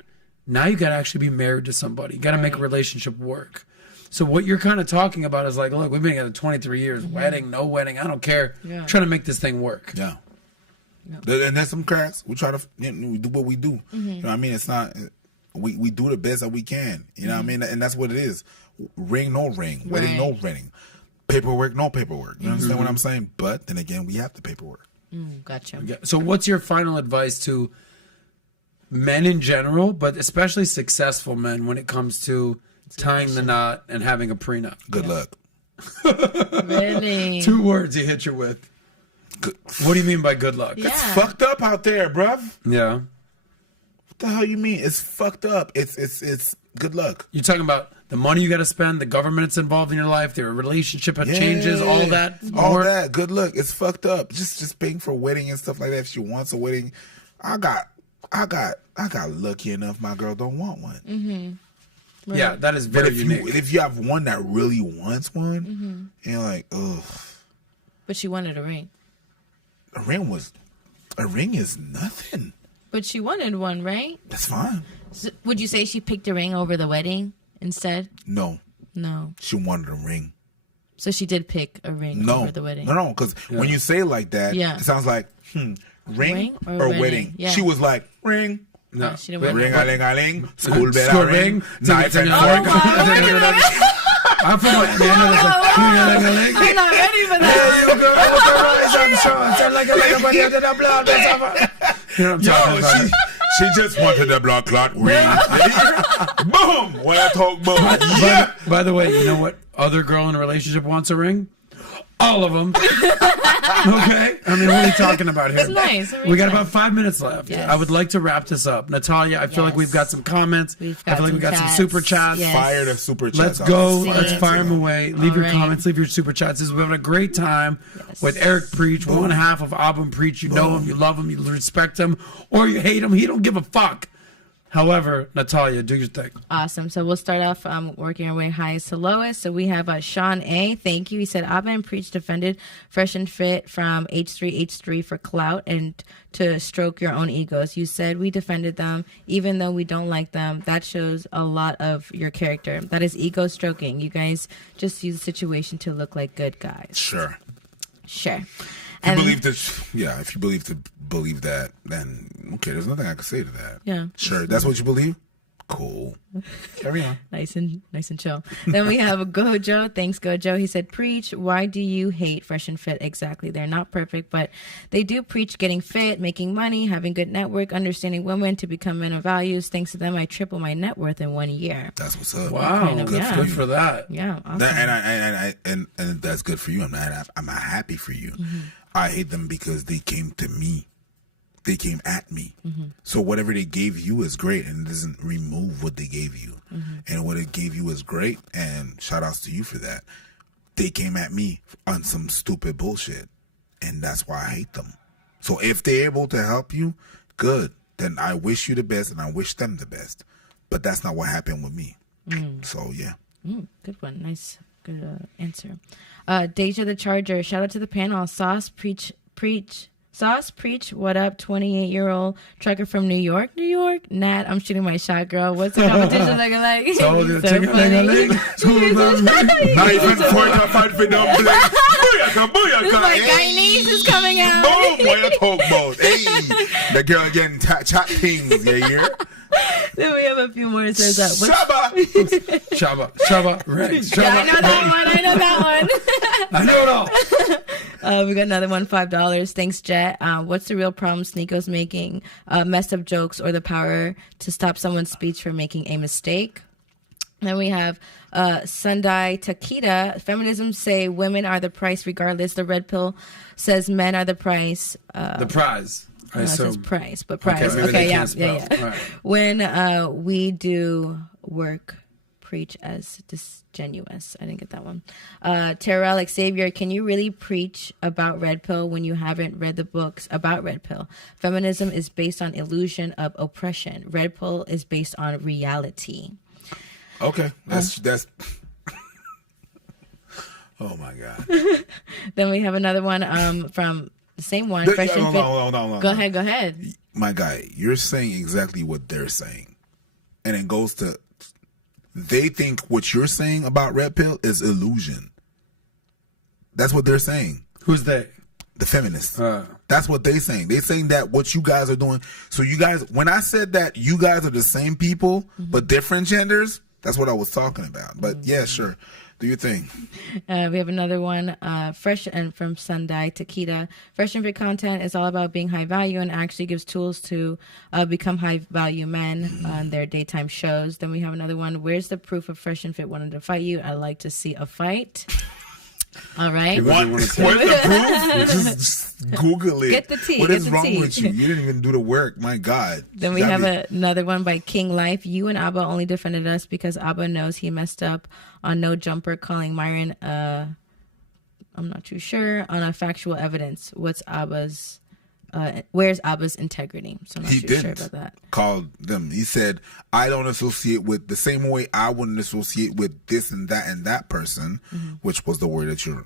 Now you got to actually be married to somebody. You got to make a relationship work. So what you're kind of talking about is like, look, we've been together 23 years. Wedding, no wedding. I don't care. Yeah. I'm trying to make this thing work. Yeah. And there's some cracks. We try to we do what we do. You know what I mean? It's not. We do the best that we can. You know what I mean? And that's what it is. Ring, no ring. Wedding, no wedding. Paperwork, no paperwork. You understand what I'm saying? But then again, we have the paperwork. Gotcha. Yeah. So what's your final advice to men in general, but especially successful men when it comes to tying the knot and having a prenup? Good luck. Really? 2 words he hit you with. What do you mean by good luck? Yeah. It's fucked up out there, bruv. Yeah. What the hell you mean? It's fucked up. It's good luck. You're talking about the money you got to spend, the government that's involved in your life, their relationship changes, all that. All More- that. Good luck. It's fucked up. Just paying for a wedding and stuff like that. If she wants a wedding, I got lucky enough. My girl don't want one. Yeah, that is But very unique. if you have one that really wants one, and you're like, ugh, But she wanted a ring. a ring is nothing. But she wanted one, right? That's fine. So, would you say she picked a ring over the wedding instead? No, No. she wanted a ring. So she did pick a ring No, over the wedding. no, because when you say it like that, Yeah. it sounds like ring or wedding? wedding. Yeah. She was like ring. No. She didn't want Ring a a ling a ling, school bell School a ring, ring, night and Oh, fork. I'm from Miami. I'm not ready for that. Yo, she just wanted a blood clot ring. Boom! When I talk boom, yeah. By the way, you know what other girl in a relationship wants a ring? All of them. Okay? I mean, what are we talking about here? It's nice. We got about 5 minutes left. Yes. I would like to wrap this up. Natalia, I feel like Yes. we've got some comments. We've I got feel like we some got some chats. super chats. Yes. Fire the super chats. Let's go. Same. Let's fire them away. Leave your right. comments. Leave your super chats. We're having a great time with Eric Preach, one half of AbaNPreach. You know him, you love him, you respect him, or you hate him. He don't give a fuck. However, Natalia, do your thing. Awesome. So we'll start off working our way highest to lowest. So we have Sean A. Thank you. He said, AbaNPreach defended Fresh and Fit from H3H3 for clout and to stroke your own egos. You said we defended them even though we don't like them. That shows a lot of your character. That is ego stroking. You guys just use the situation to look like good guys. Sure. Sure. If you believe that, then okay, there's nothing I can say to that. Yeah. Sure. That's what you believe? Cool. Carry on. Nice and chill. Then we have Gojo. Thanks, Gojo. He said, preach. Why do you hate Fresh and Fit? Exactly. They're not perfect, but they do preach getting fit, making money, having good network, understanding women to become men of values. Thanks to them, I triple my net worth in 1 year. That's what's up. Wow. Good for that. Yeah. Awesome. And that's good for you. I'm not happy for you. Mm-hmm. I hate them because they came to me. They came at me. Mm-hmm. So whatever they gave you is great, and it doesn't remove what they gave you. Mm-hmm. And what it gave you is great, and shout outs to you for that. They came at me on some stupid bullshit, and that's why I hate them. So if they're able to help you, good. Then I wish you the best, and I wish them the best. But that's not what happened with me. So, yeah. Good one. Nice. Good answer. Deja the Charger. Shout out to the panel. Sauce, preach. Sauce, preach, what up, 28-year-old trucker from New York? Nat, I'm shooting my shot, girl. What's the competition looking like? So Not even 45 for dumpling. My Guyanese is coming out. Boom, what you talk about? Hey, the girl getting chat things, you hear? Then we have a few more. It says Shaba, Rex. Yeah, I know that one. I know it all. We got another one, $5. Thanks, Jet. What's the real problem SNEAKO's making? Messed up jokes or the power to stop someone's speech from making a mistake? Then we have Sundai Takita. Feminism say women are the price regardless. The red pill says men are the price. The prize. It says price, but price. Okay, yeah. Right. When we do work, preach as disingenuous. I didn't get that one. Terrell Xavier, can you really preach about red pill when you haven't read the books about red pill? Feminism is based on illusion of oppression. Red pill is based on reality. Okay, that's. Oh my God. Then we have another one from. The same one. Hold on. Go ahead. My guy, you're saying exactly what they're saying. And it goes to, they think what you're saying about red pill is illusion. That's what they're saying. Who's they? The feminists. That's what they're saying. They're saying that what you guys are doing. So you guys, when I said that you guys are the same people, but different genders, that's what I was talking about. But yeah, sure. Do your thing. We have another one, Fresh and from Sundai Takita. Fresh and Fit content is all about being high value and actually gives tools to become high value men on their daytime shows. Then we have another one. Where's the proof of Fresh and Fit wanted to fight you? I'd like to see a fight. All right. What's the proof? Just Google it. Get the tea. What is wrong with you? You didn't even do the work. My God. Then we have another one by King Life. You and Abba only defended us because Abba knows he messed up on No Jumper, calling Myron, I'm not too sure, on a factual evidence. Where's Abba's integrity? So I'm not too sure about that. Called them. He said, I don't associate with the same way I wouldn't associate with this and that person, which was the word that you're.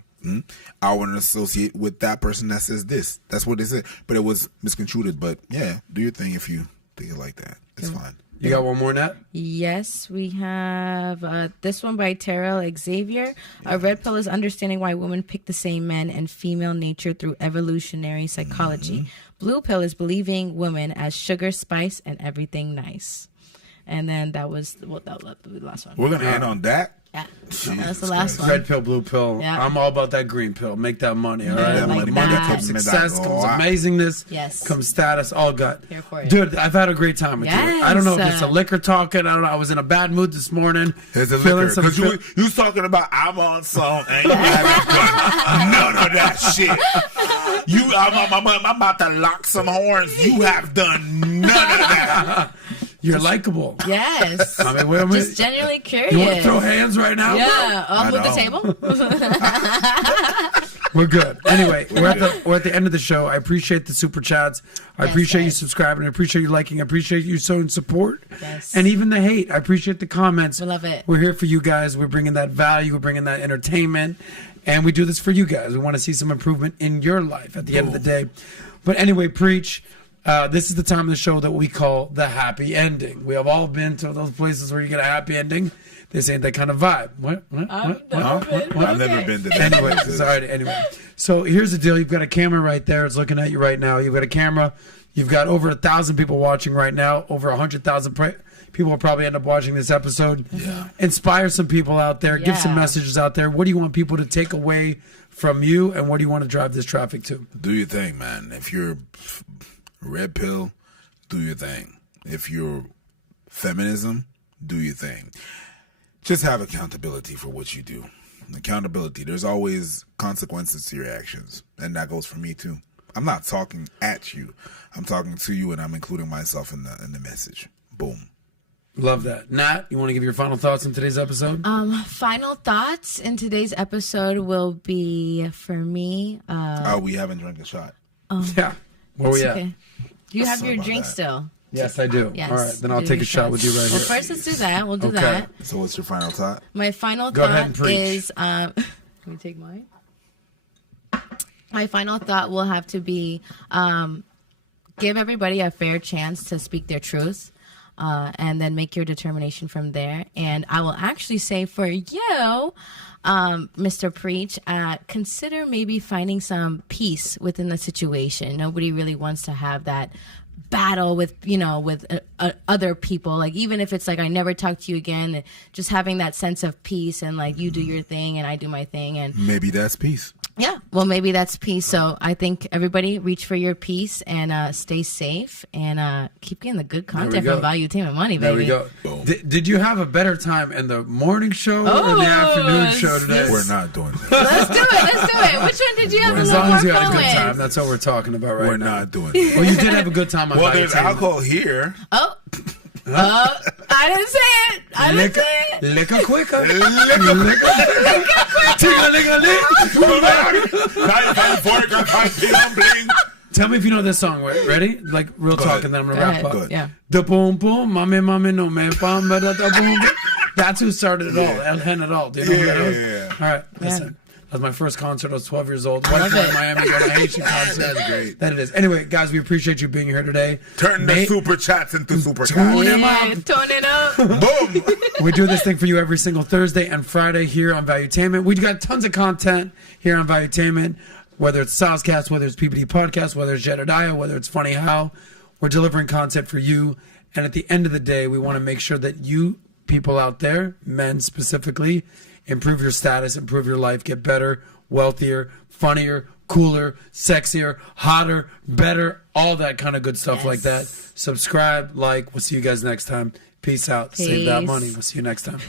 I wouldn't associate with that person that says this. That's what they said. But it was misconstrued. But yeah, do your thing if you think it like that. It's fine. You got one more, Nat? Yes, we have this one by Terrell Xavier. Red pill is understanding why women pick the same men and female nature through evolutionary psychology. Blue pill is believing women as sugar, spice, and everything nice. And then that was the last one. We're going to end on that? Yeah, that's the last one. Red pill, blue pill. Yeah. I'm all about that green pill. Make that money, all right? Like money comes success, comes amazingness, comes status, all good. Here for it. Dude, I've had a great time with you. I don't know if it's a liquor talking. I don't know. I was in a bad mood this morning. Here's a liquor. Because you was talking about I'm on song and you haven't done none of that shit. I'm about to lock some horns. You have done none of that. You're likable. Yes. I mean, just genuinely curious. You want to throw hands right now? Yeah. Move the table. We're good. Anyway, we're at the end of the show. I appreciate the super chats. I appreciate you subscribing. I appreciate you liking. I appreciate you showing support. Yes. And even the hate. I appreciate the comments. We love it. We're here for you guys. We're bringing that value. We're bringing that entertainment. And we do this for you guys. We want to see some improvement in your life at the end of the day. But anyway, preach. This is the time of the show that we call the happy ending. We have all been to those places where you get a happy ending. This ain't that kind of vibe. What? I've never been to that. Anyway, so here's the deal. You've got a camera right there. It's looking at you right now. You've got a camera. You've got over 1,000 people watching right now. Over 100,000 people will probably end up watching this episode. Yeah. Inspire some people out there. Give some messages out there. What do you want people to take away from you, and what do you want to drive this traffic to? Do your thing, man. If you're red pill, do your thing. If you're feminism, do your thing. Just have accountability for what you do. Accountability. There's always consequences to your actions, and that goes for me too. I'm not talking at you. I'm talking to you, and I'm including myself in the message. Boom. Love that. Nat, you want to give your final thoughts on today's episode? Final thoughts in today's episode will be, for me... we haven't drank a shot. Yeah. Where we at? Okay. You have your drink still. Yes, I do. Yes, all right, then I'll take a shot with you right here. Well, first let's do that. We'll do that. So what's your final thought? My final Go ahead thought and preach. is... Let me take mine. My final thought will have to be give everybody a fair chance to speak their truth, and then make your determination from there. And I will actually say for you, Mr. Preach, consider maybe finding some peace within the situation. Nobody really wants to have that battle with other people. Like, even if it's like, I never talk to you again, just having that sense of peace, and like, you do your thing and I do my thing, and maybe that's peace. Yeah, well, maybe that's peace. So I think everybody reach for your peace, and stay safe, and keep getting the good content from Value Tainment Money, baby. There we go. Did you have a better time in the morning show or the afternoon show today? We're not doing that. Let's do it. Which one did you have a As little long more as you had a fun good time, with? that's what we're talking about right now. We're not doing that. Well, you did have a good time on Well, Value there's Tainment. alcohol here. Oh, I didn't say it. I didn't say it. Liquor quicker. Tell me if you know this song. Ready? Like real Go talk, ahead. and then I'm gonna Go wrap ahead. up. Good. Yeah. The boom boom, mami no me pam ba da boom. That's who started it all. El Hen it all. Do you know who that is? Yeah. All right, listen. That was my first concert. I was 12 years old. love Went to it. Miami, got a Haitian concert. That's great. That it is. Anyway, guys, we appreciate you being here today. Turn the super chats into super Tune chats. them Yeah, up. tone it up. Boom. We do this thing for you every single Thursday and Friday here on Valuetainment. We got tons of content here on Valuetainment, whether it's Soscast, whether it's PPD Podcast, whether it's Jedediah, whether it's Funny How. We're delivering content for you. And at the end of the day, we want to make sure that you people out there, men specifically, improve your status, improve your life, get better, wealthier, funnier, cooler, sexier, hotter, better, all that kind of good stuff like that. Subscribe, like. We'll see you guys next time. Peace out. Save that Peace. money. We'll see you next time.